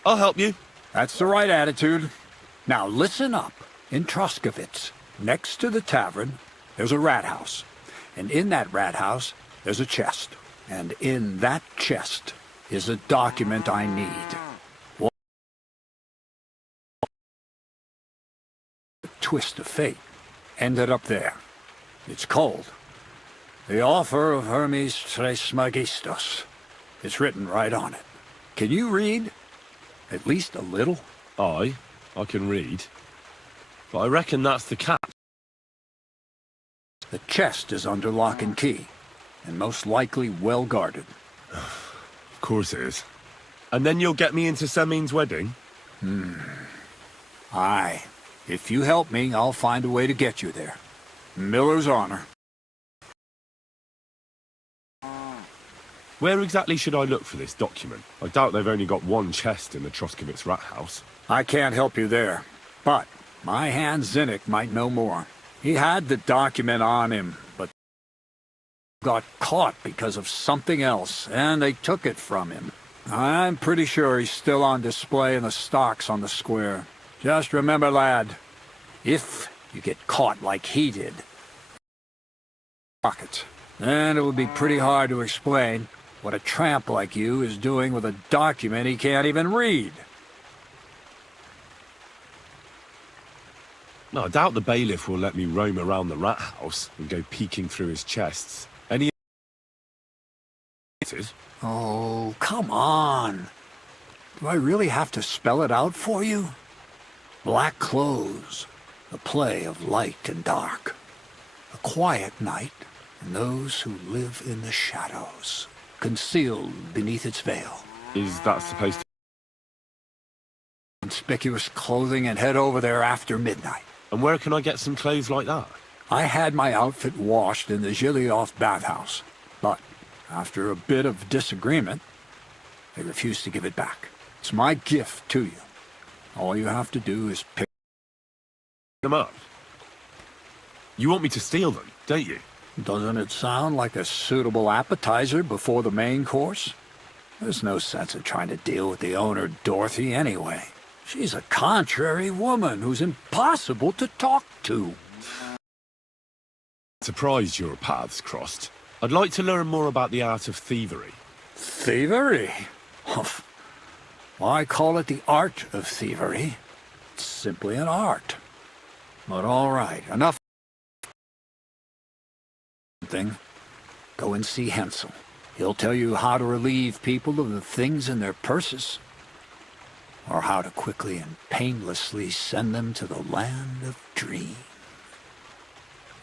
I'll help you. That's the right attitude. Now listen up. In Troskovitz, next to the tavern, there's a rat house. And in that rat house, there's a chest. And in that chest is a document I need. What a twist of fate ended up there. It's called The Offer of Hermes Trismegistos. It's written right on it. Can you read? At least a little? I can read. But I reckon that's the cat. The chest is under lock and key, and most likely well guarded. Of course it is. And then you'll get me into Semin's wedding? Aye. If you help me, I'll find a way to get you there. Miller's honor. Where exactly should I look for this document? I doubt they've only got one chest in the Troskovitz rat house. I can't help you there, but my hand Zinnik might know more. He had the document on him, but got caught because of something else, and they took it from him. I'm pretty sure he's still on display in the stocks on the square. Just remember, lad, if you get caught like he did, pockets, then it would be pretty hard to explain what a tramp like you is doing with a document he can't even read. No, I doubt the bailiff will let me roam around the rat house and go peeking through his chests. Any... Oh, come on. Do I really have to spell it out for you? Black clothes, the play of light and dark. A quiet night, and those who live in the shadows, concealed beneath its veil. Is that supposed to... inconspicuous clothing and head over there after midnight. And where can I get some clothes like that? I had my outfit washed in the Gilioff bathhouse, but after a bit of disagreement, they refused to give it back. It's my gift to you. All you have to do is pick them up. You want me to steal them, don't you? Doesn't it sound like a suitable appetizer before the main course? There's no sense in trying to deal with the owner, Dorothy, anyway. She's a contrary woman who's impossible to talk to. Surprised your paths crossed. I'd like to learn more about the art of thievery. Thievery? Humph. Why call it the art of thievery? It's simply an art. But all right, enough. Go and see Hensel. He'll tell you how to relieve people of the things in their purses, or how to quickly and painlessly send them to the land of dreams.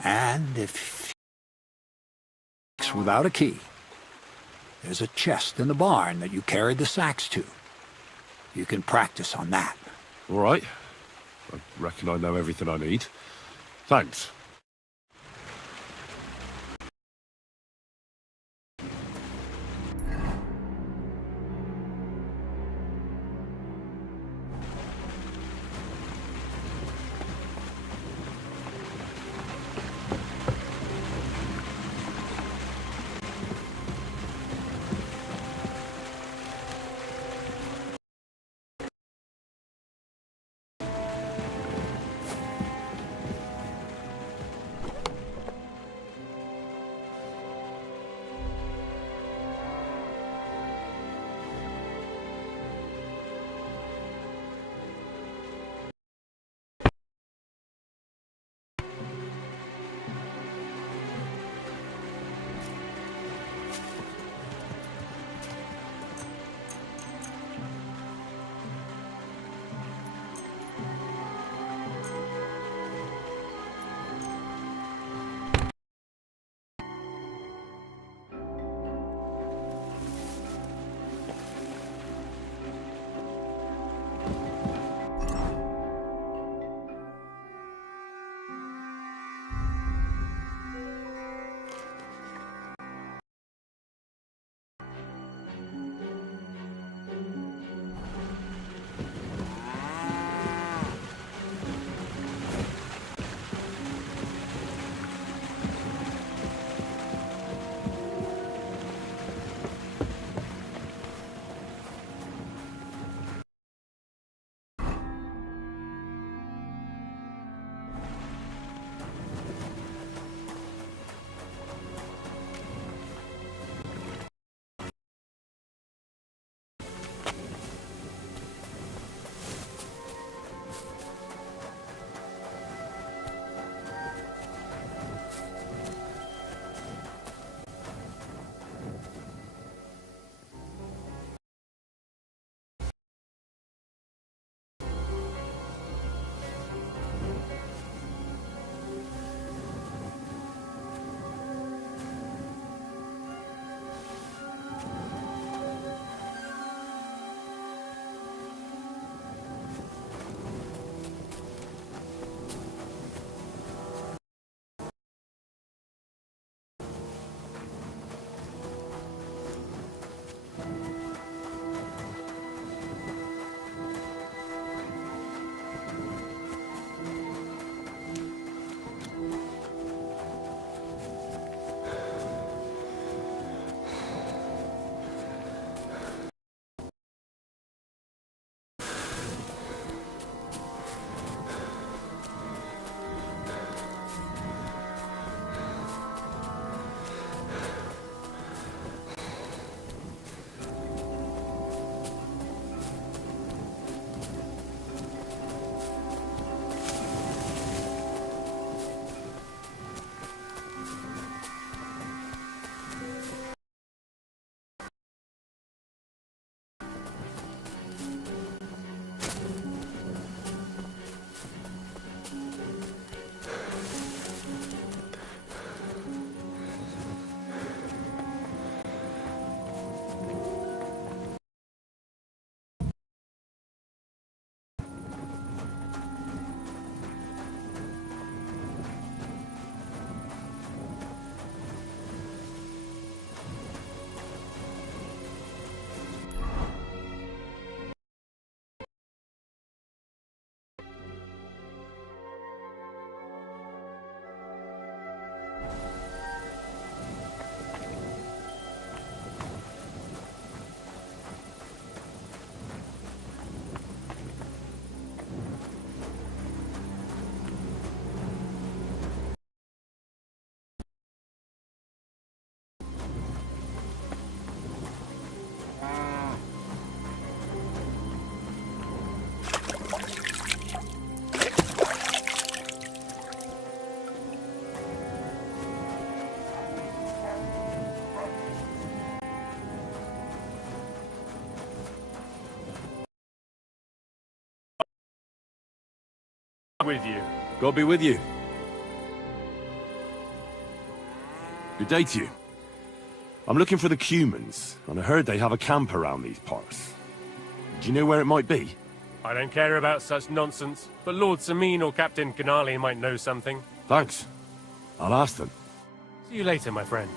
And if without a key, there's a chest in the barn that you carried the sacks to. You can practice on that. All right. I reckon I know everything I need. Thanks. with you. God be with you. Good day to you. I'm looking for the Cumans, and I heard they have a camp around these parts. Do you know where it might be? I don't care about such nonsense, but Lord Samin or Captain Canali might know something. Thanks. I'll ask them. See you later, my friend.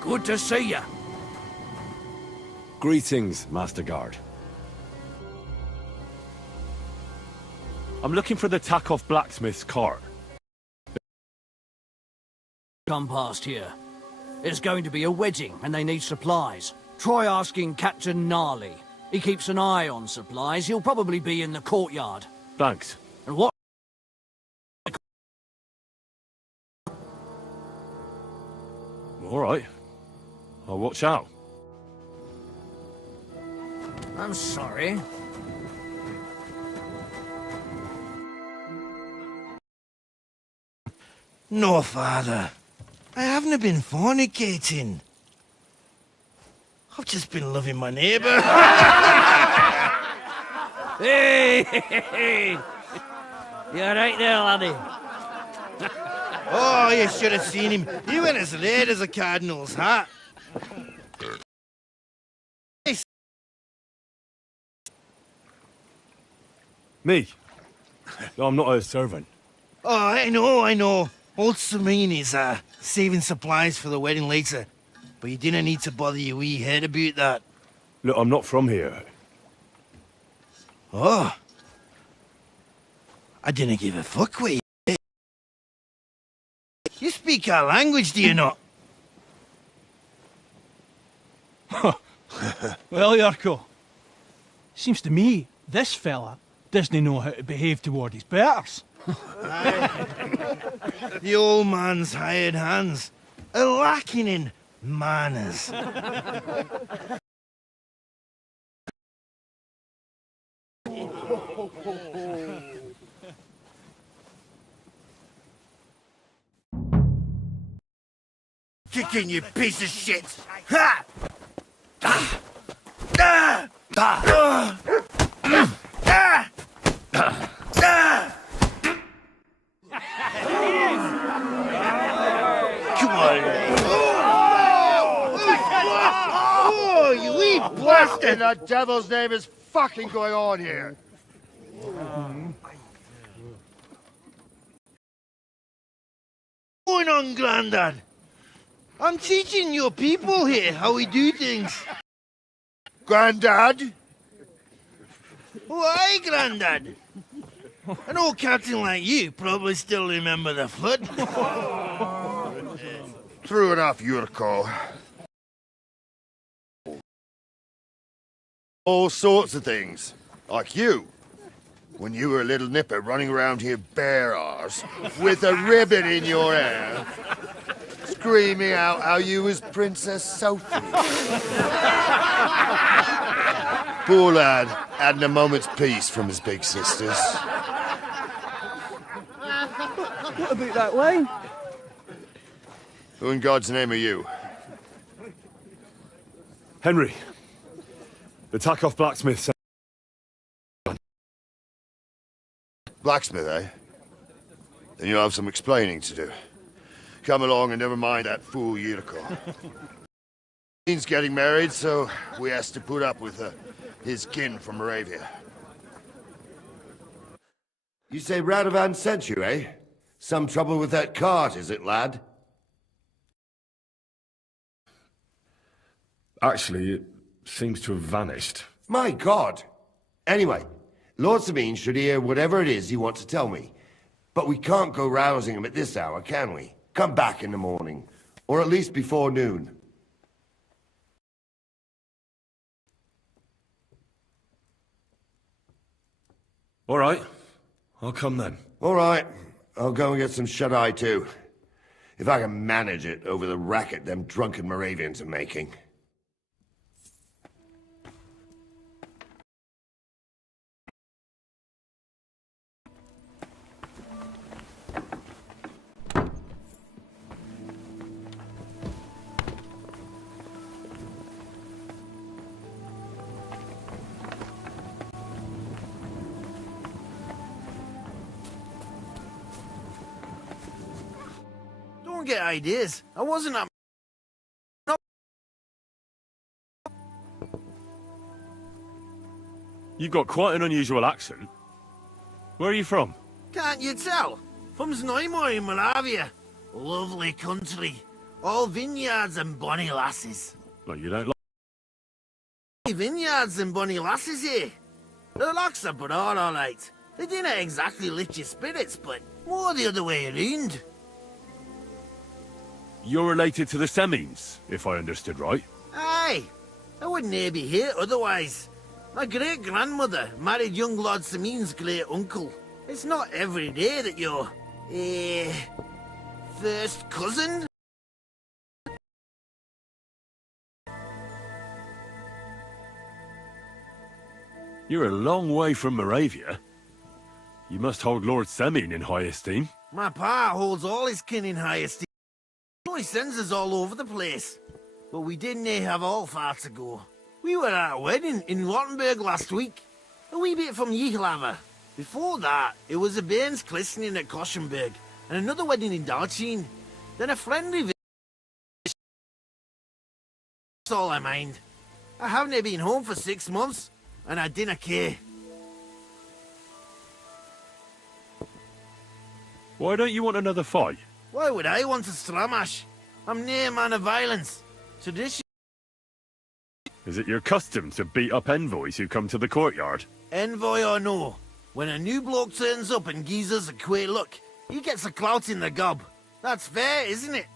Good to see you. Greetings, Master Guard. I'm looking for the Takoff blacksmith's cart. Come past here. There's going to be a wedding and they need supplies. Try asking Captain Gnarly. He keeps an eye on supplies. He'll probably be in the courtyard. Thanks. And what? All right. I'll watch out. I'm sorry. No, Father. I haven't been fornicating. I've just been loving my neighbour. Hey! You alright there, laddie? Oh, you should have seen him. He went as red as a cardinal's hat. Me? No, I'm not a servant. Oh, I know. Old Samini is saving supplies for the wedding later. But you didn't need to bother your wee head about that. Look, I'm not from here. Oh. I didn't give a fuck what you... You speak our language, do you not? Well, Yarko, seems to me this fella doesn't know how to behave toward his betters. The old man's hired hands are lacking in manners. Kicking, you piece of shit! Ha! Ah! Ah! Ah! Ah! Ah! Ah! Come on. Oh, you wee blasted! The devil's name is fucking going on here. What's going on, Grandad? I'm teaching your people here how we do things. Grandad? Why, Grandad? An old captain like you probably still remember the flood. True enough, Yurko. All sorts of things. Like you. When you were a little nipper running around here bare arse, with a ribbon in your hair, screaming out how you was Princess Sophie. Poor lad, hadn't a moment's peace from his big sisters. What about that wine? Who in God's name are you? Henry. The Takoff blacksmith said... Blacksmith, eh? Then you'll have some explaining to do. Come along and never mind that fool Yurko. He's getting married, so we has to put up with his kin from Moravia. You say Radovan sent you, eh? Some trouble with that cart, is it, lad? Actually, it seems to have vanished. My God! Anyway, Lord Sabine should hear whatever it is you want to tell me. But we can't go rousing him at this hour, can we? Come back in the morning. Or at least before noon. All right. I'll come then. All right. I'll go and get some shut-eye too. If I can manage it over the racket them drunken Moravians are making. Don't get ideas. I wasn't at... You've got quite an unusual accent. Where are you from? Can't you tell? From Znojmo in Moravia. Lovely country. All vineyards and bonny lasses. Like you don't like... Vineyards and bonny lasses here. The locks are but all right. They didn't exactly lift your spirits, but more the other way around. You're related to the Semines, if I understood right. Aye. I wouldn't be here otherwise. My great-grandmother married young Lord Semine's great-uncle. It's not every day that you're... first cousin? You're a long way from Moravia. You must hold Lord Semine in high esteem. My pa holds all his kin in high esteem. He sends us all over the place. But we didn't have all far to go. We were at a wedding in Rottenburg last week. A wee bit from Yichlava. Before that, it was a bairn's christening at Koshenberg, and another wedding in Darchin. Then a friendly visit. That's all I mind. I haven't been home for 6 months, and I didn't care. Why don't you want another fight? Why would I want to stramash? I'm near a man of violence. Tradition. Is it your custom to beat up envoys who come to the courtyard? Envoy or no, when a new bloke turns up and gives us a queer look, he gets a clout in the gob. That's fair, isn't it?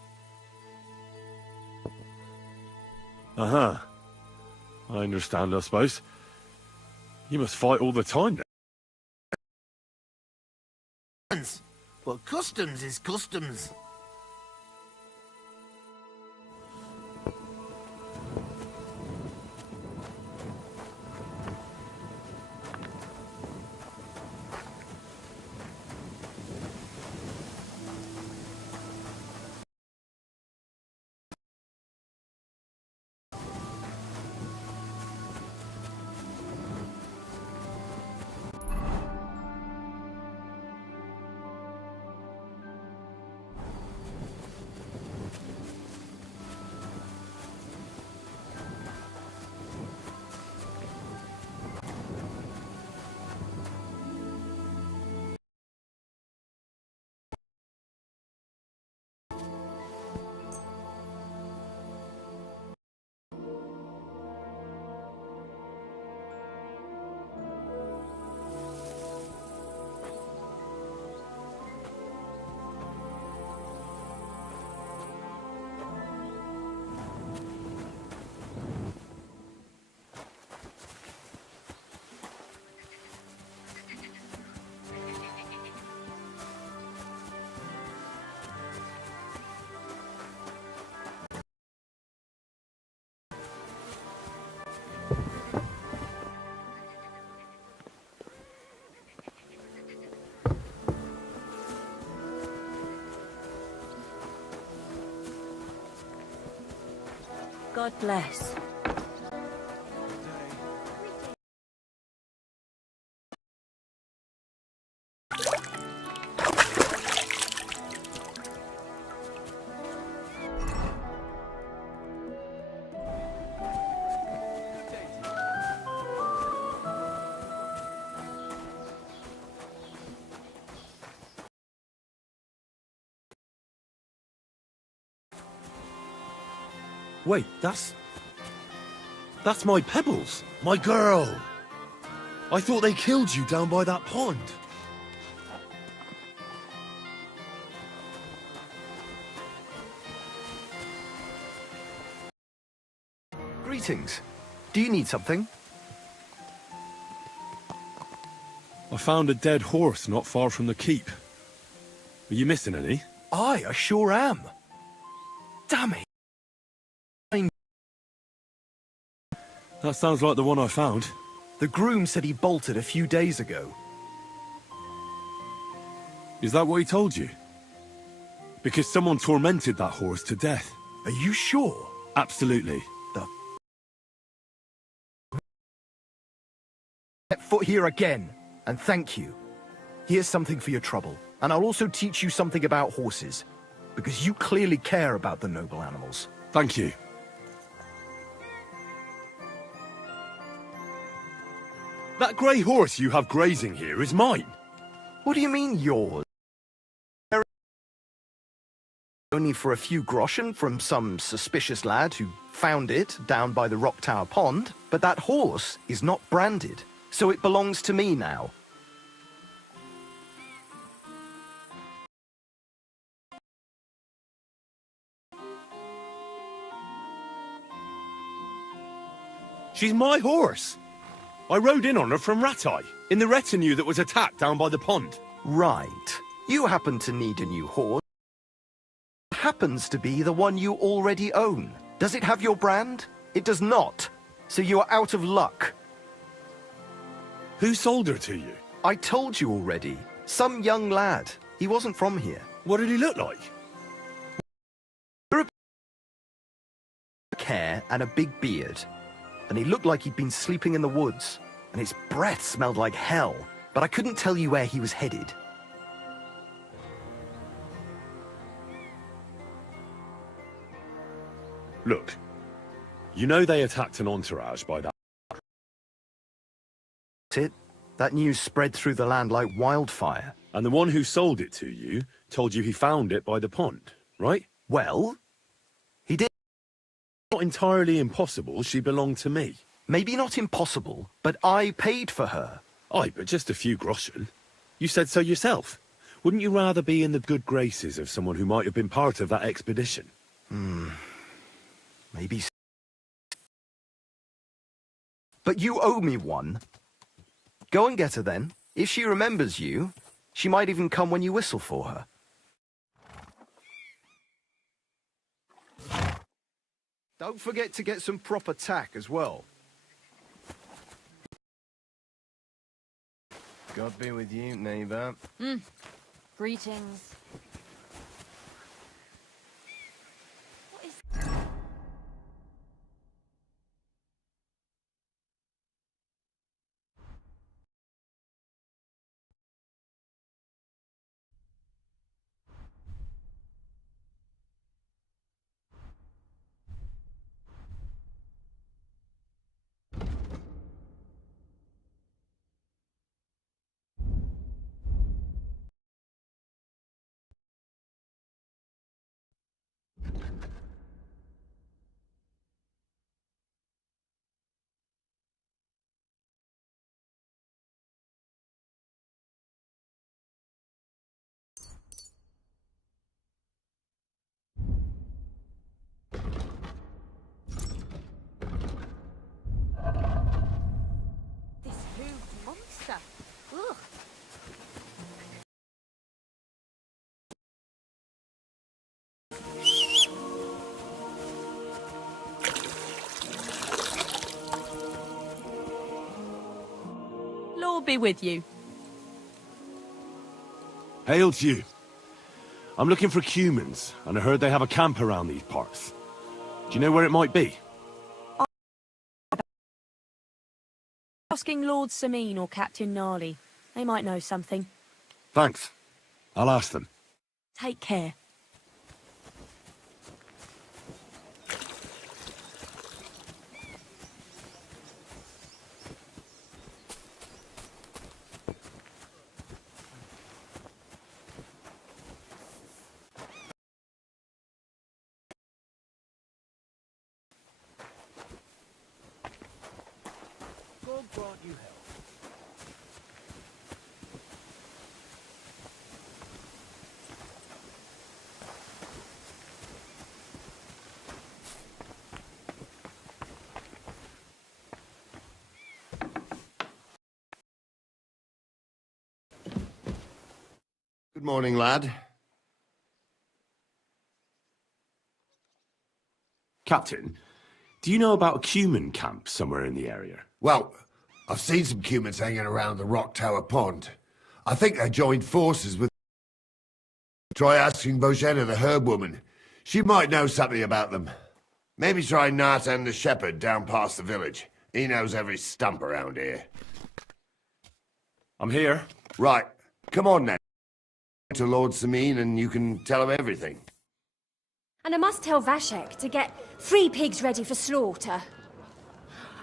Uh-huh. I understand, I suppose. You must fight all the time then. But customs is customs. God bless. Wait, that's my Pebbles. My girl! I thought they killed you down by that pond. Greetings. Do you need something? I found a dead horse not far from the keep. Are you missing any? I sure am. Damn it. That sounds like the one I found. The groom said he bolted a few days ago. Is that what he told you? Because someone tormented that horse to death. Are you sure? Absolutely. Set foot here again, and thank you. Here's something for your trouble, and I'll also teach you something about horses, because you clearly care about the noble animals. Thank you. That grey horse you have grazing here is mine. What do you mean yours? Only for a few groschen from some suspicious lad who found it down by the Rock Tower Pond, but that horse is not branded, so it belongs to me now. She's my horse. I rode in on her from Ratai, in the retinue that was attacked down by the pond. Right. You happen to need a new horse. It happens to be the one you already own. Does it have your brand? It does not. So you are out of luck. Who sold her to you? I told you already. Some young lad. He wasn't from here. What did he look like? Hair and a big beard. And he looked like he'd been sleeping in the woods, and his breath smelled like hell, but I couldn't tell you where he was headed. Look, you know they attacked an entourage by that. It? That news spread through the land like wildfire. And the one who sold it to you told you he found it by the pond, right? Well, he did. Not entirely impossible she belonged to me. Maybe not impossible, but I paid for her. Aye, but just a few groschen. You said so yourself. Wouldn't you rather be in the good graces of someone who might have been part of that expedition? Maybe. But you owe me one. Go and get her then. If she remembers you, she might even come when you whistle for her. Don't forget to get some proper tack as well. God be with you, neighbour. Greetings. Ugh. Lord be with you. Hail to you. I'm looking for humans, and I heard they have a camp around these parts. Do you know where it might be? asking Lord Sameen or Captain Gnarly. They might know something. Thanks. I'll ask them. Take care. God grant you health. Good morning, lad. Captain, do you know about a Cuman camp somewhere in the area? Well, I've seen some Cumans hanging around the Rock Tower Pond. I think they joined forces with... Try asking Bojena, the herb woman. She might know something about them. Maybe try Nartan the shepherd down past the village. He knows every stump around here. I'm here. Right. Come on, then. To Lord Sameen and you can tell him everything. And I must tell Vashek to get 3 pigs ready for slaughter.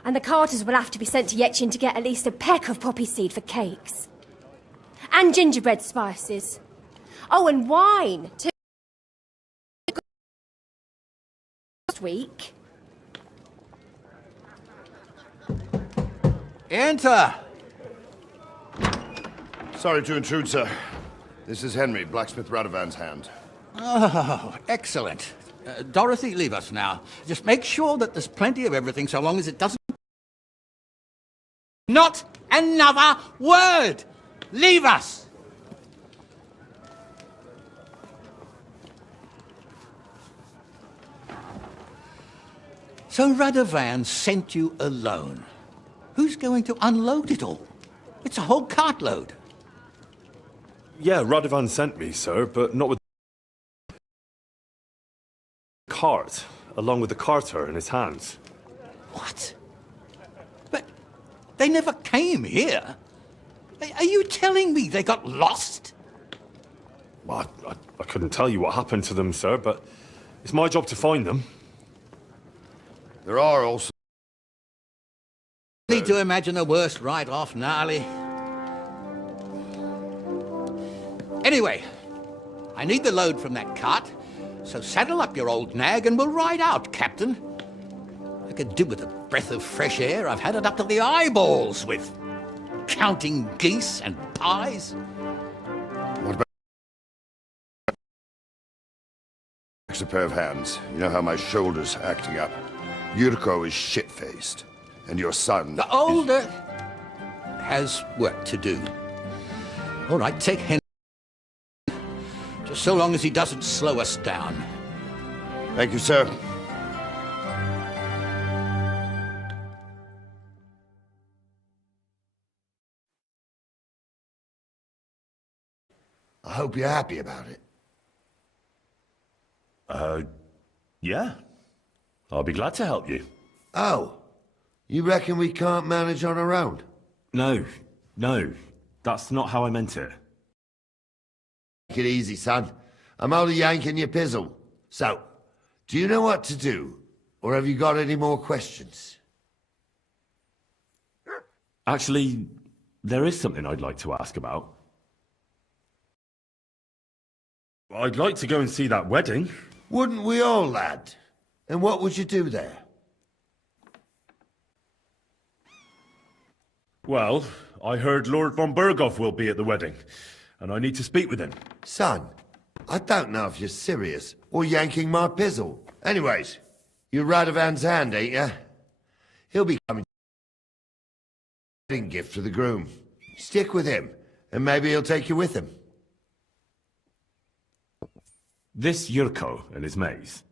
And the carters will have to be sent to Yechin to get at least a peck of poppy seed for cakes. And gingerbread spices. Oh, and wine, too. Last week. Enter! Sorry to intrude, sir. This is Henry, Blacksmith Radovan's hand. Oh, excellent. Dorothy, leave us now. Just make sure that there's plenty of everything so long as it doesn't... Not another word! Leave us! So Radovan sent you alone. Who's going to unload it all? It's a whole cartload. Yeah, Radovan sent me, sir, but not with... cart, along with the carter in his hands. What? But they never came here. Are you telling me they got lost? Well, I couldn't tell you what happened to them, sir, but it's my job to find them. There are also... Need to imagine the worst right off, Gnarly. Anyway, I need the load from that cart, so saddle up your old nag and we'll ride out, Captain. I could do with a breath of fresh air. I've had it up to the eyeballs with counting geese and pies. What about... Extra pair of hands. You know how my shoulder's acting up. Yurko is shit-faced, and your son... The older has work to do. All right, take Henry. Just so long as he doesn't slow us down. Thank you, sir. I hope you're happy about it. Yeah. I'll be glad to help you. Oh, you reckon we can't manage on our own? No, that's not how I meant it. Take it easy, son. I'm only yanking your pizzle. So, do you know what to do? Or have you got any more questions? Actually, there is something I'd like to ask about. I'd like to go and see that wedding. Wouldn't we all, lad? And what would you do there? Well, I heard Lord von Berghoff will be at the wedding, and I need to speak with him. Son, I don't know if you're serious or yanking my pizzle. Anyways, you're Radovan's hand, ain't ya? He'll be coming. Wedding gift for the groom. Stick with him, and maybe he'll take you with him. This Yurko and his maze.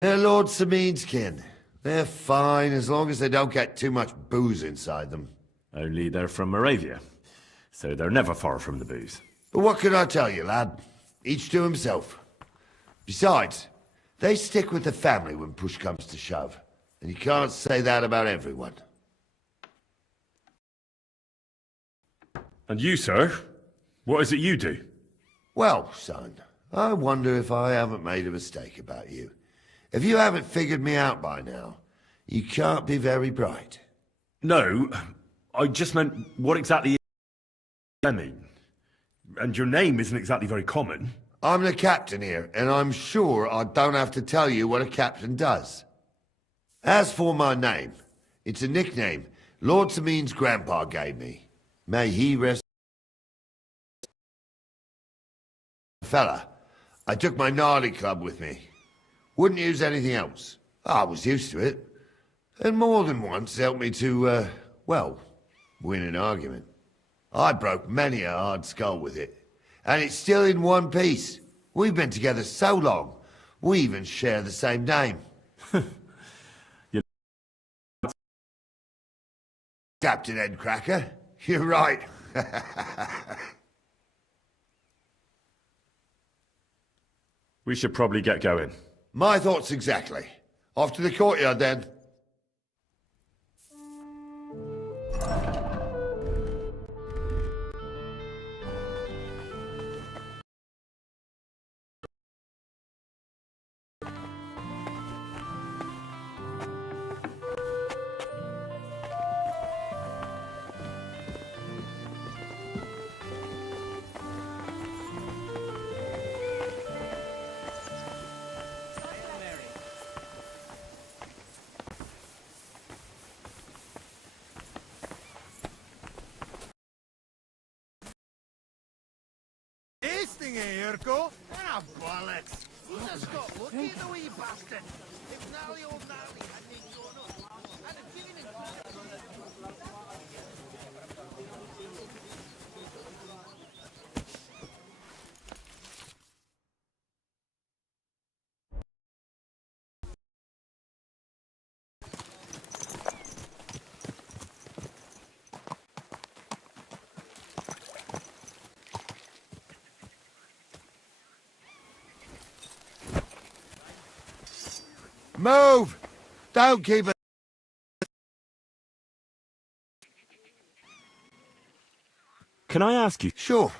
They're Lord Sameen's kin. They're fine as long as they don't get too much booze inside them. Only they're from Moravia, so they're never far from the booze. But what can I tell you, lad? Each to himself. Besides, they stick with the family when push comes to shove. And you can't say that about everyone. And you, sir? What is it you do? Well, son, I wonder if I haven't made a mistake about you. If you haven't figured me out by now, you can't be very bright. No, I just meant, what exactly I mean? And your name isn't exactly very common. I'm the captain here, and I'm sure I don't have to tell you what a captain does. As for my name, it's a nickname Lord Samin's grandpa gave me. May he rest... Fella, I took my gnarly club with me. Wouldn't use anything else. I was used to it. And more than once helped me to, well, win an argument. I broke many a hard skull with it. And it's still in one piece. We've been together so long, we even share the same name. Captain Headcracker, you're right. We should probably get going. My thoughts exactly. Off to the courtyard then. Tasting here, Urko? Ah, bollocks. Just got lucky, the wee bastard. If Nally old Nally hadn't been going up, I'd have been in. Move! Don't keep it... Can I ask you? Sure.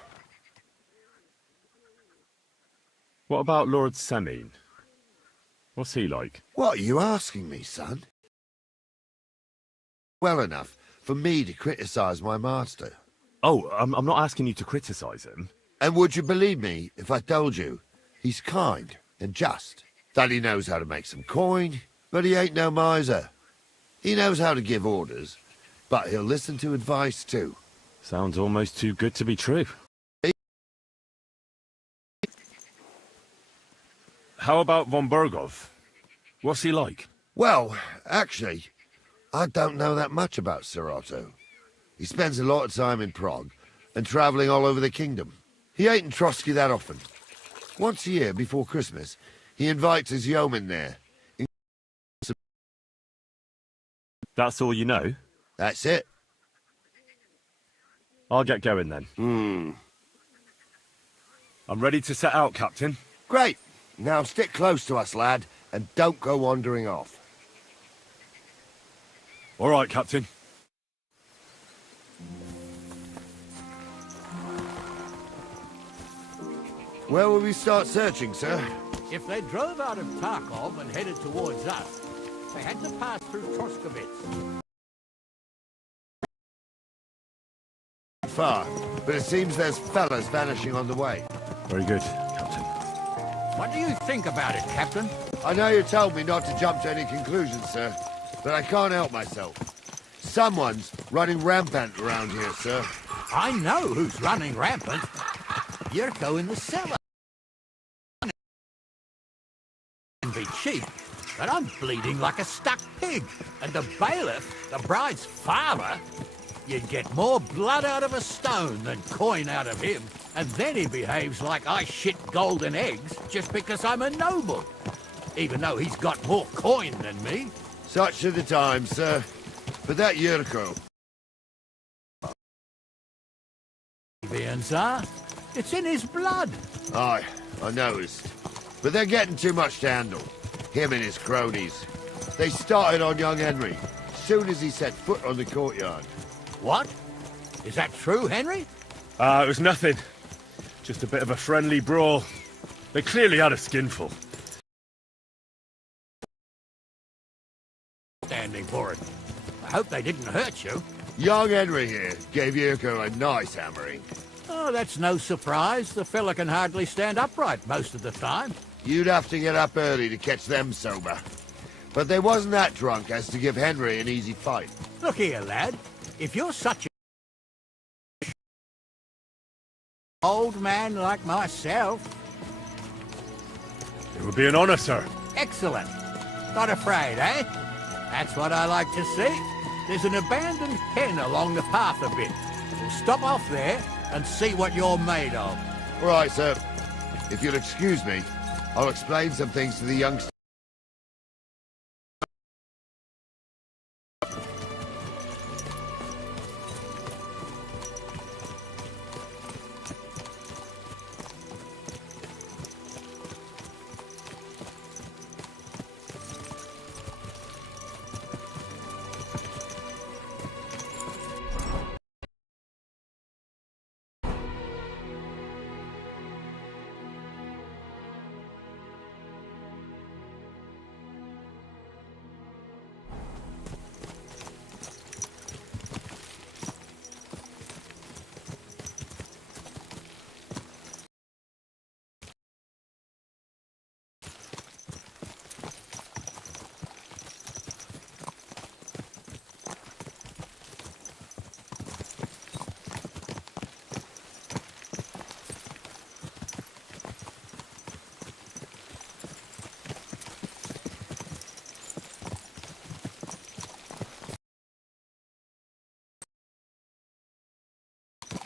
What about Lord Samin? What's he like? What are you asking me, son? Well enough for me to criticize my master. Oh, I'm not asking you to criticize him. And would you believe me if I told you he's kind and just? That he knows how to make some coin, but he ain't no miser. He knows how to give orders, but he'll listen to advice too. Sounds almost too good to be true. How about von Bergov? What's he like? Well, actually, I don't know that much about Sir Otto. He spends a lot of time in Prague and travelling all over the kingdom. He ain't in Trotsky that often. Once a year before Christmas, he invites his yeomen there. That's all you know? That's it. I'll get going then. I'm ready to set out, Captain. Great. Now stick close to us, lad, and don't go wandering off. All right, Captain. Where will we start searching, sir? If they drove out of Tarkov and headed towards us, they had to pass through Troskowitz. Far, but it seems there's fellas vanishing on the way. Very good, Captain. What do you think about it, Captain? I know you told me not to jump to any conclusions, sir, but I can't help myself. Someone's running rampant around here, sir. I know who's running rampant. Yurko in the cellar. Be cheap, but I'm bleeding like a stuck pig. And the bailiff, the bride's father, you'd get more blood out of a stone than coin out of him. And then he behaves like I shit golden eggs just because I'm a noble. Even though he's got more coin than me. Such are the times, sir. But that Yurko... Deviants are. It's in his blood. Aye, I noticed. But they're getting too much to handle. Him and his cronies. They started on young Henry, soon as he set foot on the courtyard. What? Is that true, Henry? It was nothing. Just a bit of a friendly brawl. They clearly had a skinful. Standing for it. I hope they didn't hurt you. Young Henry here gave Yurko a nice hammering. Oh, that's no surprise. The fella can hardly stand upright most of the time. You'd have to get up early to catch them sober. But they wasn't that drunk as to give Henry an easy fight. Look here, lad. If you're such a old man like myself... It would be an honor, sir. Excellent. Not afraid, eh? That's what I like to see. There's an abandoned pen along the path a bit. We'll stop off there and see what you're made of. All right, sir. If you'll excuse me, I'll explain some things to the youngsters.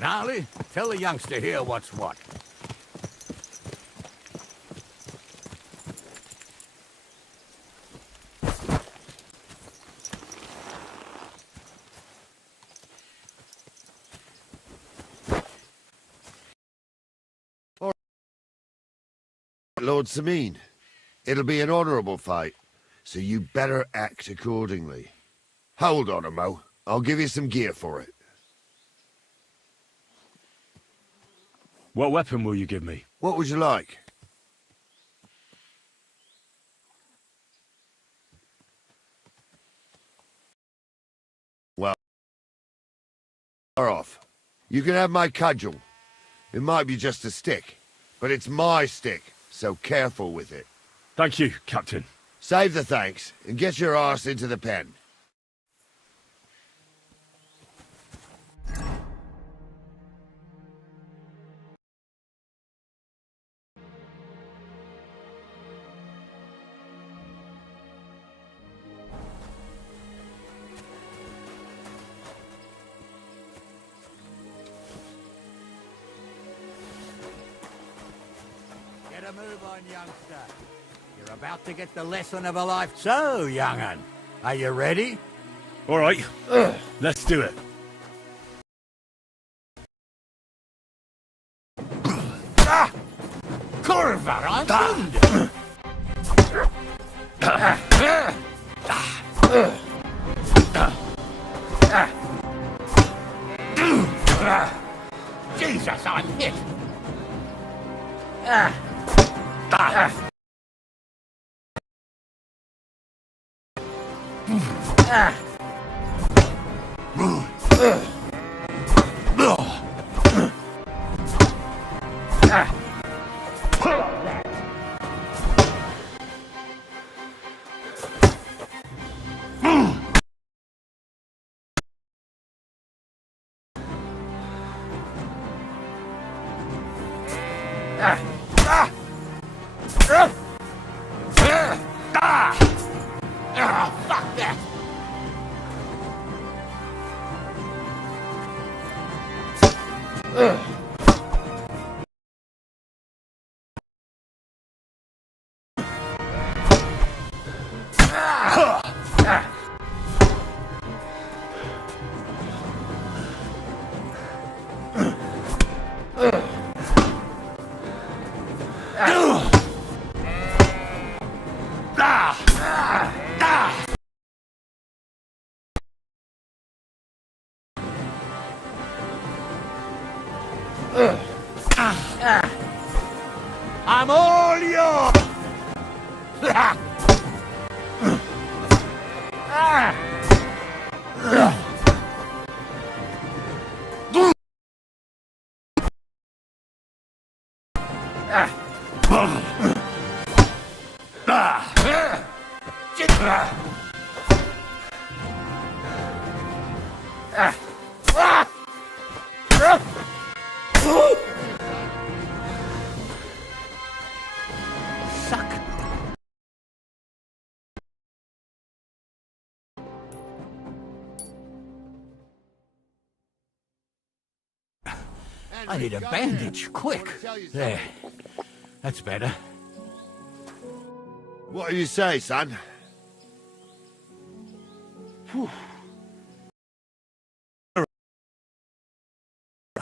Charlie, tell the youngster here what's what. Lord Sameen, it'll be an honourable fight, so you better act accordingly. Hold on a mo. I'll give you some gear for it. What weapon will you give me? What would you like? Well, far off. You can have my cudgel. It might be just a stick, but it's my stick, so careful with it. Thank you, Captain. Save the thanks, and get your arse into the pen. Get a move on, youngster. You're about to get the lesson of a life. So, young'un, are you ready? All right, let's do it. Curva, Jesus, I'm hit. Fuck that! I'm all yours! I need a bandage, quick. There. That's better. What do you say, son?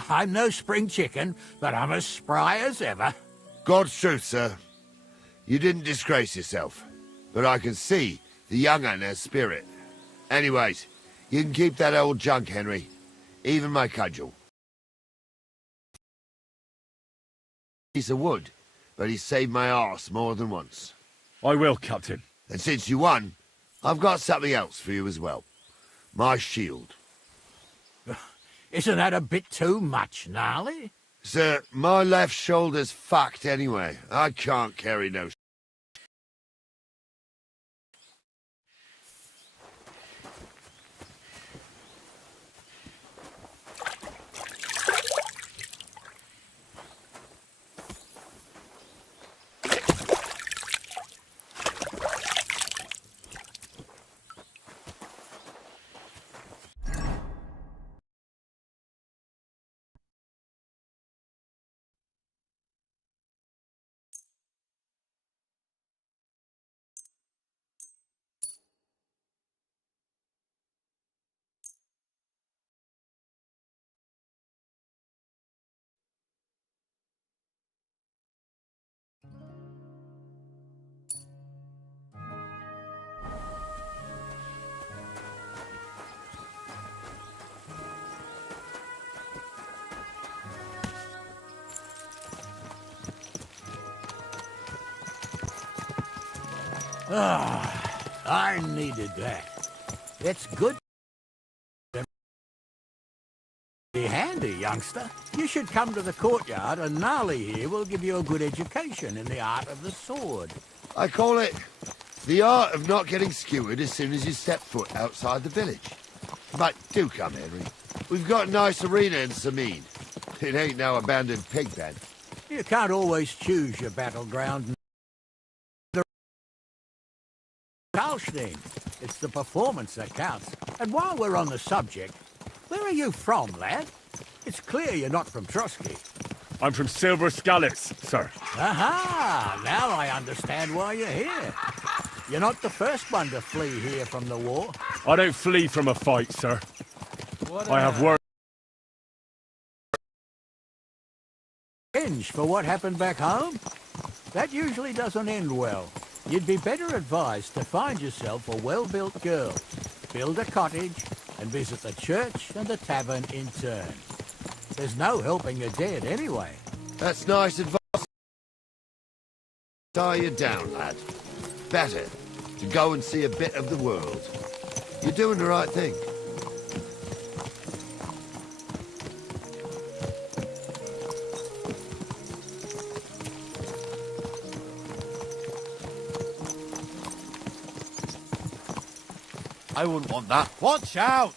I'm no spring chicken, but I'm as spry as ever. God's truth, sir. You didn't disgrace yourself, but I can see the young un has spirit. Anyways, you can keep that old junk, Henry. Even my cudgel. Piece of wood, but he saved my arse more than once. I will, Captain. And since you won, I've got something else for you as well. My shield. Isn't that a bit too much, Gnarly? Sir, my left shoulder's fucked anyway. I can't carry no... Ah, I needed that. It's good to be handy, youngster. You should come to the courtyard, and Gnarly here will give you a good education in the art of the sword. I call it the art of not getting skewered as soon as you step foot outside the village. But do come, Henry. We've got a nice arena in Sameen. It ain't no abandoned pig pen. You can't always choose your battleground. Karlstein. It's the performance that counts. And while we're on the subject, where are you from, lad? It's clear you're not from Trotsky. I'm from Silver Scallops, sir. Aha! Now I understand why you're here. You're not the first one to flee here from the war. I don't flee from a fight, sir. I have work. Revenge for what happened back home? That usually doesn't end well. You'd be better advised to find yourself a well-built girl, build a cottage, and visit the church and the tavern in turn. There's no helping the dead anyway. That's nice advice. Tie you down, lad. Better to go and see a bit of the world. You're doing the right thing. I wouldn't want that. Watch out!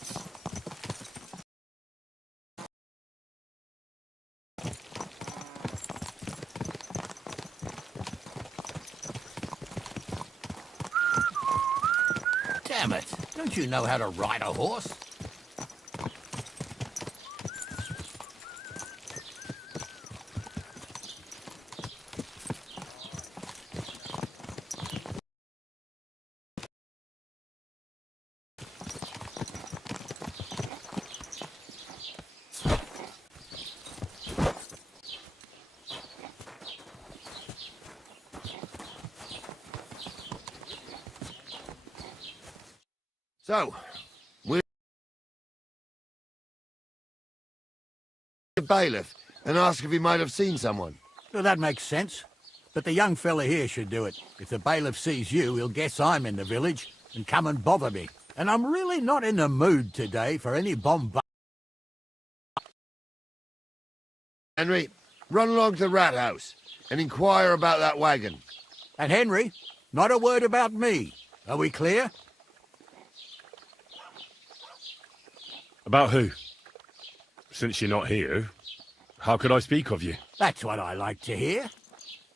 Damn it! Don't you know how to ride a horse? So, we're the bailiff and ask if he might have seen someone. Well, that makes sense. but the young fella here should do it. If the bailiff sees you, he'll guess I'm in the village and come and bother me. And I'm really not in the mood today for any bombard. Henry, run along to the rat house and inquire about that wagon. And Henry, not a word about me. Are we clear? About who? Since you're not here, how could I speak of you? That's what I like to hear.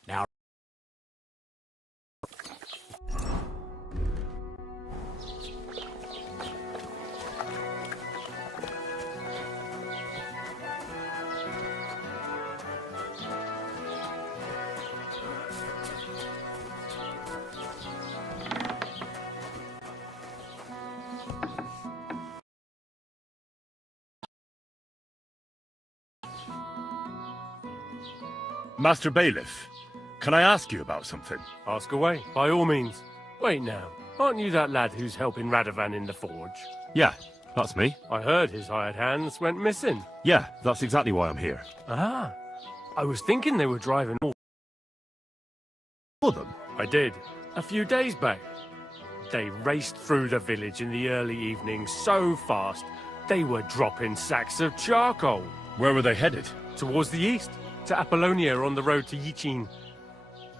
Now... Master Bailiff, can I ask you about something? Ask away, by all means. Wait now, aren't you that lad who's helping Radovan in the forge? Yeah, that's me. I heard his hired hands went missing. Yeah, that's exactly why I'm here. Ah, I was thinking they were driving all... For them? I did, a few days back. They raced through the village in the early evening so fast, they were dropping sacks of charcoal. Where were they headed? Towards the east, to Apollonia on the road to Yichin.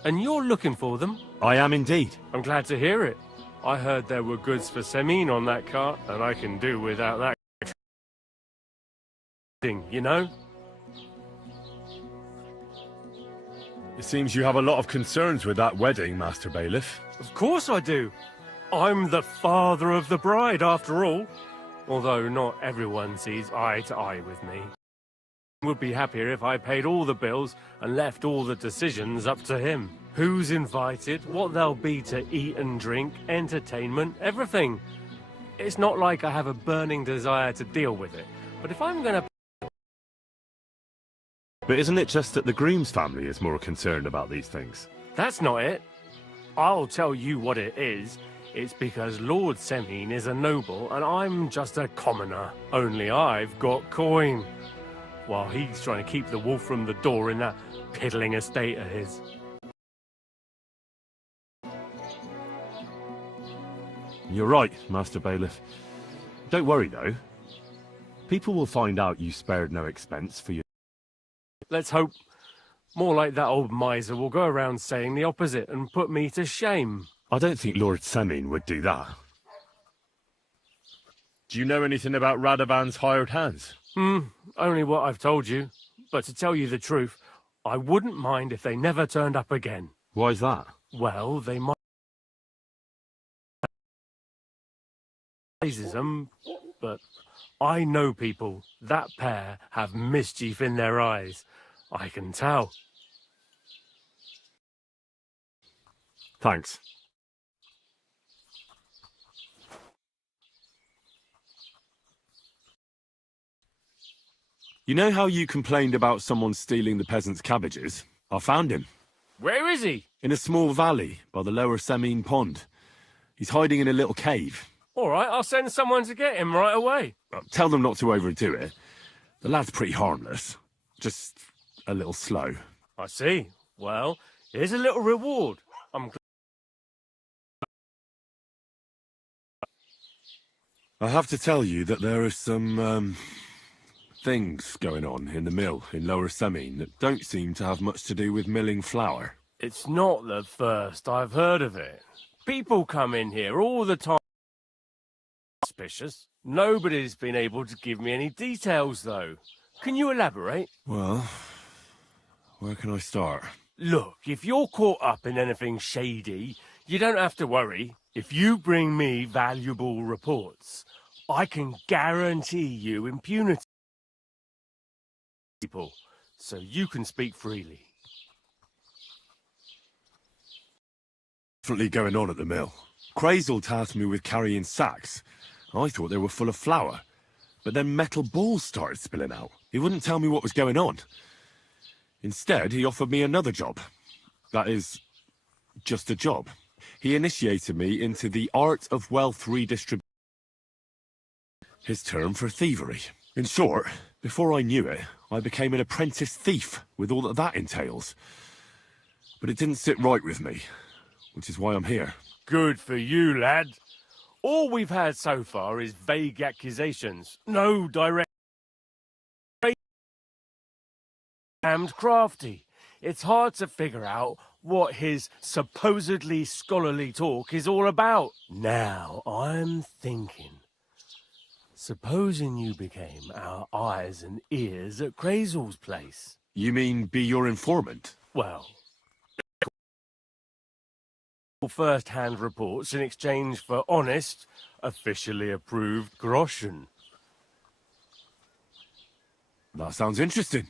And you're looking for them? I am indeed. I'm glad to hear it. I heard there were goods for Semin on that cart, and I can do without that thing, you know? It seems you have a lot of concerns with that wedding, Master Bailiff. Of course I do. I'm the father of the bride, after all. Although not everyone sees eye to eye with me. Would be happier if I paid all the bills and left all the decisions up to him. Who's invited, what there'll be to eat and drink, entertainment, everything. It's not like I have a burning desire to deal with it, but if I'm gonna... But isn't it just that the groom's family is more concerned about these things? That's not it. I'll tell you what it is. It's because Lord Semin is a noble and I'm just a commoner. Only I've got coin. While he's trying to keep the wolf from the door in that piddling estate of his. You're right, Master Bailiff. Don't worry, though. People will find out you spared no expense for your... Let's hope. More like that old miser will go around saying the opposite and put me to shame. I don't think Lord Semin would do that. Do you know anything about Radovan's hired hands? Only what I've told you. But to tell you the truth, I wouldn't mind if they never turned up again. Why's that? Well, they might... But I know people. That pair have mischief in their eyes. I can tell. Thanks. You know how you complained about someone stealing the peasants' cabbages? I found him. Where is he? In a small valley by the lower Semin pond. He's hiding in a little cave. All right, I'll send someone to get him right away. Tell them not to overdo it. The lad's pretty harmless. Just a little slow. I see. Well, here's a little reward. I have to tell you that there are some, things going on in the mill in Lower Semin that don't seem to have much to do with milling flour. It's not the first I've heard of it. People come in here all the time. Suspicious. Nobody's been able to give me any details, though. Can you elaborate? Well, where can I start? Look, if you're caught up in anything shady, you don't have to worry. If you bring me valuable reports, I can guarantee you impunity. People, so you can speak freely. Definitely going on at the mill. Crazel tasked me with carrying sacks. I thought they were full of flour, but then metal balls started spilling out. He wouldn't tell me what was going on. Instead, he offered me another job. That is, just a job. He initiated me into the art of wealth redistribution. His term for thievery. In short, before I knew it, I became an apprentice thief with all that entails. but it didn't sit right with me, which is why I'm here. Good for you, lad. All we've had so far is vague accusations. No direct... Damned crafty. It's hard to figure out what his supposedly scholarly talk is all about. Now, I'm thinking... Supposing you became our eyes and ears at Crazel's place. You mean be your informant? Well... first-hand reports in exchange for honest, officially approved groschen. That sounds interesting.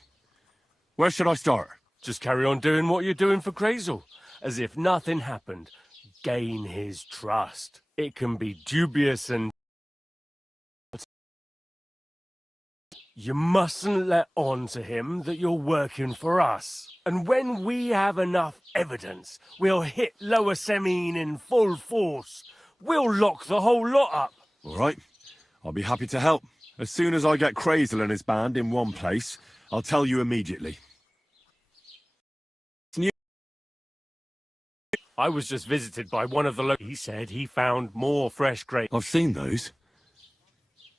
Where should I start? Just carry on doing what you're doing for Crazel, as if nothing happened. Gain his trust. It can be dubious and... You mustn't let on to him that you're working for us. And when we have enough evidence, we'll hit Lower Semine in full force. We'll lock the whole lot up. All right. I'll be happy to help. As soon as I get Crazel and his band in one place, I'll tell you immediately. I was just visited by one of the locals. He said he found more fresh grapes. I've seen those.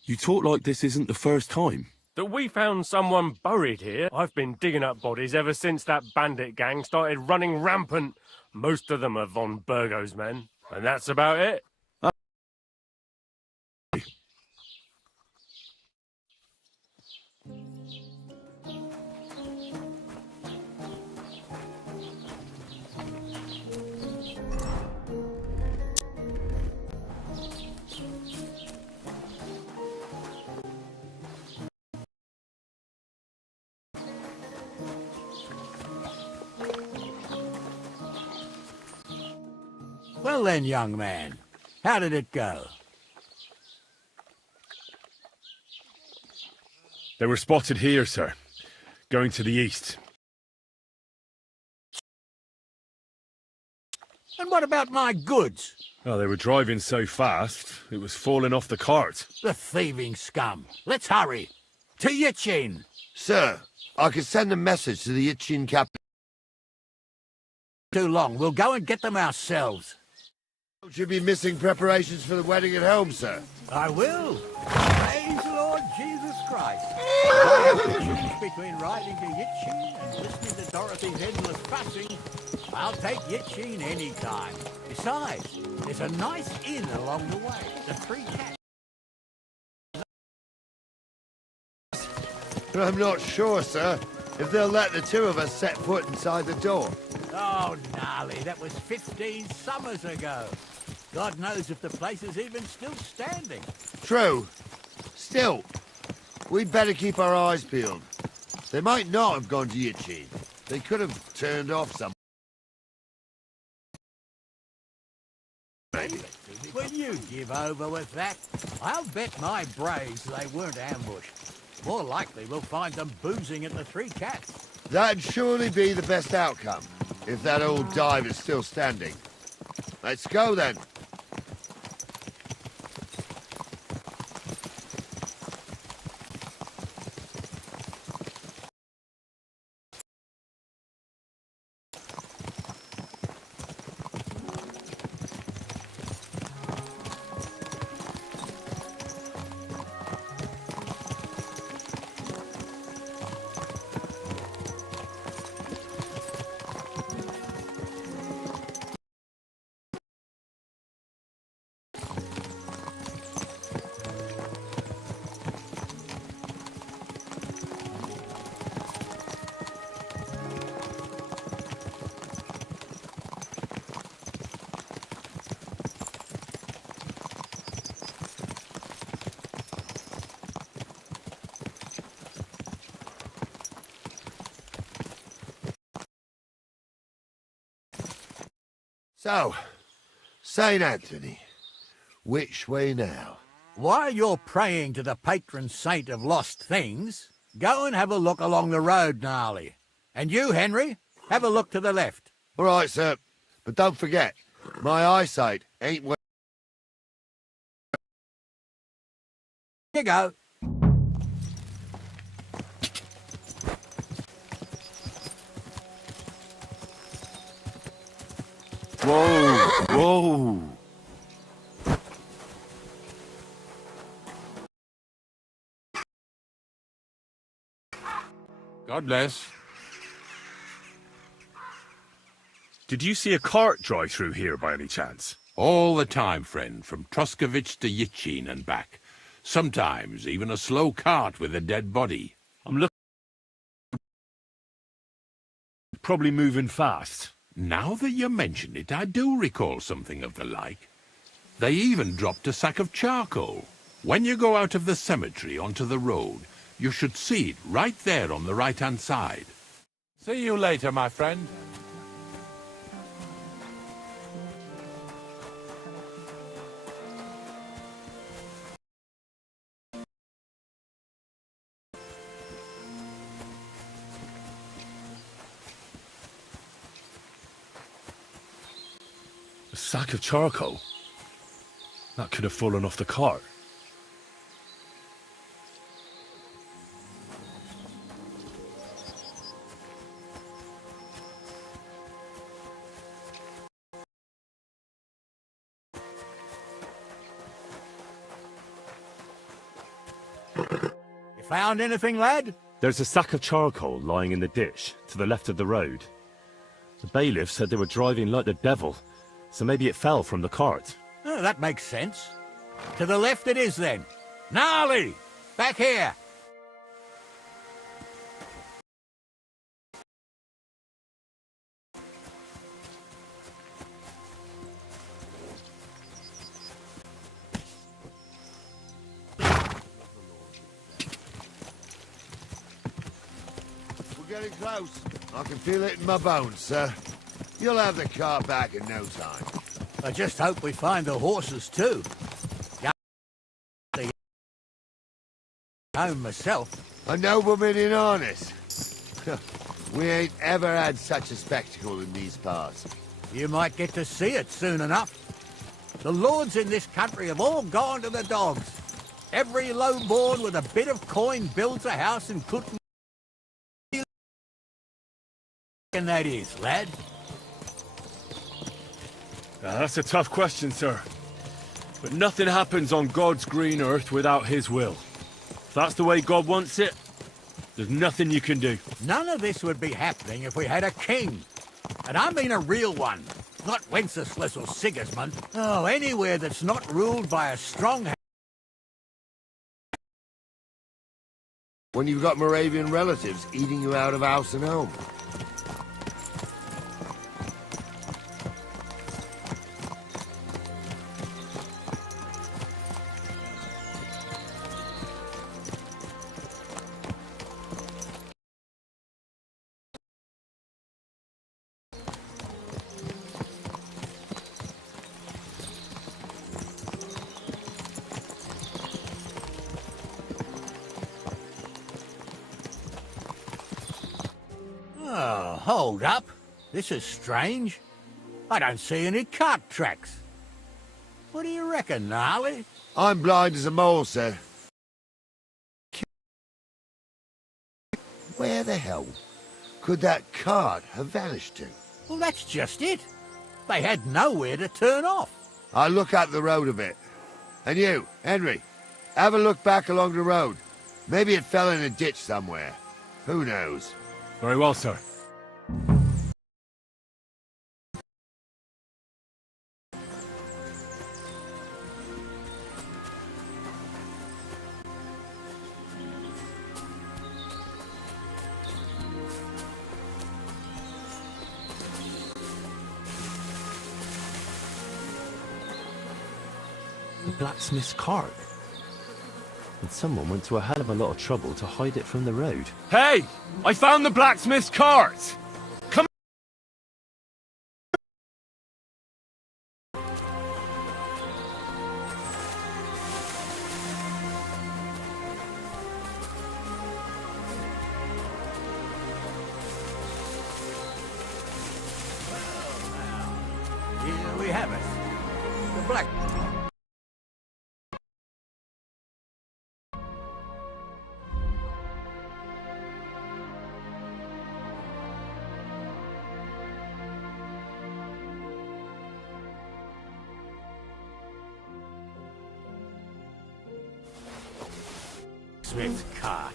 You talk like this isn't the first time. That we found someone buried here. I've been digging up bodies ever since that bandit gang started running rampant. Most of them are von Burgo's men. And that's about it. Well then, young man, how did it go? They were spotted here, sir. Going to the east. And what about my goods? Oh, they were driving so fast, it was falling off the cart. The thieving scum. Let's hurry. To Yichin. Sir, I could send a message to the Yichin captain. Too long. We'll go and get them ourselves. Don't you be missing preparations for the wedding at home, sir? I will. Praise Lord Jesus Christ. I have to choose between riding to Yichin and listening to Dorothy's endless fussing. I'll take Yichin any time. Besides, there's a nice inn along the way. The Three Cats. But I'm not sure, sir, if they'll let the two of us set foot inside the door. Oh, gnarly, that was 15 summers ago. God knows if the place is even still standing. True. Still, we'd better keep our eyes peeled. They might not have gone to Yichin. They could have turned off some. Will you give over with that? I'll bet my braves they weren't ambushed. More likely we'll find them boozing at the Three Cats. That'd surely be the best outcome, if that old dive is still standing. Let's go, then. So, St. Anthony, which way now? While you're praying to the patron saint of lost things, go and have a look along the road, Gnarly. And you, Henry, have a look to the left. All right, sir. But don't forget, my eyesight ain't well. Here you go. Whoa, whoa. God bless. Did you see a cart drive through here by any chance? All the time, friend, from Truskovich to Yitchin and back. Sometimes even a slow cart with a dead body. I'm looking... Probably moving fast. Now that you mention it, I do recall something of the like. They even dropped a sack of charcoal. When you go out of the cemetery onto the road, you should see it right there on the right-hand side. See you later, my friend. A sack of charcoal? That could have fallen off the cart. You found anything, lad? There's a sack of charcoal lying in the ditch to the left of the road. The bailiff said they were driving like the devil, so maybe it fell from the cart. Oh, that makes sense. To the left it is, then. Gnarly! Back here! We're getting close. I can feel it in my bones, sir. You'll have the car back in no time. I just hope we find the horses, too. Home myself. A nobleman in harness. We ain't ever had such a spectacle in these parts. You might get to see it soon enough. The lords in this country have all gone to the dogs. Every low-born with a bit of coin builds a house and couldn't... And that is, lad. That's a tough question, sir. But nothing happens on God's green earth without his will. If that's the way God wants it, there's nothing you can do. None of this would be happening if we had a king. And I mean a real one. Not Wenceslas or Sigismund. Oh, anywhere that's not ruled by a strong... When you've got Moravian relatives eating you out of house and home. Oh, hold up. This is strange. I don't see any cart tracks. What do you reckon, Gnarly? I'm blind as a mole, sir. Where the hell could that cart have vanished to? Well, that's just it. They had nowhere to turn off. I'll look up the road a bit. And you, Henry, have a look back along the road. Maybe it fell in a ditch somewhere. Who knows? Very well, sir. The blacksmith's cart. And someone went to a hell of a lot of trouble to hide it from the road. Hey! I found the blacksmith's cart! Come Here we have it. The black... blacksmith's cart.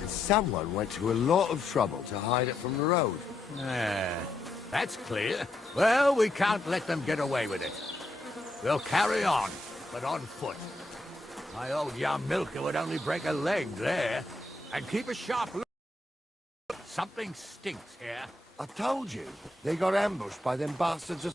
And someone went to a lot of trouble to hide it from the road. That's clear. Well, we can't let them get away with it. We'll carry on, but on foot. My old young milker would only break a leg there, and keep a sharp look. Something stinks here. I told you, they got ambushed by them bastards.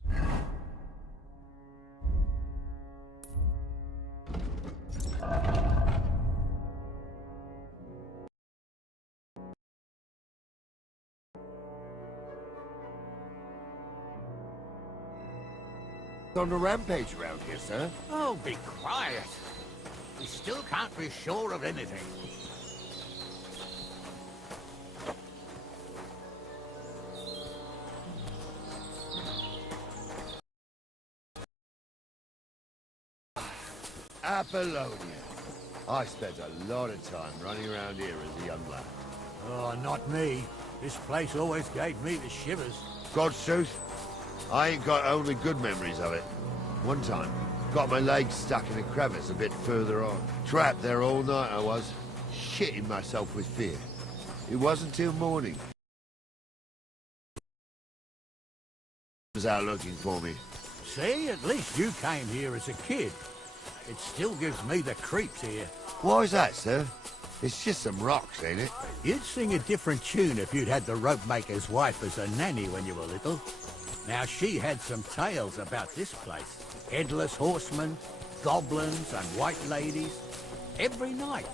On a rampage around here, sir. Oh, be quiet. We still can't be sure of anything. Apollonia. I spent a lot of time running around here as a young lad. Oh, not me. This place always gave me the shivers. God's truth, I ain't got only good memories of it. One time, got my leg stuck in a crevice a bit further on. Trapped there all night I was, shitting myself with fear. It wasn't till morning. Was out looking for me. See, at least you came here as a kid. It still gives me the creeps here. Why is that, sir? It's just some rocks, ain't it? You'd sing a different tune if you'd had the rope maker's wife as a nanny when you were little. Now, she had some tales about this place. Headless horsemen, goblins, and white ladies. Every night.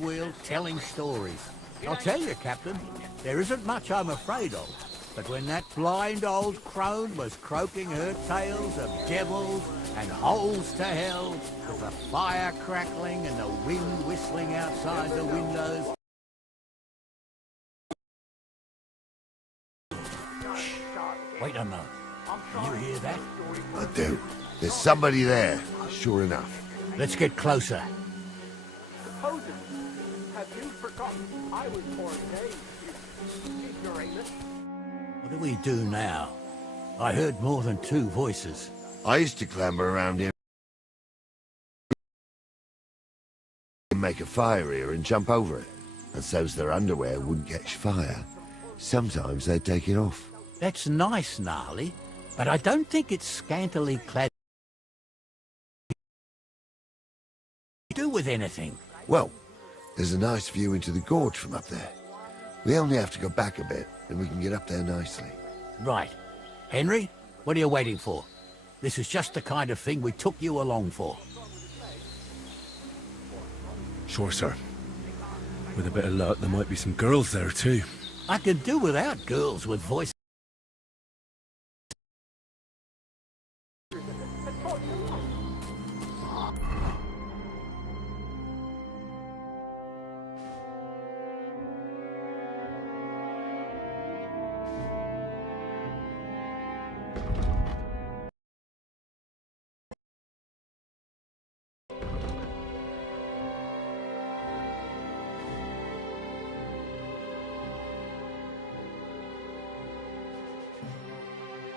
Wheel telling stories. I'll tell you, Captain, there isn't much I'm afraid of. But when that blind old crone was croaking her tales of devils and holes to hell, with the fire crackling and the wind whistling outside the windows... Shh. Wait a moment. You hear that? I do. There's somebody there, sure enough. Let's get closer. Have you forgotten I was ordained, you ignoramus? What do we do now? I heard more than two voices. I used to clamber around here and make a fire here and jump over it. And so's their underwear wouldn't catch fire. Sometimes they'd take it off. That's nice, Gnarly, but I don't think it's scantily clad to do with anything. Well, there's a nice view into the gorge from up there. We only have to go back a bit, and we can get up there nicely. Right. Henry, what are you waiting for? This is just the kind of thing we took you along for. Sure, sir. With a bit of luck, there might be some girls there, too. I could do without girls with voices.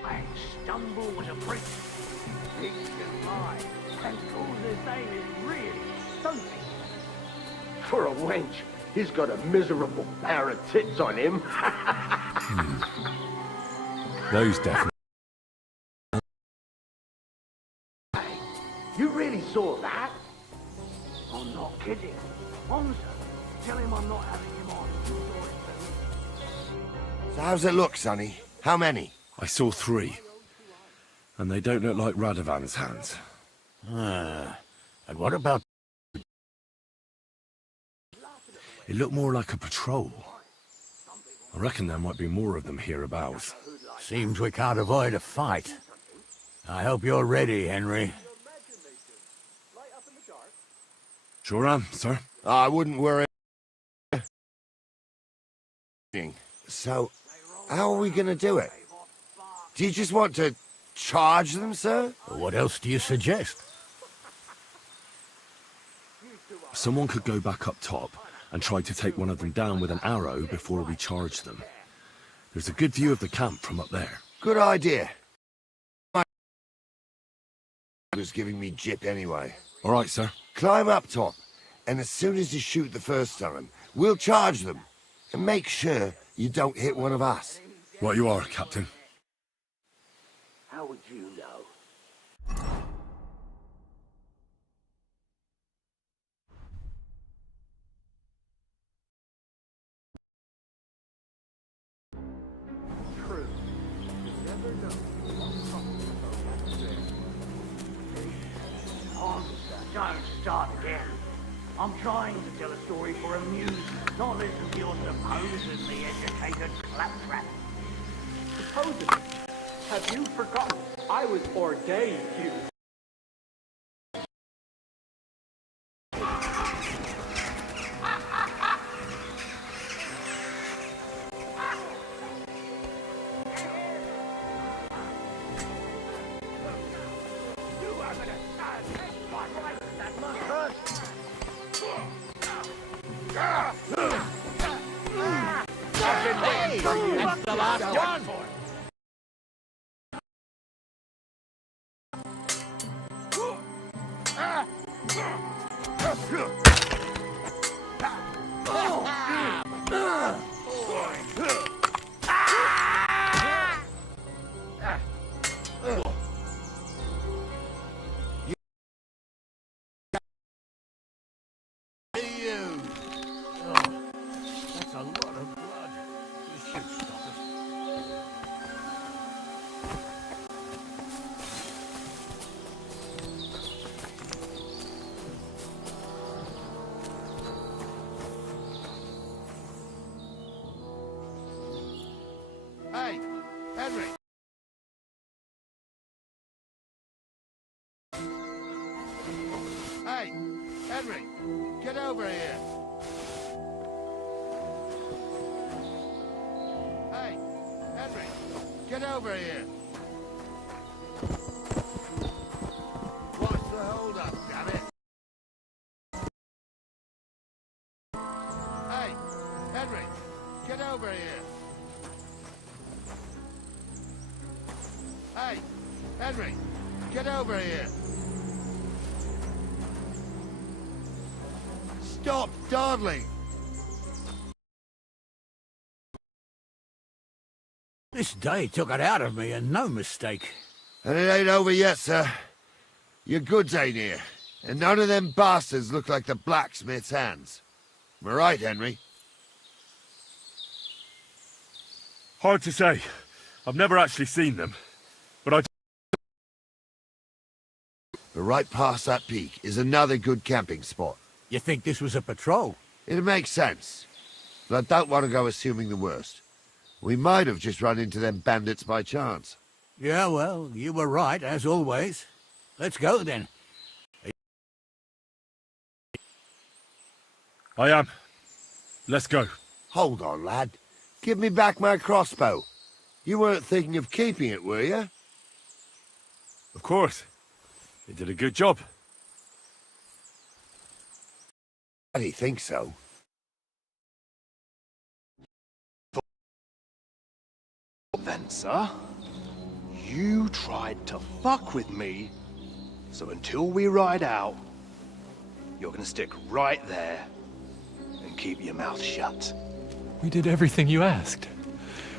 I stumble with a priest. He can lie, and Cole's name is really something. For a wench, he's got a miserable pair of tits on him. Those definitely. You really saw that? I'm not kidding. Monza, tell him I'm not having him on. So how's it look, Sonny? How many? I saw 3. And they don't look like Radovan's hands. And what about... It looked more like a patrol. I reckon there might be more of them hereabouts. Seems we can't avoid a fight. I hope you're ready, Henry. Sure am, sir. I wouldn't worry. So, how are we gonna do it? Do you just want to charge them, sir? What else do you suggest? Someone could go back up top and try to take one of them down with an arrow before we charge them. There's a good view of the camp from up there. Good idea. My was giving me jip anyway. All right, sir. Climb up top, and as soon as you shoot the first time, we'll charge them. And make sure you don't hit one of us. Right you are, Captain. How would you know? Don't start again. I'm trying to tell a story for amusement, not listen to your supposedly educated claptrap. Supposedly? Have you forgotten? I was ordained you. That's the last one! That's a lot of blood. This should stop us. Hey, Henry. Hey, Henry, get over here. Hey, Henry, get over here. What's the hold up, damn it? Hey, Henry, get over here. Hey, Henry, get over here. Stop dawdling. This day took it out of me, and no mistake. And it ain't over yet, sir. Your goods ain't here. And none of them bastards look like the blacksmith's hands. Am I right, Henry? Hard to say. I've never actually seen them. But I... But right past that peak is another good camping spot. You think this was a patrol? It makes sense. But I don't want to go assuming the worst. We might have just run into them bandits by chance. Yeah, well, you were right, as always. Let's go, then. I am. Let's go. Hold on, lad. Give me back my crossbow. You weren't thinking of keeping it, were you? Of course. They did a good job. I didn't think so. Then, sir, you tried to fuck with me, so until we ride out, you're gonna stick right there and keep your mouth shut. We did everything you asked.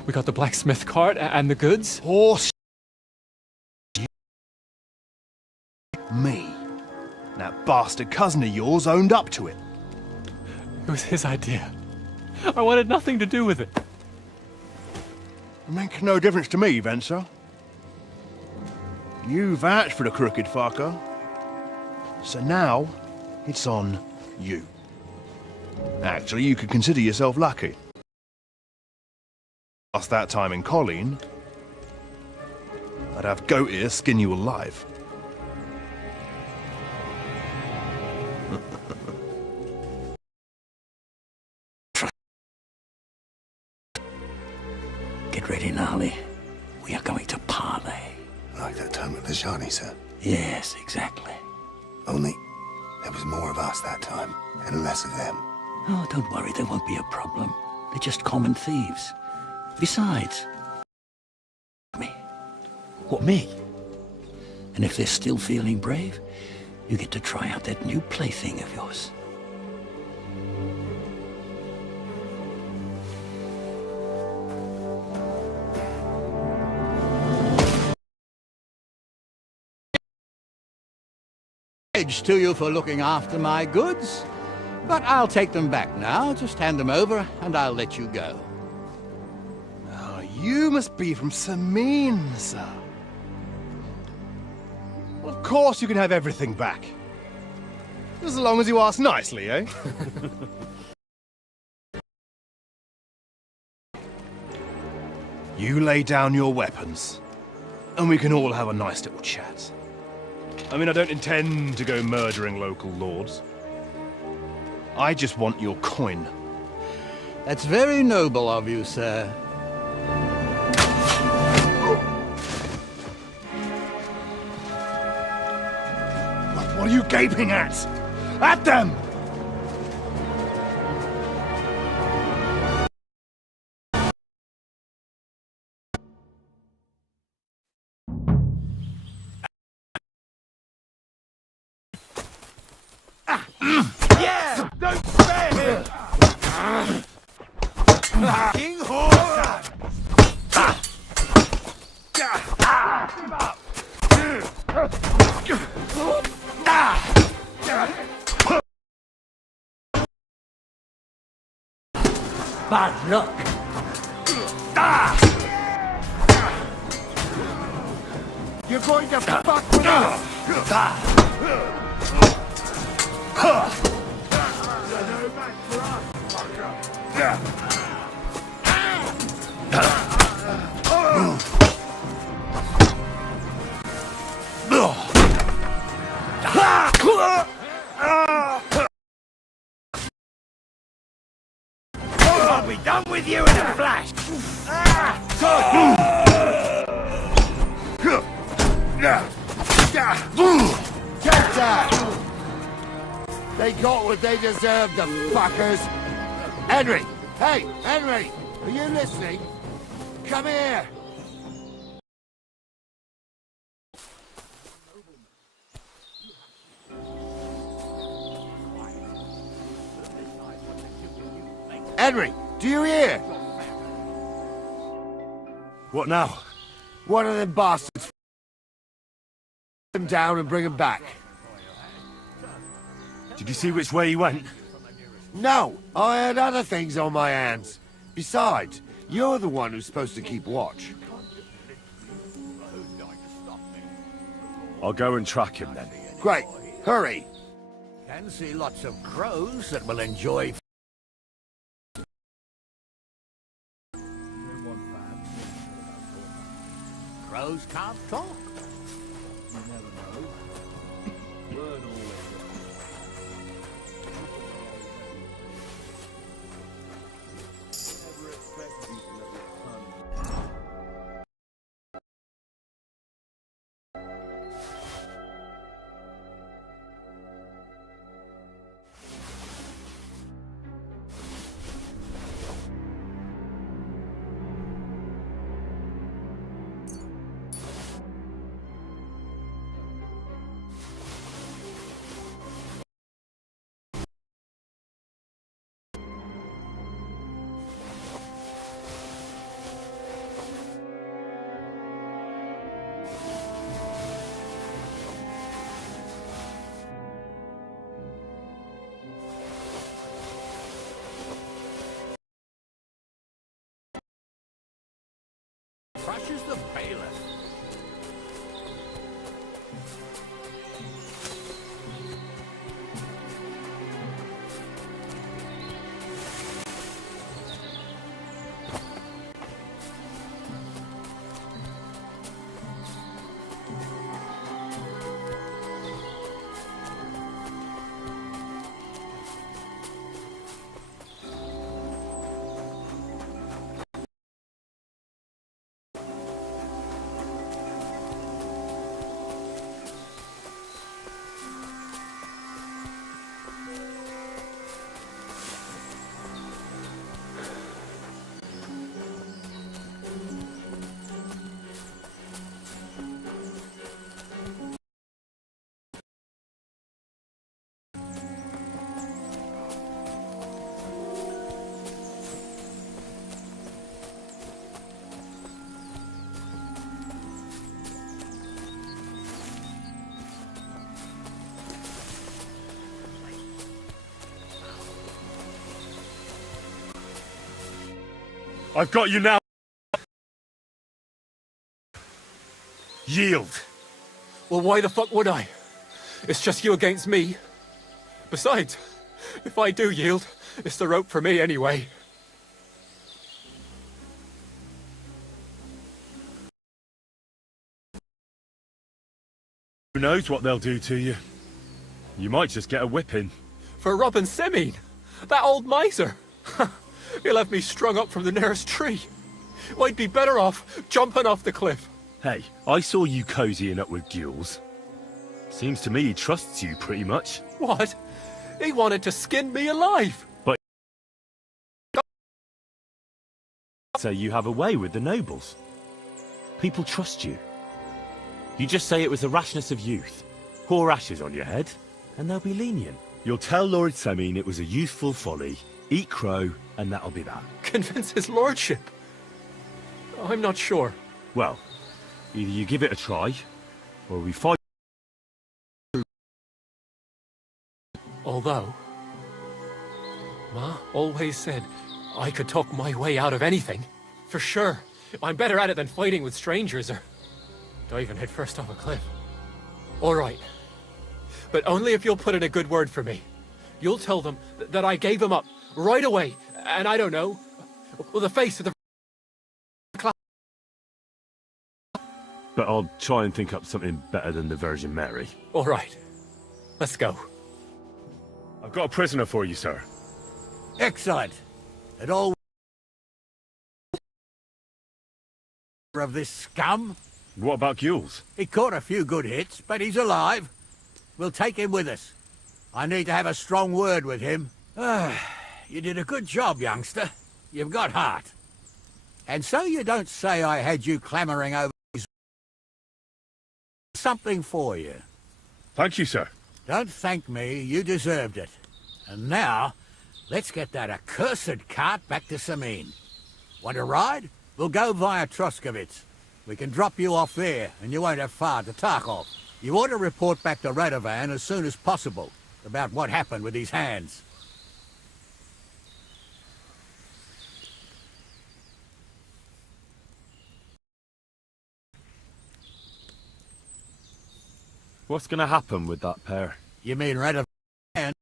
We got the blacksmith cart and the goods. Horse me. That bastard cousin of yours owned up to it. It was his idea. I wanted nothing to do with it. It makes no difference to me, Venser. You vouched for the crooked fucker. So now, it's on you. Actually, you could consider yourself lucky. Past that time in Colleen, I'd have goat ear skin you alive. Get ready, Gnarly. We are going to parley. Like that time with the Shani, sir? Yes, exactly. Only there was more of us that time, and less of them. Oh, don't worry, there won't be a problem. They're just common thieves. Besides, me. What, me? And if they're still feeling brave, you get to try out that new plaything of yours. To you for looking after my goods, but I'll take them back now. Just hand them over and I'll let you go. Oh, you must be from Samin, sir. Well, of course you can have everything back. As long as you ask nicely, eh? You lay down your weapons, and we can all have a nice little chat. I mean, I don't intend to go murdering local lords. I just want your coin. That's very noble of you, sir. What are you gaping at? At them! Yeah! Don't spare him! King Horse! Bad luck. You're going to fuck with us! I'll be done with you in a flash! Get that! They got what they deserved, the fuckers! Henry! Hey, Henry! Are you listening? Come here! Henry, do you hear? What now? One of them bastards him down and bring him back. Did you see which way he went? No, I had other things on my hands. Besides, you're the one who's supposed to keep watch. I'll go and track him then. Great, hurry. Can see lots of crows that will enjoy. Crows can't talk. You never know. Word always. Never expected you to let your tongue. I've got you now. Yield. Well, why the fuck would I? It's just you against me. Besides, if I do yield, it's the rope for me anyway. Who knows what they'll do to you? You might just get a whipping. For robbing Semine, that old miser. He'll have me strung up from the nearest tree. I'd be better off jumping off the cliff. Hey, I saw you cozying up with Gules. Seems to me he trusts you pretty much. What? He wanted to skin me alive. But so you have a way with the nobles. People trust you. You just say it was the rashness of youth. Pour ashes on your head, and they'll be lenient. You'll tell Lord Semine it was a youthful folly, eat crow, and that'll be that. Convince his lordship? I'm not sure. Well, either you give it a try, or we fight. Although, Ma always said I could talk my way out of anything. For sure. I'm better at it than fighting with strangers or diving headfirst off a cliff. All right. But only if you'll put in a good word for me. You'll tell them that I gave him up right away, and I don't know, well, the face of the... But I'll try and think up something better than the Virgin Mary. All right. Let's go. I've got a prisoner for you, sir. Excellent. It all of this scum. What about Gules? He caught a few good hits, but he's alive. We'll take him with us. I need to have a strong word with him. You did a good job, youngster. You've got heart. And so you don't say I had you clamouring over something for you. Thank you, sir. Don't thank me, you deserved it. And now, let's get that accursed cart back to Semine. Want to ride? We'll go via Troskovitz. We can drop you off there, and you won't have far to Tarkov. You ought to report back to Radovan as soon as possible about what happened with his hands. What's going to happen with that pair? You mean Radovan?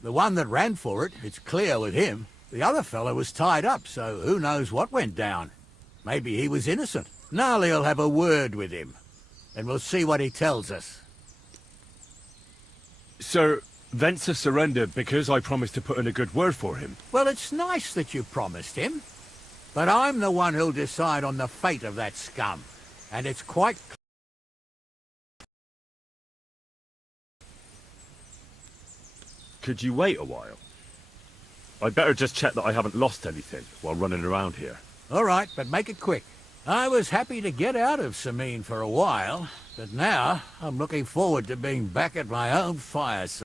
The one that ran for it, it's clear with him. The other fellow was tied up, so who knows what went down. Maybe he was innocent. Gnarly'll have a word with him, and we'll see what he tells us. Sir, Venser surrendered because I promised to put in a good word for him. Well, it's nice that you promised him, but I'm the one who'll decide on the fate of that scum, and it's quite clear. Could you wait a while? I'd better just check that I haven't lost anything while running around here. All right, but make it quick. I was happy to get out of Semine for a while, but now I'm looking forward to being back at my own fireside.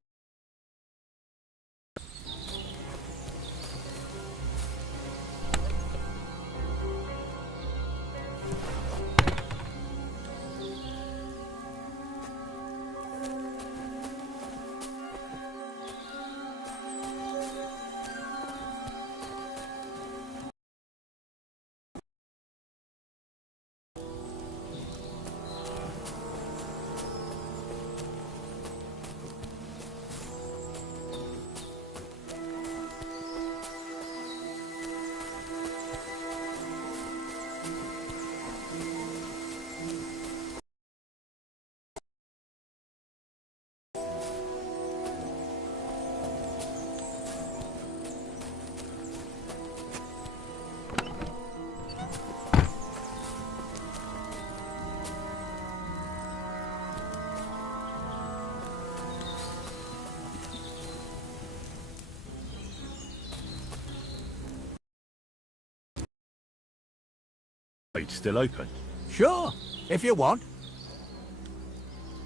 Still open? Sure, if you want.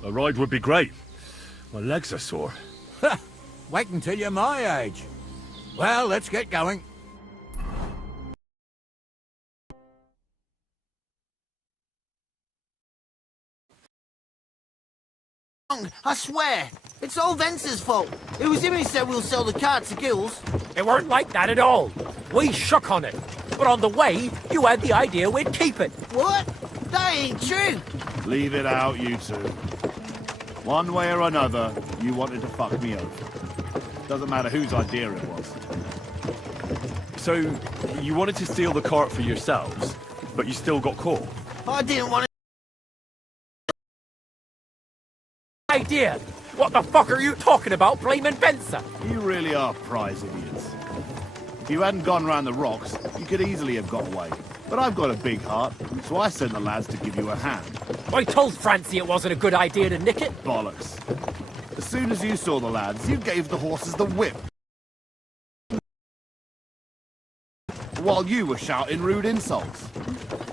A ride would be great. My legs are sore. Wait until you're my age. Well, let's get going. I swear. It's all Vence's fault. It was him who said we'll sell the cart to Gills. It weren't like that at all. We shook on it. But on the way, you had the idea we'd keep it. What? That ain't true. Leave it out, you two. One way or another, you wanted to fuck me over. Doesn't matter whose idea it was. So, you wanted to steal the cart for yourselves, but you still got caught? I didn't want to... Idea! What the fuck are you talking about, blaming Benza? You really are prize idiots. If you hadn't gone round the rocks, you could easily have got away. But I've got a big heart, so I sent the lads to give you a hand. I told Francie it wasn't a good idea to nick it. Bollocks. As soon as you saw the lads, you gave the horses the whip. While you were shouting rude insults.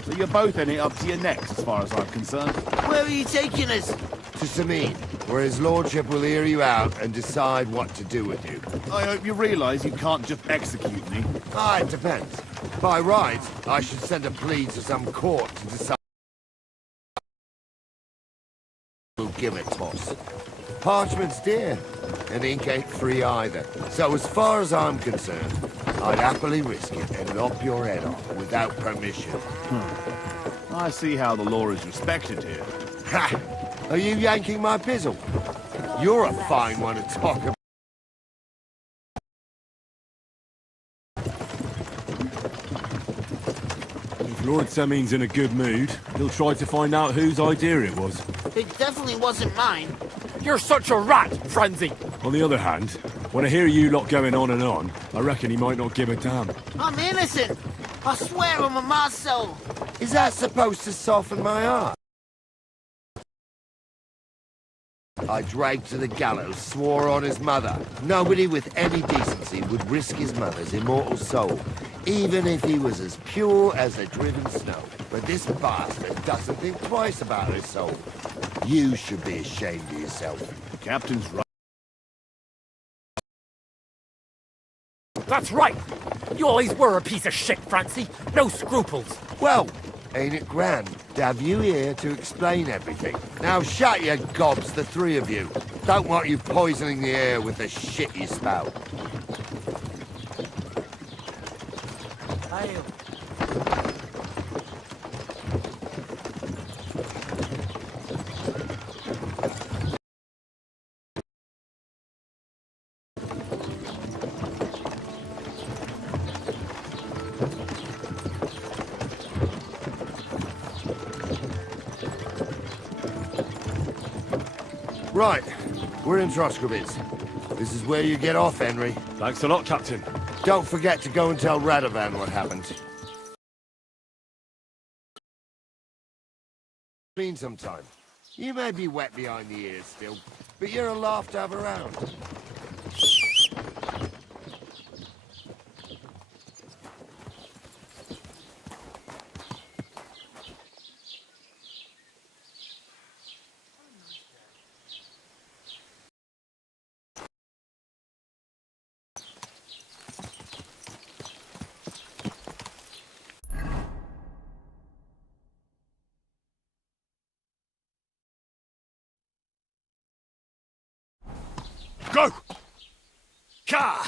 So you're both in it up to your necks, as far as I'm concerned. Where are you taking us? To Sameen, where his lordship will hear you out and decide what to do with you. I hope you realise you can't just execute me. Ah, it depends. By rights, I should send a plea to some court to decide who'll give it to us. Parchment's dear, and ink ain't free either. So as far as I'm concerned, I'd happily risk it and lop your head off without permission. I see how the law is respected here. Ha! Are you yanking my pizzle? You're a fine one to talk about. If Lord Sameen's in a good mood, he'll try to find out whose idea it was. It definitely wasn't mine. You're such a rat, Francie! On the other hand, when I hear you lot going on, I reckon he might not give a damn. I'm innocent. I swear on my ma's soul. Is that supposed to soften my heart? I dragged to the gallows, swore on his mother. Nobody with any decency would risk his mother's immortal soul, even if he was as pure as the driven snow. But this bastard doesn't think twice about his soul. You should be ashamed of yourself. The captain's right. That's right! You always were a piece of shit, Francie. No scruples. Well, ain't it grand to have you here to explain everything? Now shut your gobs, the three of you. Don't want you poisoning the air with the shit you spout. Right, we're in Troskovitz. This is where you get off, Henry. Thanks a lot, Captain. Don't forget to go and tell Radovan what happened. Been some time. You may be wet behind the ears still, but you're a laugh to have around. Go! Car!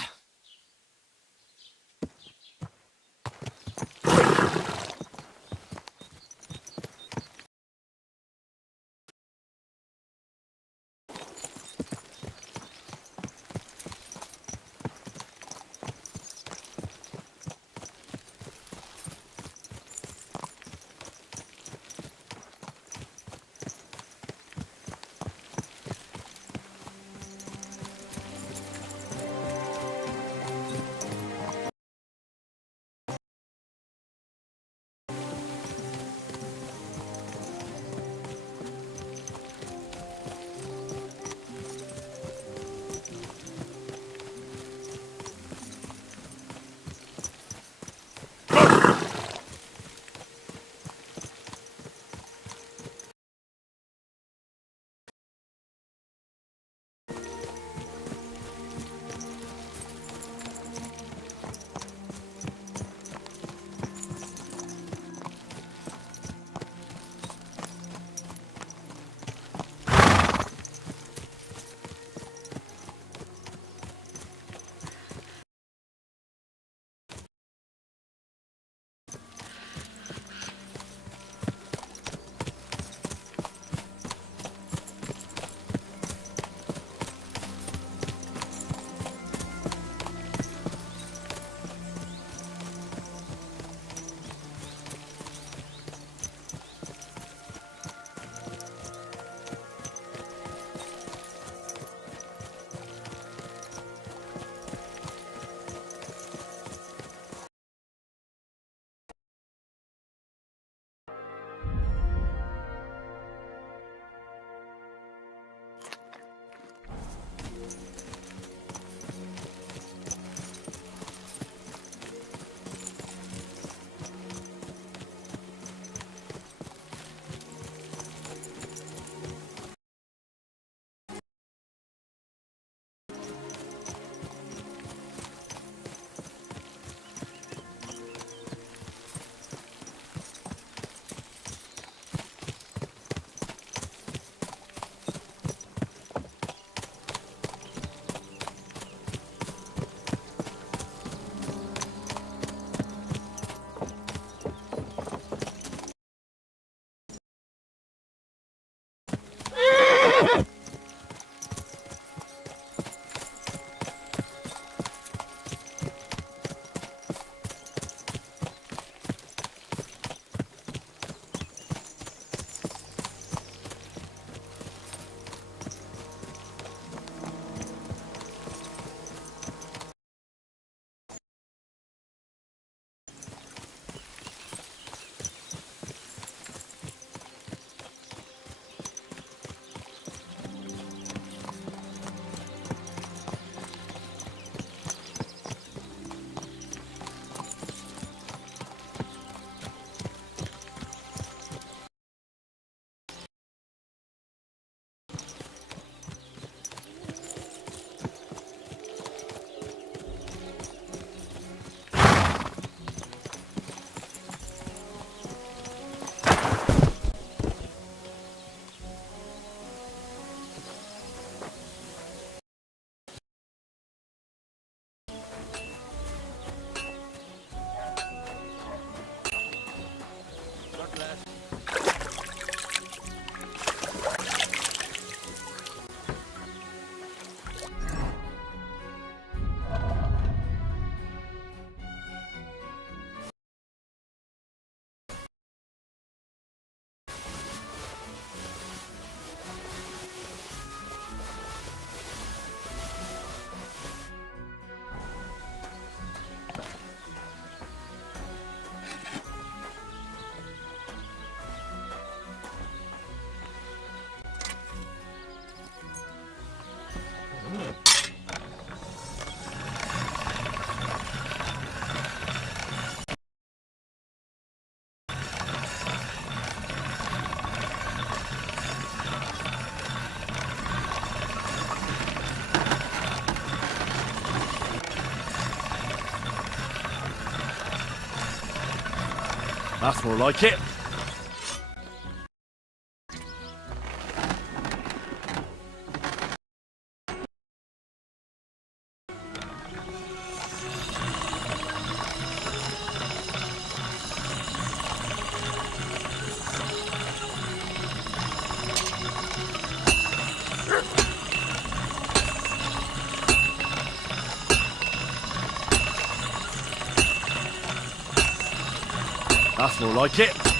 That's more like it. That's more like it.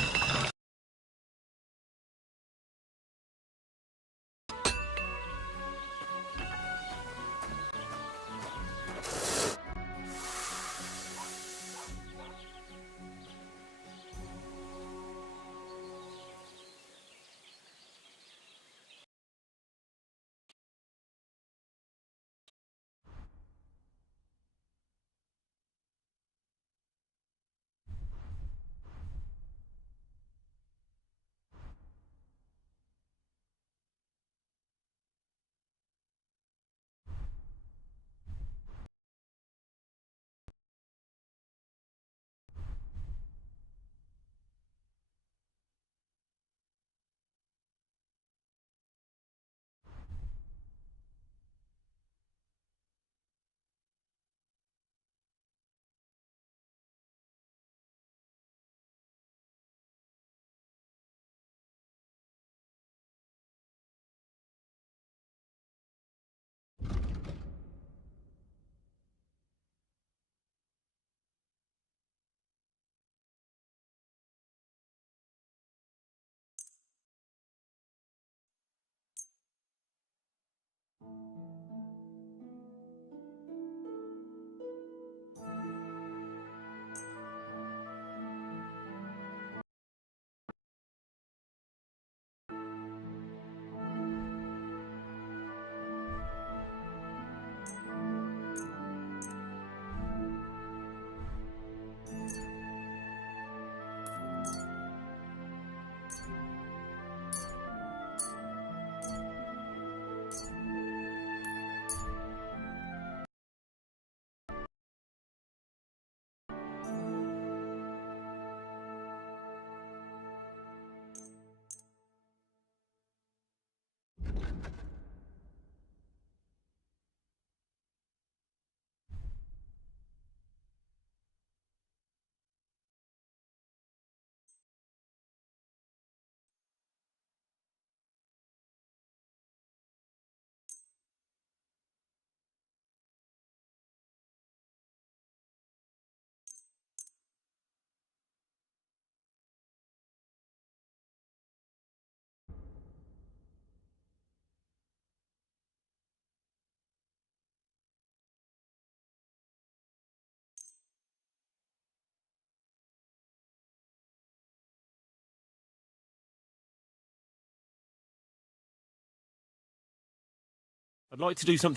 I'd like to do something.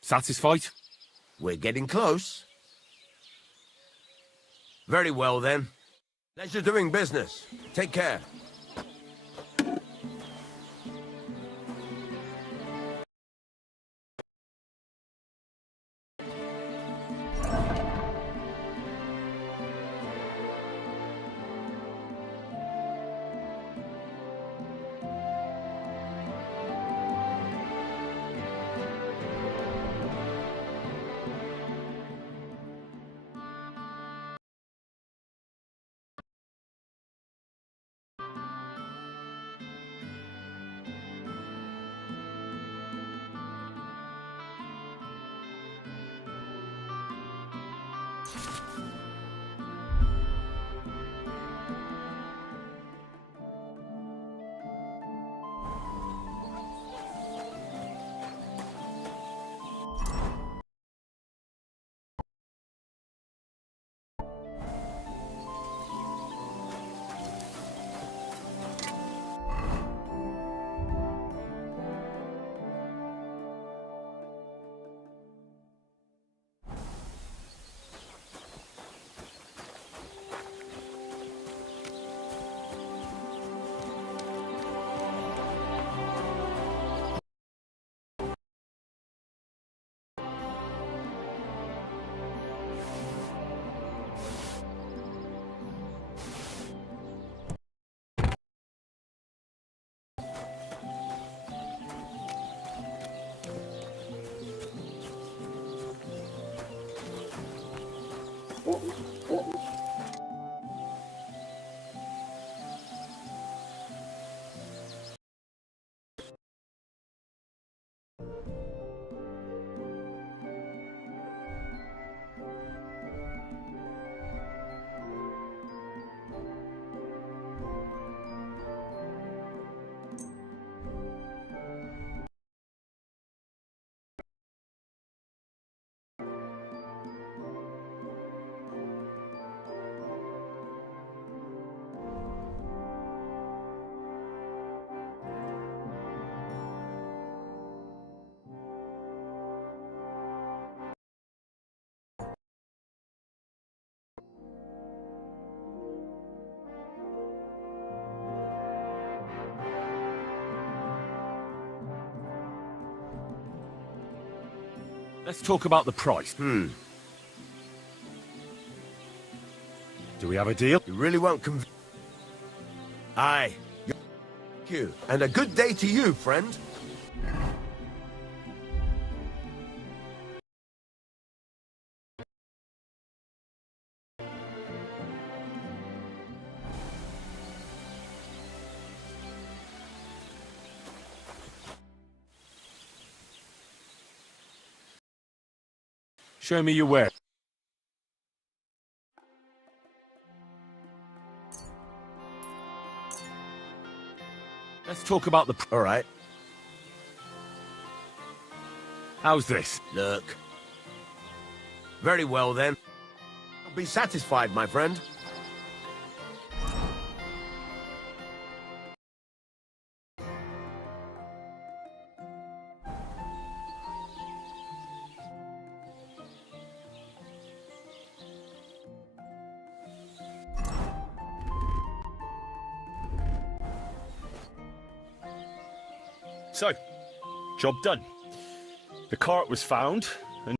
Satisfied? We're getting close. Very well, then. Pleasure doing business. Take care. Let's talk about the price. Do we have a deal? You really won't Aye. Thank you. And a good day to you, friend. Show me your wares. Let's talk about the... All right. How's this? Look. Very well, then. I'll be satisfied, my friend. So, job done. The cart was found, and...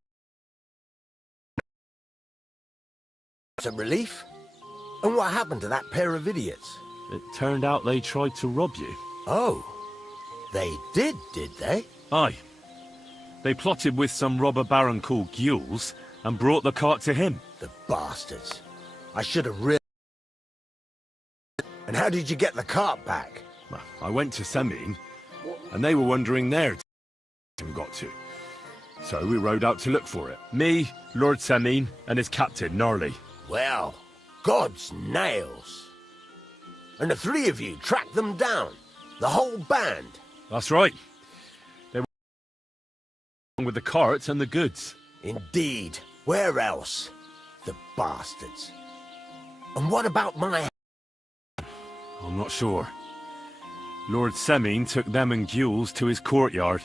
It's a relief. And what happened to that pair of idiots? It turned out they tried to rob you. Oh. They did they? Aye. They plotted with some robber baron called Gules, and brought the cart to him. The bastards. I should have really... And how did you get the cart back? Well, I went to Semine, and they were wondering there got to. So we rode out to look for it. Me, Lord Semine, and his captain, Gnarly. Well, God's nails. And the three of you tracked them down. The whole band. That's right. They were with the carts and the goods. Indeed. Where else? The bastards. And what about my... I'm not sure. Lord Semine took them and Gules to his courtyard.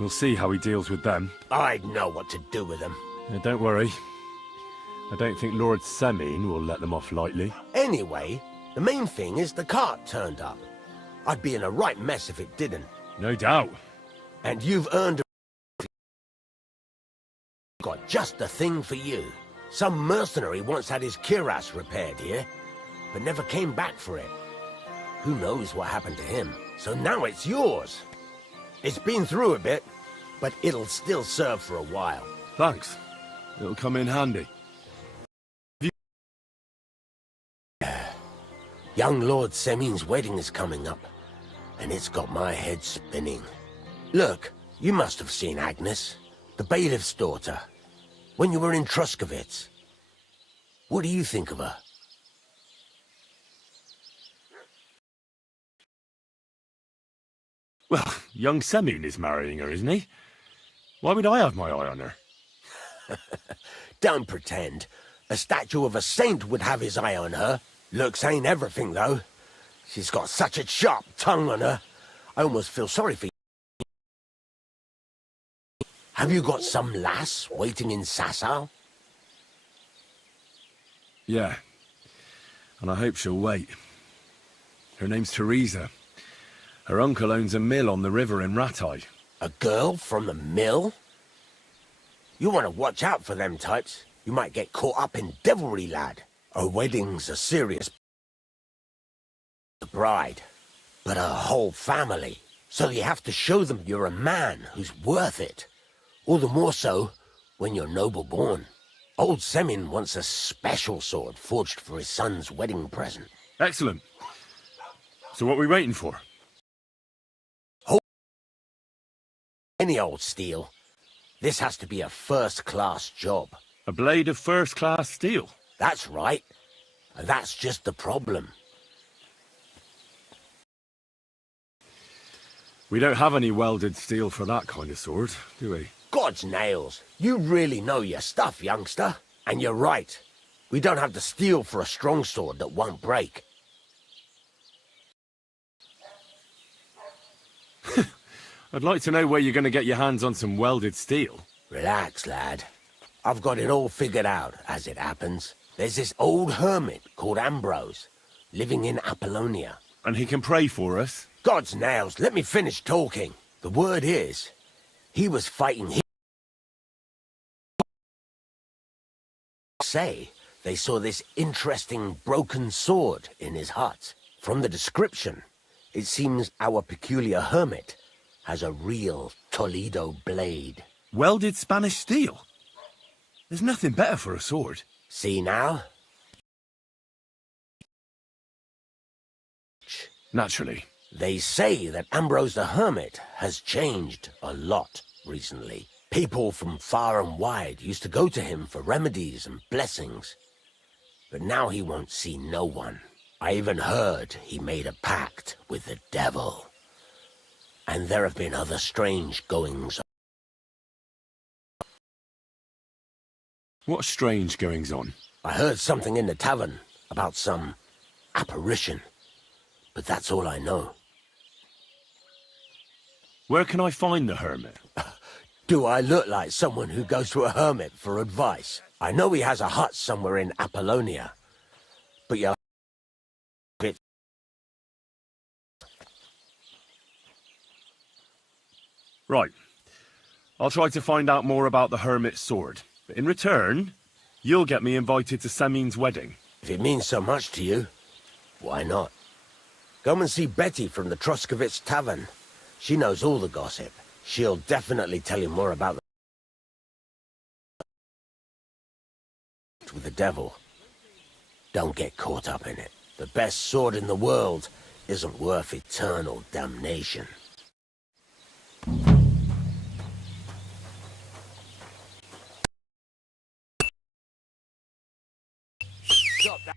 We'll see how he deals with them. I'd know what to do with them. Don't worry. I don't think Lord Semine will let them off lightly. Anyway, the main thing is the cart turned up. I'd be in a right mess if it didn't. No doubt. And you've earned a... got just the thing for you. Some mercenary once had his cuirass repaired here, but never came back for it. Who knows what happened to him? So now it's yours. It's been through a bit, but it'll still serve for a while. Thanks. It'll come in handy. Young Lord Semine's wedding is coming up, and it's got my head spinning. Look, you must have seen Agnes, the bailiff's daughter, when you were in Truskovitz. What do you think of her? Well, young Semine is marrying her, isn't he? Why would I have my eye on her? Don't pretend. A statue of a saint would have his eye on her. Looks ain't everything, though. She's got such a sharp tongue on her. I almost feel sorry for you. Have you got some lass waiting in Sasau? Yeah. And I hope she'll wait. Her name's Teresa. Her uncle owns a mill on the river in Ratai. A girl from the mill? You want to watch out for them types. You might get caught up in devilry, lad. A wedding's a serious... the bride, but her whole family. So you have to show them you're a man who's worth it. All the more so when you're noble-born. Old Semine wants a special sword forged for his son's wedding present. Excellent. So what are we waiting for? Any old steel. This has to be a first-class job. A blade of first-class steel? That's right. And that's just the problem. We don't have any welded steel for that kind of sword, do we? God's nails. You really know your stuff, youngster. And you're right. We don't have the steel for a strong sword that won't break. I'd like to know where you're going to get your hands on some welded steel. Relax, lad. I've got it all figured out, as it happens. There's this old hermit called Ambrose, living in Apollonia. And he can pray for us? God's nails, let me finish talking. The word is, he was fighting... say they saw this interesting broken sword in his hut. From the description, it seems our peculiar hermit has a real Toledo blade. Welded Spanish steel? There's nothing better for a sword. See now? Naturally. They say that Ambrose the Hermit has changed a lot recently. People from far and wide used to go to him for remedies and blessings. But now he won't see no one. I even heard he made a pact with the devil. And there have been other strange goings on. What strange goings on? I heard something in the tavern about some apparition. But that's all I know. Where can I find the hermit? Do I look like someone who goes to a hermit for advice? I know he has a hut somewhere in Apollonia. But you're... Right. I'll try to find out more about the hermit's sword. But in return, you'll get me invited to Semine's wedding. If it means so much to you, why not? Come and see Betty from the Truskovitz Tavern. She knows all the gossip. She'll definitely tell you more about with the devil. Don't get caught up in it. The best sword in the world isn't worth eternal damnation. Stop that.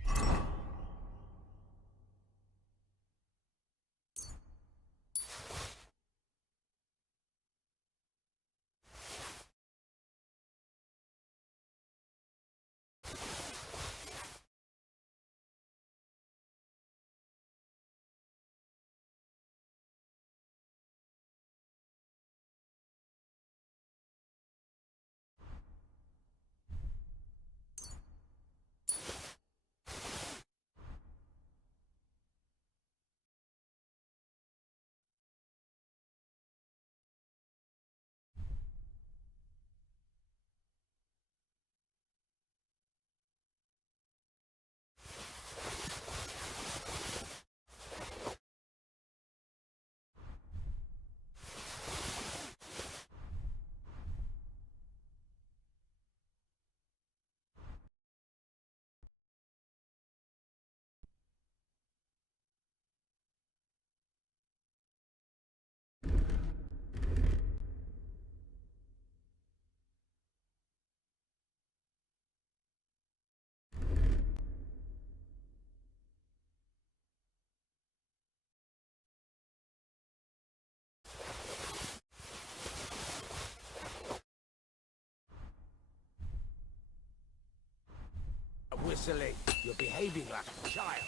Excellent. You're behaving like a child.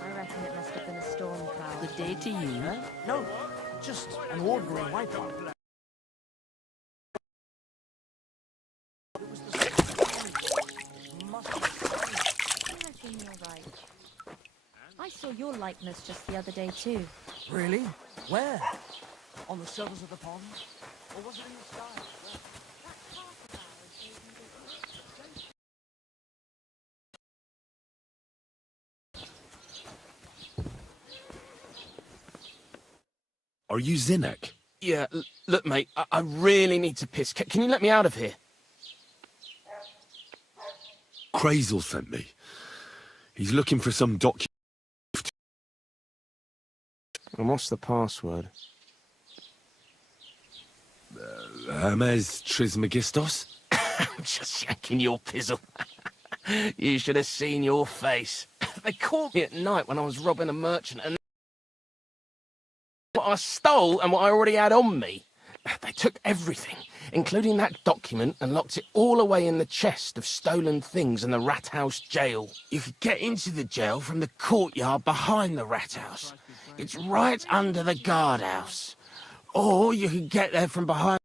I reckon it must have been a storm cloud. Good day to you. Huh? No, just an ordinary white one. I reckon you're right. I saw your likeness just the other day too. Really? Where? On the surface of the pond? Or was it in the sky? Are you Zinnik? Yeah, look, mate, I really need to piss. Can you let me out of here? Crazel sent me. He's looking for some document. And what's the password? Hermes Trismegistos? I'm just yanking your pizzle. You should have seen your face. They caught me at night when I was robbing a merchant, and what I stole and what I already had on me. They took everything, including that document, and locked it all away in the chest of stolen things in the Rat House jail. You could get into the jail from the courtyard behind the Rat House. It's right under the guardhouse. Or you could get there from behind.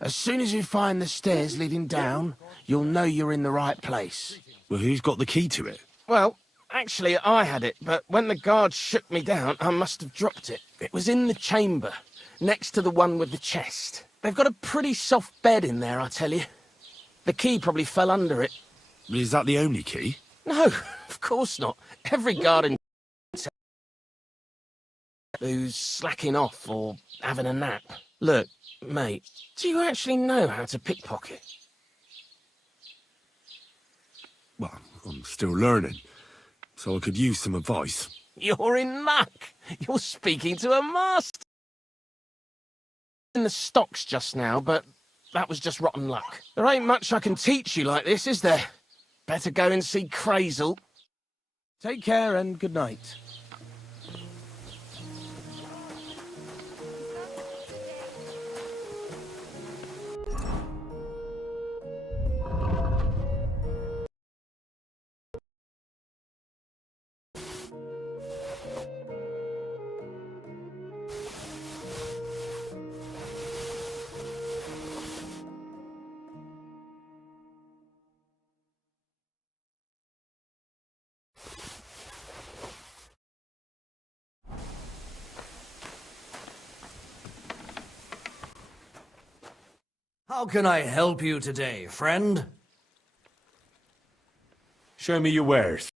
As soon as you find the stairs leading down, you'll know you're in the right place. Well, who's got the key to it? Well, actually, I had it, but when the guards shook me down, I must have dropped it. It was in the chamber, next to the one with the chest. They've got a pretty soft bed in there, I tell you. The key probably fell under it. Is that the only key? No, of course not. Every guard in who's slacking off or having a nap. Look, mate, do you actually know how to pickpocket? Well, I'm still learning, so I could use some advice. You're in luck. You're speaking to a master. In the stocks just now, but that was just rotten luck. There ain't much I can teach you like this, is there? Better go and see Crazel. Take care and good night. How can I help you today, friend? Show me your wares.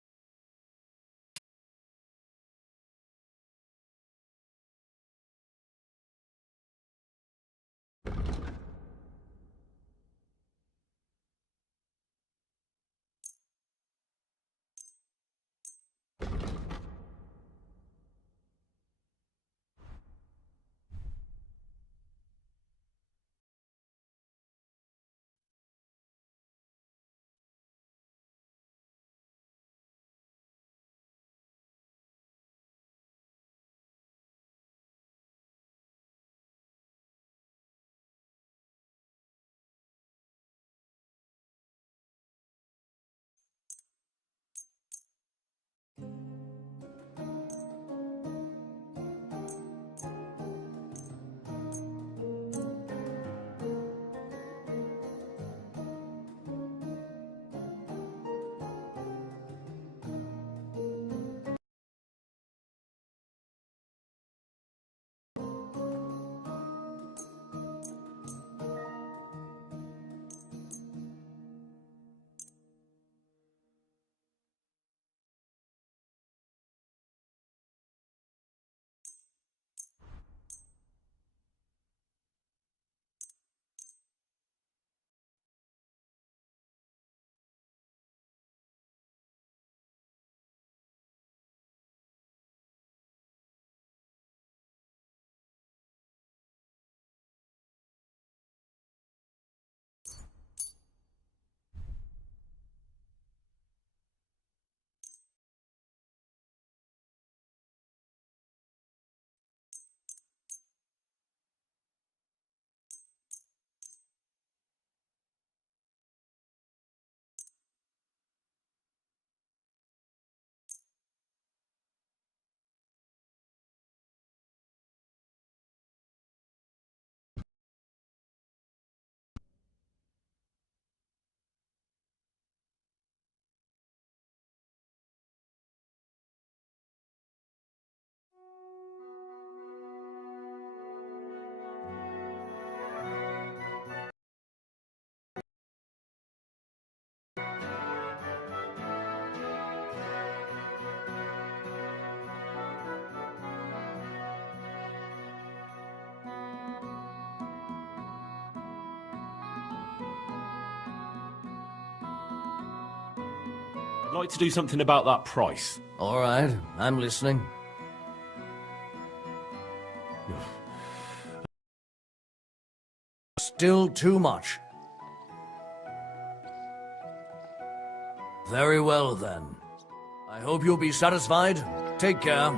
I'd like to do something about that price. All right, I'm listening. Still too much. Very well, then. I hope you'll be satisfied. Take care.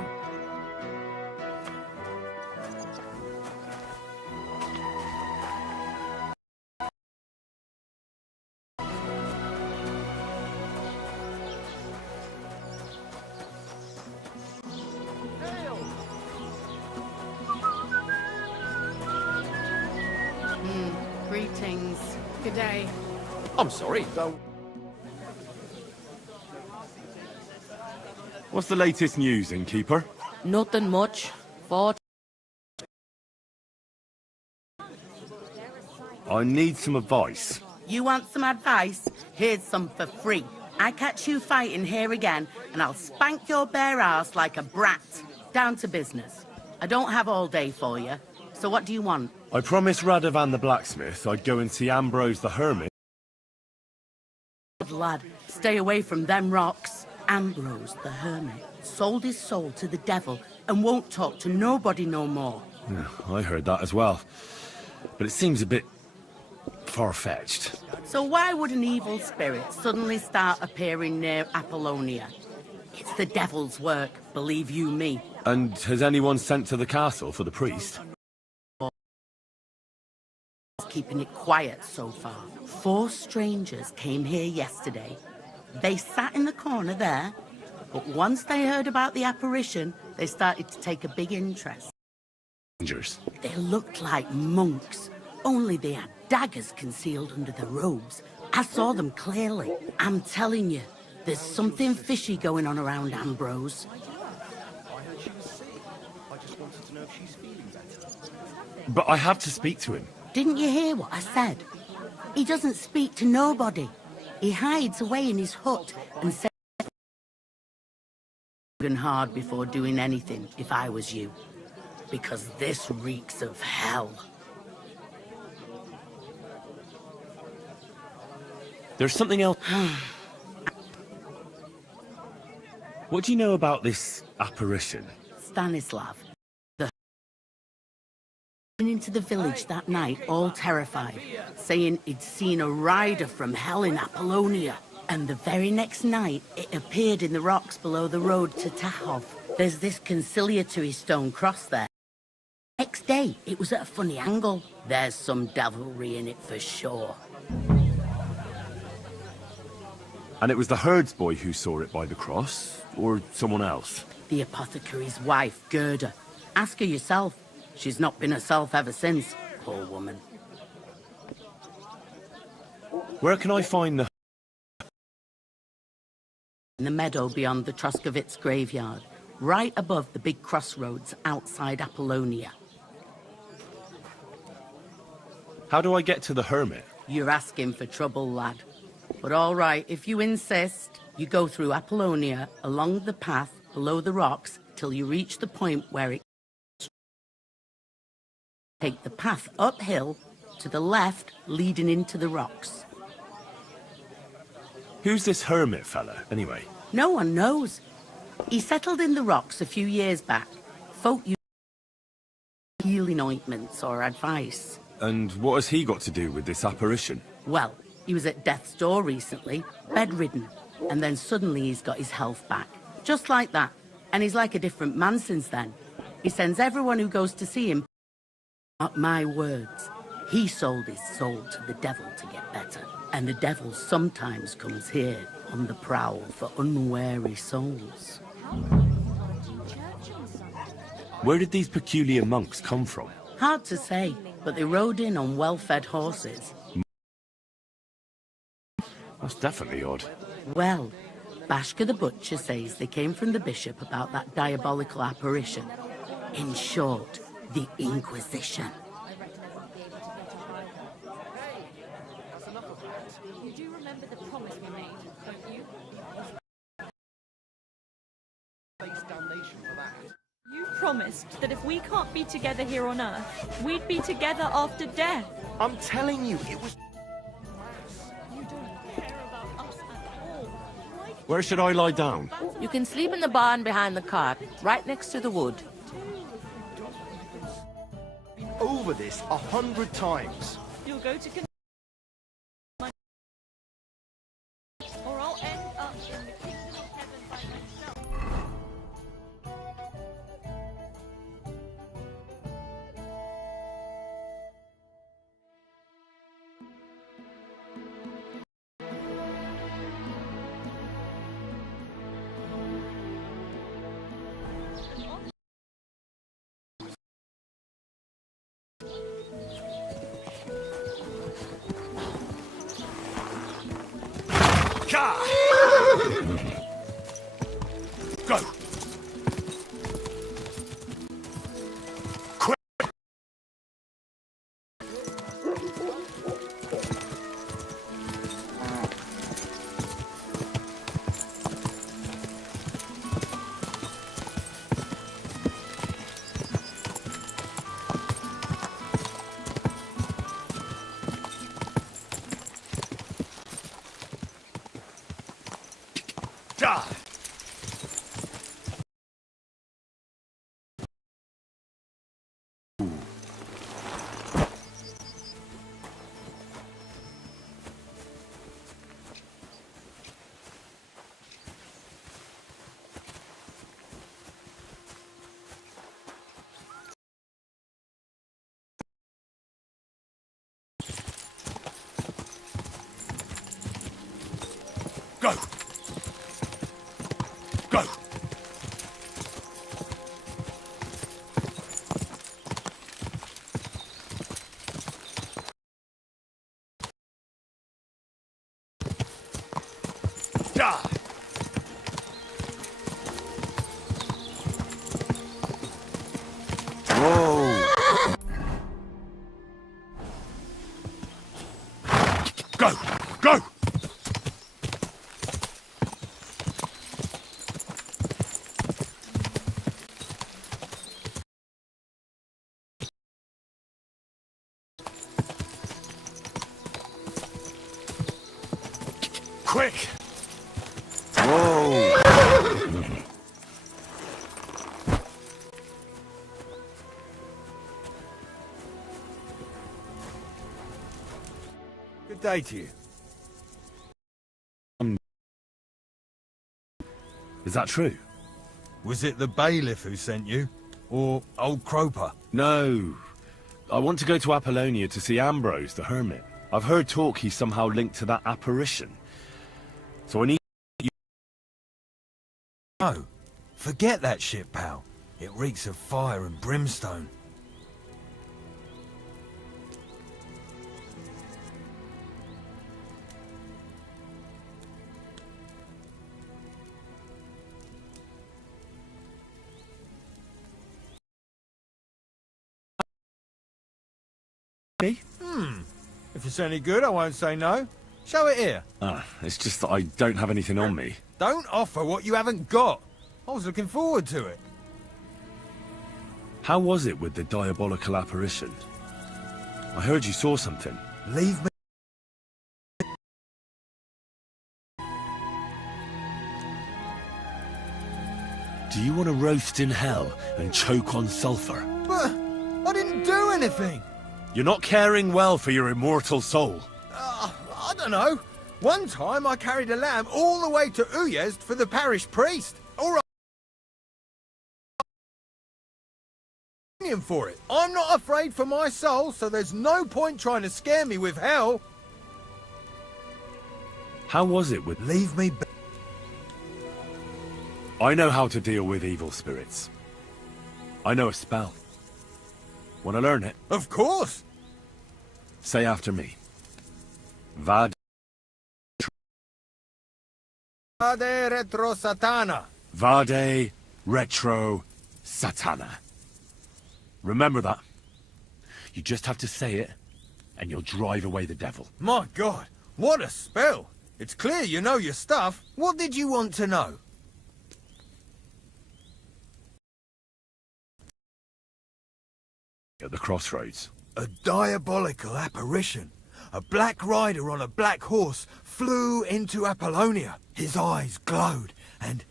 Greetings. Good day. I'm sorry, don't... What's the latest news, innkeeper? Nothing much. Fought. I need some advice. You want some advice? Here's some for free. I catch you fighting here again, and I'll spank your bare ass like a brat. Down to business. I don't have all day for you. So what do you want? I promised Radovan the blacksmith I'd go and see Ambrose the hermit. Good lad, stay away from them rocks. Ambrose the hermit sold his soul to the devil and won't talk to nobody no more. Yeah, I heard that as well. But it seems a bit far-fetched. So why would an evil spirit suddenly start appearing near Apollonia? It's the devil's work, believe you me. And has anyone sent to the castle for the priest? Keeping it quiet so far. 4 strangers came here yesterday. They sat in the corner there, but once they heard about the apparition, they started to take a big interest. Strangers? They looked like monks, only they had daggers concealed under their robes. I saw them clearly. I'm telling you, there's something fishy going on around Ambrose. But I have to speak to him. Didn't you hear what I said? He doesn't speak to nobody. He hides away in his hut and says hard before doing anything, if I was you. Because this reeks of hell. There's something else. What do you know about this apparition? Stanislav, into the village that night, all terrified, saying he'd seen a rider from hell in Apollonia. And the very next night, it appeared in the rocks below the road to Tahov. There's this conciliatory stone cross there. Next day, it was at a funny angle. There's some devilry in it for sure. And it was the herds boy who saw it by the cross, or someone else? The apothecary's wife, Gerda. Ask her yourself. She's not been herself ever since, poor woman. Where can I find the... In the meadow beyond the Troskovitz graveyard, right above the big crossroads outside Apollonia. How do I get to the hermit? You're asking for trouble, lad. But all right, if you insist, you go through Apollonia, along the path below the rocks, till you reach the point where it... Take the path uphill to the left, leading into the rocks. Who's this hermit fella, anyway? No one knows. He settled in the rocks a few years back. Folk use healing ointments or advice. And what has he got to do with this apparition? Well, he was at death's door recently, bedridden, and then suddenly he's got his health back. Just like that. And he's like a different man since then. He sends everyone who goes to see him. Not my words. He sold his soul to the devil to get better. And the devil sometimes comes here on the prowl for unwary souls. Where did these peculiar monks come from? Hard to say, but they rode in on well-fed horses. That's definitely odd. Well, Bashka the Butcher says they came from the bishop about that diabolical apparition. In short, the Inquisition. You do remember the promise we made, don't you? You promised that if we can't be together here on Earth, we'd be together after death. I'm telling you, it was... You don't care about us at all. Why Where should I lie down? You can sleep in the barn behind the cart, right next to the wood. Over this 100 times. You'll go to or I'll end up in the kingdom of heaven by myself. Go! Quick! Die! Go! Go! Die! Whoa! Go! Go! Quick! Whoa! Good day to you. Is that true? Was it the bailiff who sent you? Or old Croper? No. I want to go to Apollonia to see Ambrose, the hermit. I've heard talk he's somehow linked to that apparition. So I need you... No. Forget that shit, pal. It reeks of fire and brimstone. If it's any good, I won't say no. Show it here. It's just that I don't have anything on me. Don't offer what you haven't got. I was looking forward to it. How was it with the diabolical apparition? I heard you saw something. Leave me. Do you want to roast in hell and choke on sulphur? But I didn't do anything. You're not caring well for your immortal soul. I don't know. One time I carried a lamb all the way to Uyezd for the parish priest. All right. For it. I'm not afraid for my soul, so there's no point trying to scare me with hell. How was it with... Leave me be. I know how to deal with evil spirits. I know a spell. Want to learn it? Of course. Say after me. Vade retro satana. Vade retro satana. Remember that. You just have to say it, and you'll drive away the devil. My God, what a spell. It's clear you know your stuff. What did you want to know? At the crossroads. A diabolical apparition. a black rider on a black horse flew into Apollonia. His eyes glowed, and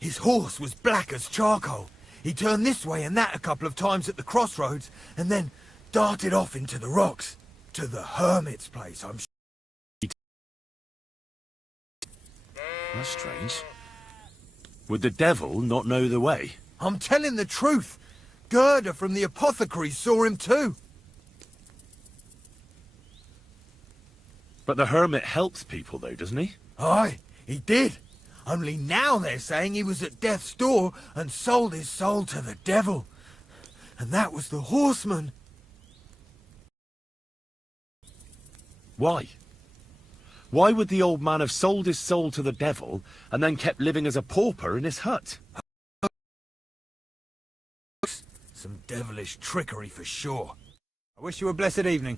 his horse was black as charcoal. He turned this way and that a couple of times at the crossroads, and then darted off into the rocks. To the hermit's place, I'm sure. That's strange. Would the devil not know the way? I'm telling the truth. Gerda from the apothecary saw him too. But the hermit helps people, though, doesn't he? Aye, he did. Only now they're saying he was at death's door and sold his soul to the devil. And that was the horseman. Why? Why would the old man have sold his soul to the devil and then kept living as a pauper in his hut? Some devilish trickery for sure. I wish you a blessed evening.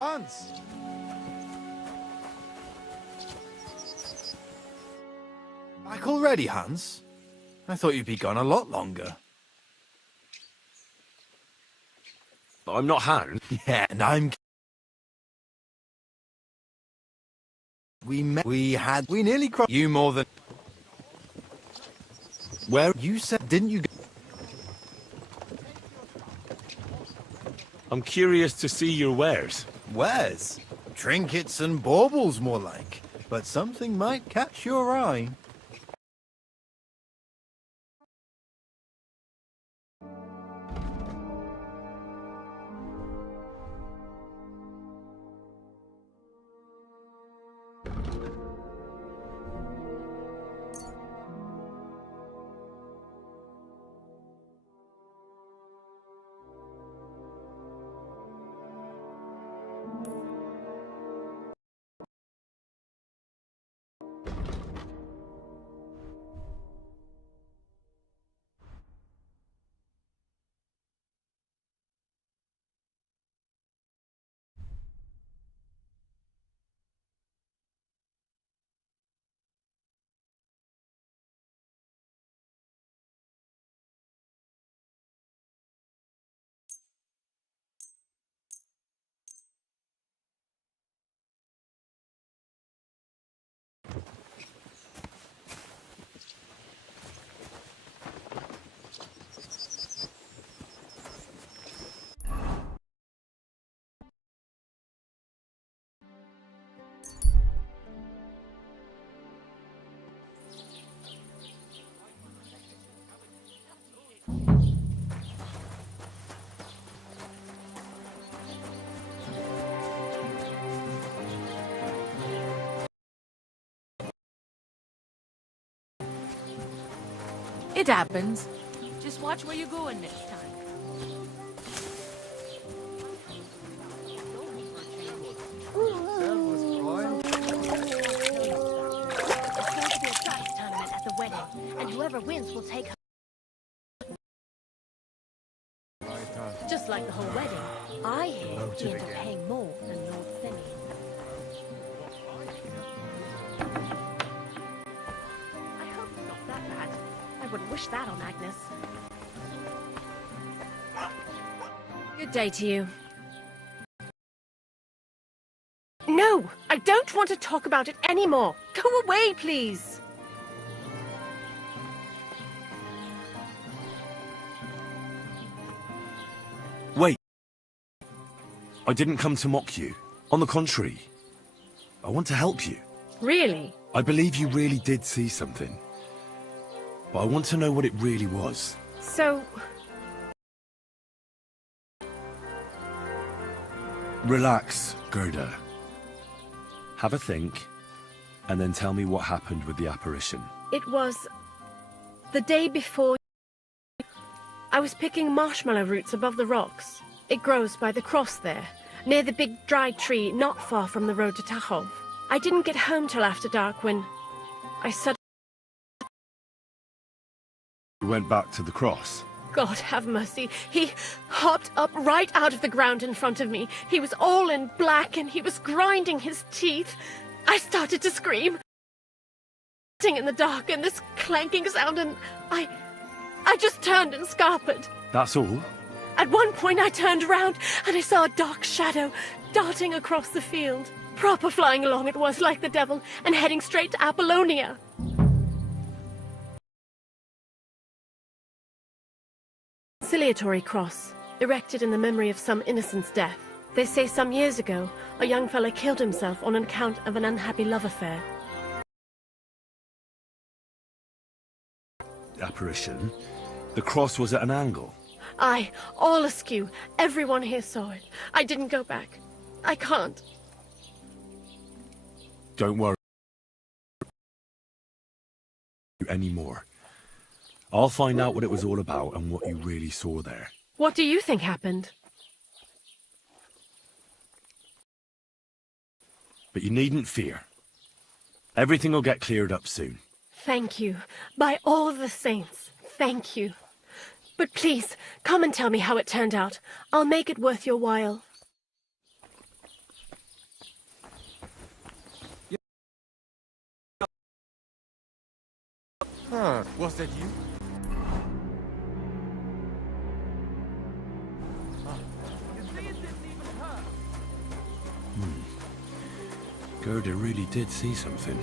Hans! Back already, Hans? I thought you'd be gone a lot longer. I'm not Hans. Yeah, and I'm... We nearly crossed you more than... Where? You said, didn't you go... I'm curious to see your wares. Wares? Trinkets and baubles, more like. But something might catch your eye. It happens. Just watch where you're going next time. Tournament at the wedding, and whoever wins will take her. Just like the whole wedding. I hear he ended up paying more than Lord Semi. I hope it's not that bad. I wouldn't wish that on Agnes. Good day to you. No! I don't want to talk about it anymore! Go away, please! Wait. I didn't come to mock you. On the contrary, I want to help you. Really? I believe you really did see something. But I want to know what it really was. So... Relax, Gerda. Have a think, and then tell me what happened with the apparition. It was the day before. I was picking marshmallow roots above the rocks. It grows by the cross there, near the big dry tree not far from the road to Tachov. I didn't get home till after dark when I suddenly... You went back to the cross. God have mercy. He hopped up right out of the ground in front of me. He was all in black and he was grinding his teeth. I started to scream. In the dark and this clanking sound, and I just turned and scarpered. That's all? At one point I turned around and I saw a dark shadow darting across the field. Proper flying along it was, like the devil, and heading straight to Apollonia. Conciliatory cross, erected in the memory of some innocent's death. They say some years ago, a young fella killed himself on account of an unhappy love affair. Apparition. The cross was at an angle. Aye, all askew. Everyone here saw it. I didn't go back. I can't. Don't worry anymore. I'll find out what it was all about and what you really saw there. What do you think happened? But you needn't fear. Everything will get cleared up soon. Thank you. By all the saints, thank you. But please, come and tell me how it turned out. I'll make it worth your while. Huh, was that you? Gerda really did see something.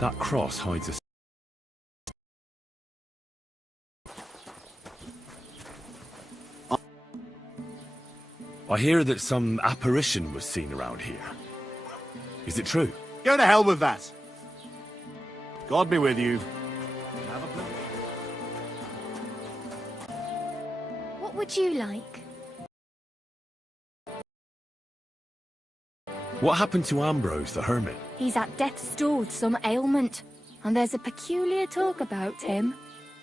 That cross hides a... I hear that some apparition was seen around here. Is it true? Go to hell with that. God be with you. Have a What would you like? What happened to Ambrose the hermit? He's at death's door with some ailment, and there's a peculiar talk about him.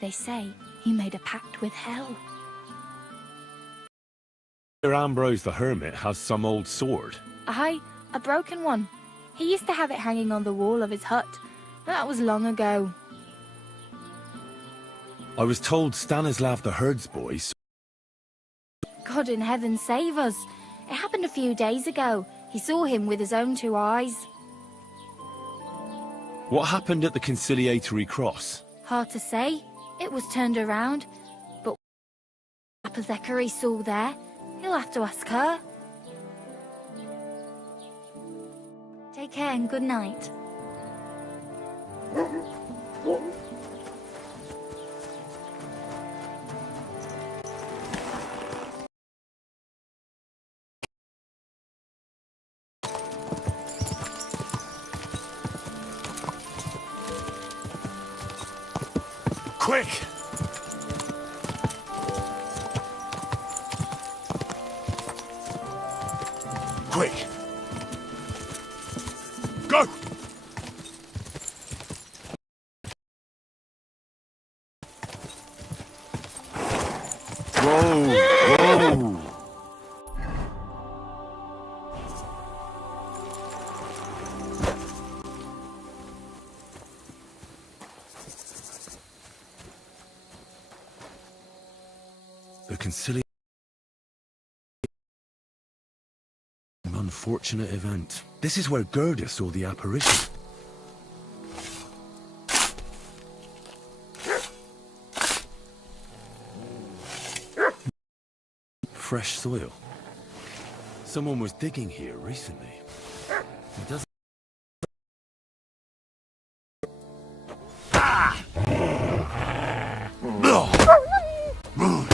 They say he made a pact with hell. Ambrose the hermit has some old sword. Aye, a broken one. He used to have it hanging on the wall of his hut, but that was long ago. I was told Stanislav the herdsboy... God in heaven save us. It happened a few days ago. He saw him with his own 2 eyes. What happened at the conciliatory cross? Hard to say. It was turned around, but apothecary saw there. You'll have to ask her. Take care and good night. Quick! Quick! Go! Whoa! Whoa! The conciliation. Unfortunate event. This is where Gerda saw the apparition. Fresh soil. Someone was digging here recently. It doesn't... Boom!